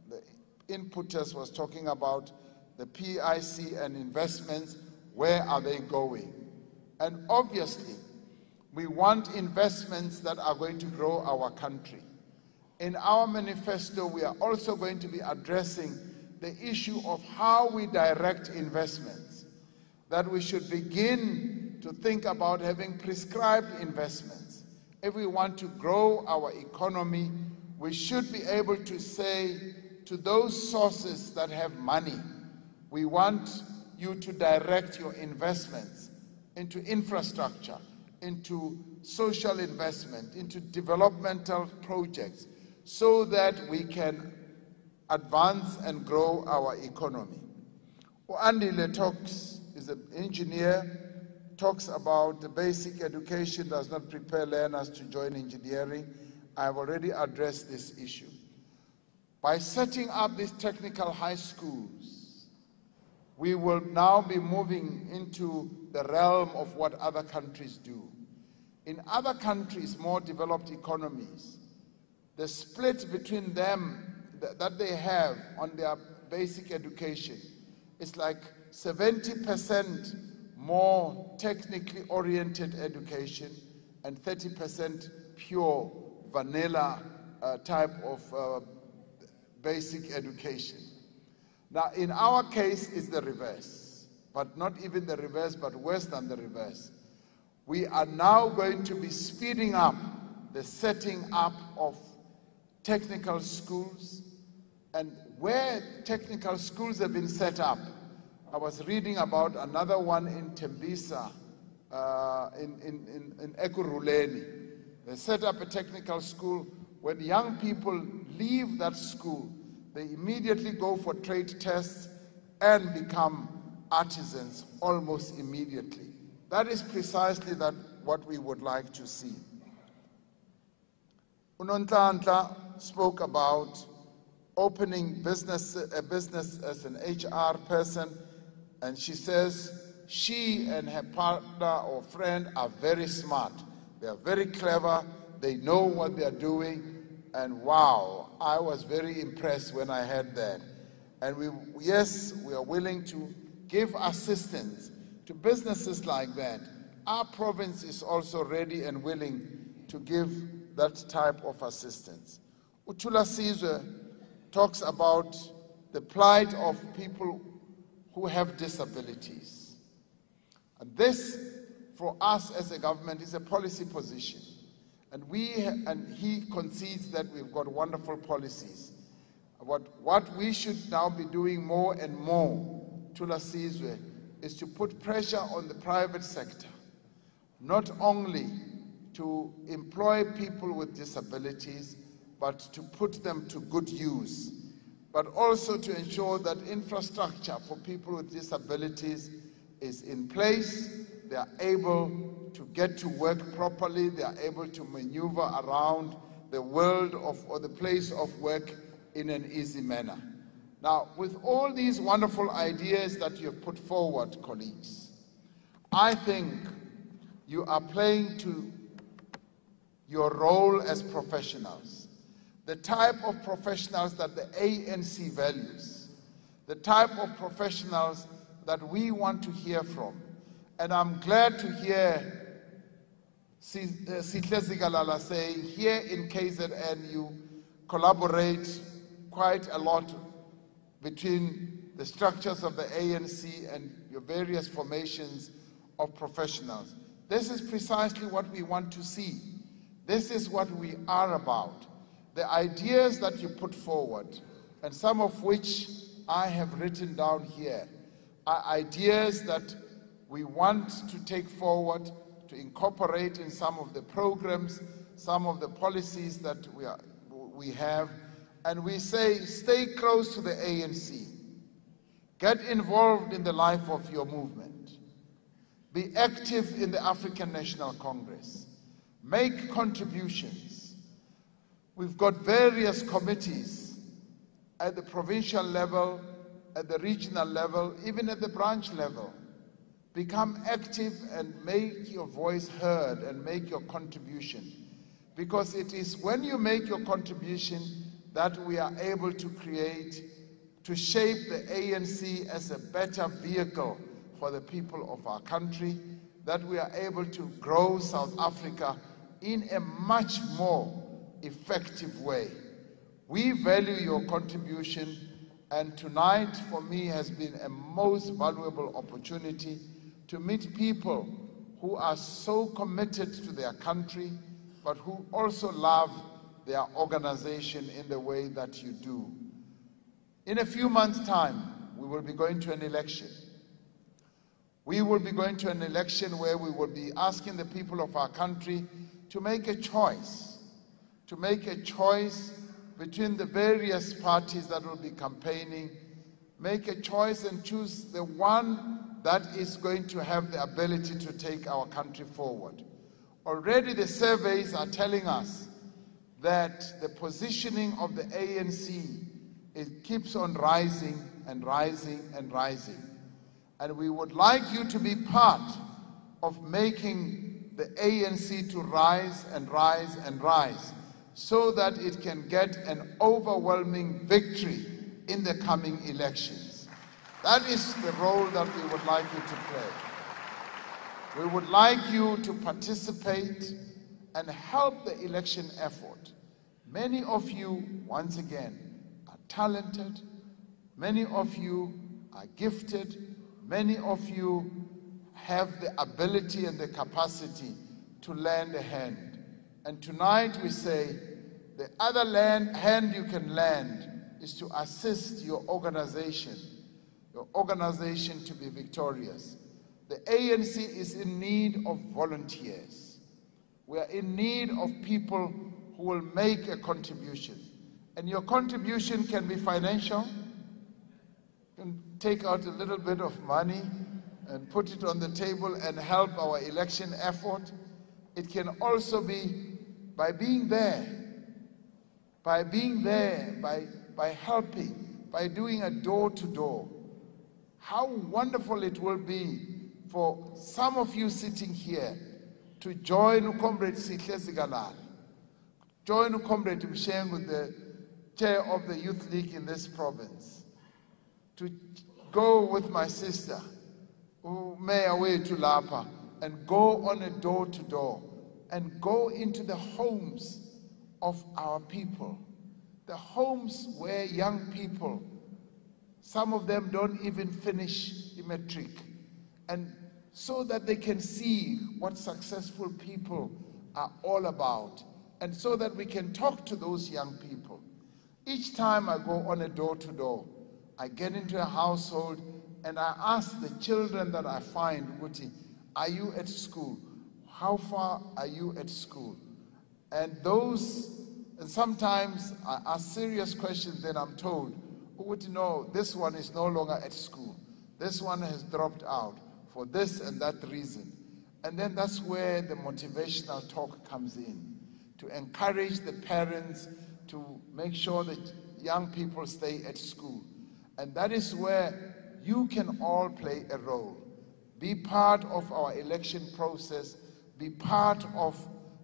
the inputters was talking about the PIC and investments. Where are they going? And obviously, we want investments that are going to grow our country. In our manifesto, we are also going to be addressing the issue of how we direct investments, that we should begin to think about having prescribed investments. If we want to grow our economy, we should be able to say to those sources that have money, we want you to direct your investments into infrastructure, into social investment, into developmental projects, so that we can advance and grow our economy. Andile talks, is an engineer, talks about the basic education does not prepare learners to join engineering. I have already addressed this issue. By setting up these technical high schools, we will now be moving into the realm of what other countries do. In other countries, more developed economies, the split between them that they have on their basic education is like 70% more technically oriented education and 30% pure vanilla type of basic education. Now, in our case, it's the reverse, but not even the reverse, but worse than the reverse. We are now going to be speeding up the setting up of technical schools, and where technical schools have been set up, I was reading about another one in Tembisa, in Ekurhuleni. They set up a technical school. When young people leave that school, they immediately go for trade tests and become artisans almost immediately. That is precisely what we would like to see. Unonhlanhla spoke about opening a business as an HR person, and she says she and her partner or friend are very smart. They are very clever, they know what they are doing, and wow, I was very impressed when I heard that. And we are willing to give assistance to businesses like that. Our province is also ready and willing to give that type of assistance. Utula Sizwe talks about the plight of people who have disabilities. And this, for us as a government, is a policy position. And he concedes that we've got wonderful policies. What we should now be doing more and more, Tula Sizwe, is to put pressure on the private sector, not only to employ people with disabilities, but to put them to good use, but also to ensure that infrastructure for people with disabilities is in place. They are able to get to work properly, they are able to maneuver around the world or the place of work in an easy manner. Now, with all these wonderful ideas that you have put forward, colleagues, I think you are playing to your role as professionals, the type of professionals that the ANC values, the type of professionals that we want to hear from. And I'm glad to hear Sihle Zikalala saying here in KZN you collaborate quite a lot between the structures of the ANC and your various formations of professionals. This is precisely what we want to see. This is what we are about. The ideas that you put forward, and some of which I have written down here, are ideas that we want to take forward, to incorporate in some of the programs, some of the policies that we have. And we say, stay close to the ANC. Get involved in the life of your movement. Be active in the African National Congress. Make contributions. We've got various committees at the provincial level, at the regional level, even at the branch level. Become active and make your voice heard and make your contribution. Because it is when you make your contribution that we are able to shape the ANC as a better vehicle for the people of our country, that we are able to grow South Africa in a much more effective way. We value your contribution, and tonight for me has been a most valuable opportunity to meet people who are so committed to their country, but who also love their organization in the way that you do. In a few months' time, we will be going to an election. We will be going to an election where we will be asking the people of our country to make a choice, between the various parties that will be campaigning, make a choice and choose the one that is going to have the ability to take our country forward. Already the surveys are telling us that the positioning of the ANC, it keeps on rising and rising and rising. And we would like you to be part of making the ANC to rise and rise and rise, so that it can get an overwhelming victory in the coming elections. That is the role that we would like you to play. We would like you to participate and help the election effort. Many of you, once again, are talented. Many of you are gifted. Many of you have the ability and the capacity to lend a hand. And tonight we say, the other hand you can lend is to assist your organization to be victorious. The ANC is in need of volunteers. We are in need of people who will make a contribution. And your contribution can be financial. You can take out a little bit of money and put it on the table and help our election effort. It can also be by being there, by helping, by doing a door-to-door. How wonderful it will be for some of you sitting here to join Comrade Sihle Zigalala, join Comrade Mshengu, the chair of the Youth League in this province, to go with my sister, Mayor Wethu Lapa, and go on a door-to-door and go into the homes of our people, the homes where young people, some of them don't even finish the matric, and so that they can see what successful people are all about, and so that we can talk to those young people. Each time I go on a door-to-door, I get into a household and I ask the children that I find, Guti, are you at school? How far are you at school? And sometimes I ask serious questions, then I'm told, Guti, no, this one is no longer at school. This one has dropped out for this and that reason. And then that's where the motivational talk comes in, to encourage the parents to make sure that young people stay at school. And that is where you can all play a role. Be part of our election process, be part of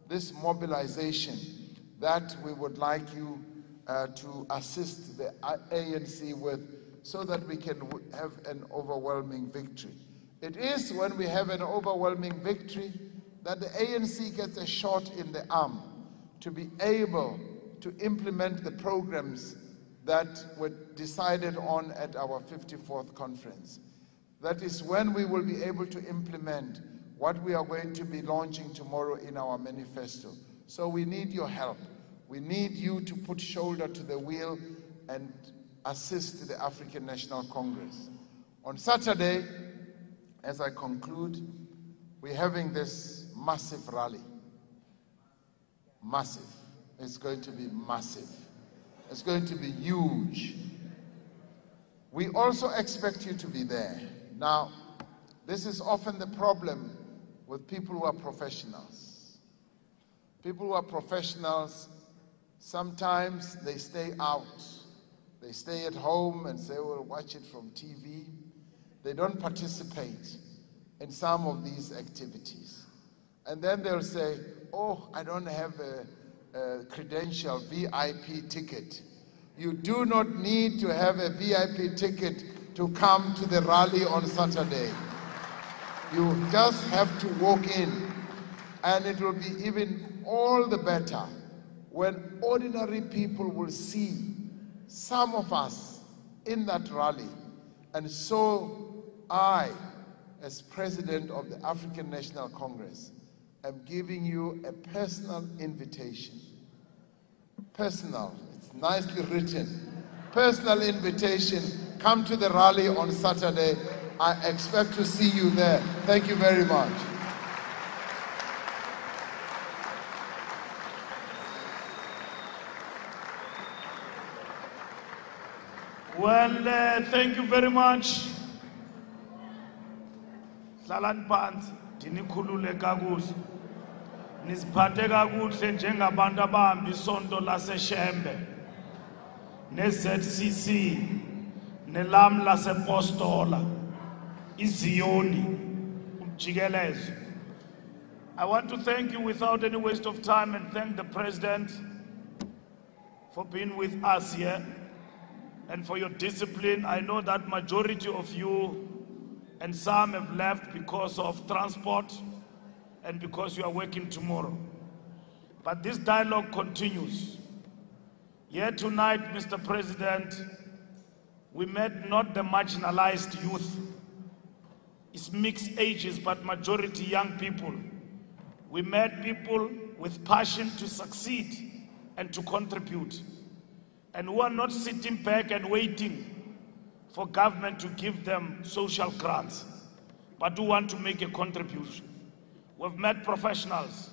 this mobilization that we would like you to assist the ANC with, so that we can have an overwhelming victory. It is when we have an overwhelming victory that the ANC gets a shot in the arm to be able to implement the programs that were decided on at our 54th conference. That is when we will be able to implement what we are going to be launching tomorrow in our manifesto. So we need your help. We need you to put shoulder to the wheel and assist the African National Congress. On Saturday, as I conclude, we're having this massive rally. Massive. It's going to be massive. It's going to be huge. We also expect you to be there. Now, this is often the problem with people who are professionals. People who are professionals, sometimes they stay out. They stay at home and say, we'll watch it from TV. They don't participate in some of these activities. And then they'll say, oh, I don't have a credential, VIP ticket. You do not need to have a VIP ticket to come to the rally on Saturday. You just have to walk in, and it will be even all the better when ordinary people will see some of us in that rally. And so I, as President of the African National Congress, am giving you a personal invitation. Personal, it's nicely written. Personal invitation, come to the rally on Saturday. I expect to see you there. Thank you very much. Well, thank you very much. Hlalani phansi, dinikhulule kakuhle. Nisiphathe kakuhle njengabantu abahamba isonto laseShembe, ne-ZCC, nelam lasePostola, iZioni, umjikelezo. I want to thank you without any waste of time and thank the President for being with us here and for your discipline. I know that majority of you and some have left because of transport and because you are working tomorrow. But this dialogue continues. Here tonight, Mr. President, we met not the marginalized youth. It's mixed ages, but majority young people. We met people with passion to succeed and to contribute. and who are not sitting back and waiting for government to give them social grants, but who want to make a contribution. We've met professionals,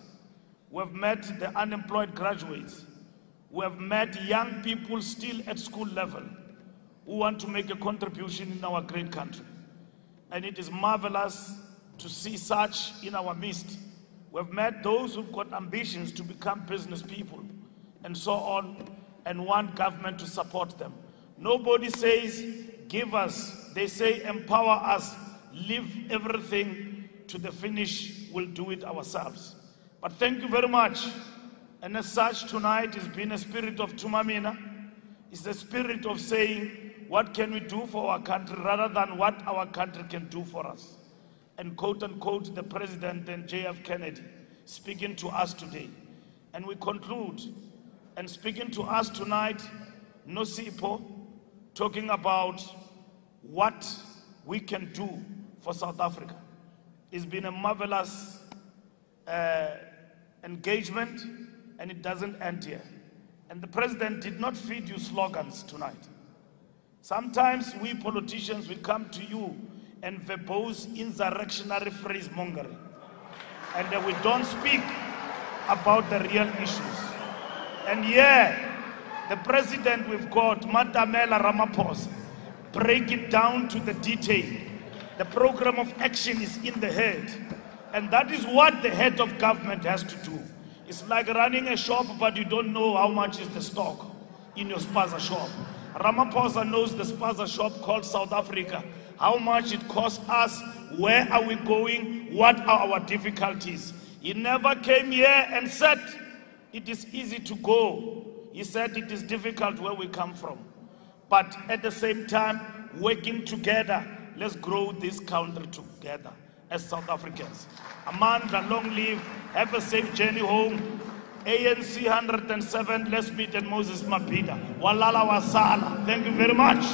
we've met the unemployed graduates, we've met young people still at school level who want to make a contribution in our great country. And it is marvelous to see such in our midst. We've met those who've got ambitions to become business people and so on, and want government to support them. Nobody says, give us. They say, empower us, leave everything to the finish, we'll do it ourselves. But thank you very much. And as such, tonight has been a spirit of Tumamina. It's the spirit of saying, what can we do for our country rather than what our country can do for us? And quote unquote, the President and JF Kennedy speaking to us today. And we conclude, and speaking to us tonight, Nosipo, talking about what we can do for South Africa. It's been a marvelous engagement, and it doesn't end here. And the President did not feed you slogans tonight. Sometimes we politicians, we come to you and verbose insurrectionary phrase mongering. And we don't speak about the real issues. And yeah, the President we've got, Matamela Ramaphosa, break it down to the detail. The program of action is in the head. And that is what the head of government has to do. It's like running a shop, but you don't know how much is the stock in your spaza shop. Ramaphosa knows the spaza shop called South Africa, how much it costs us, where are we going, what are our difficulties. He never came here and said, it is easy to go. He said it is difficult where we come from. But at the same time, working together, let's grow this country together as South Africans. Amandla, long live, have a safe journey home. ANC 107, let's meet at Moses Mapida. Walala wasala. Thank you very much.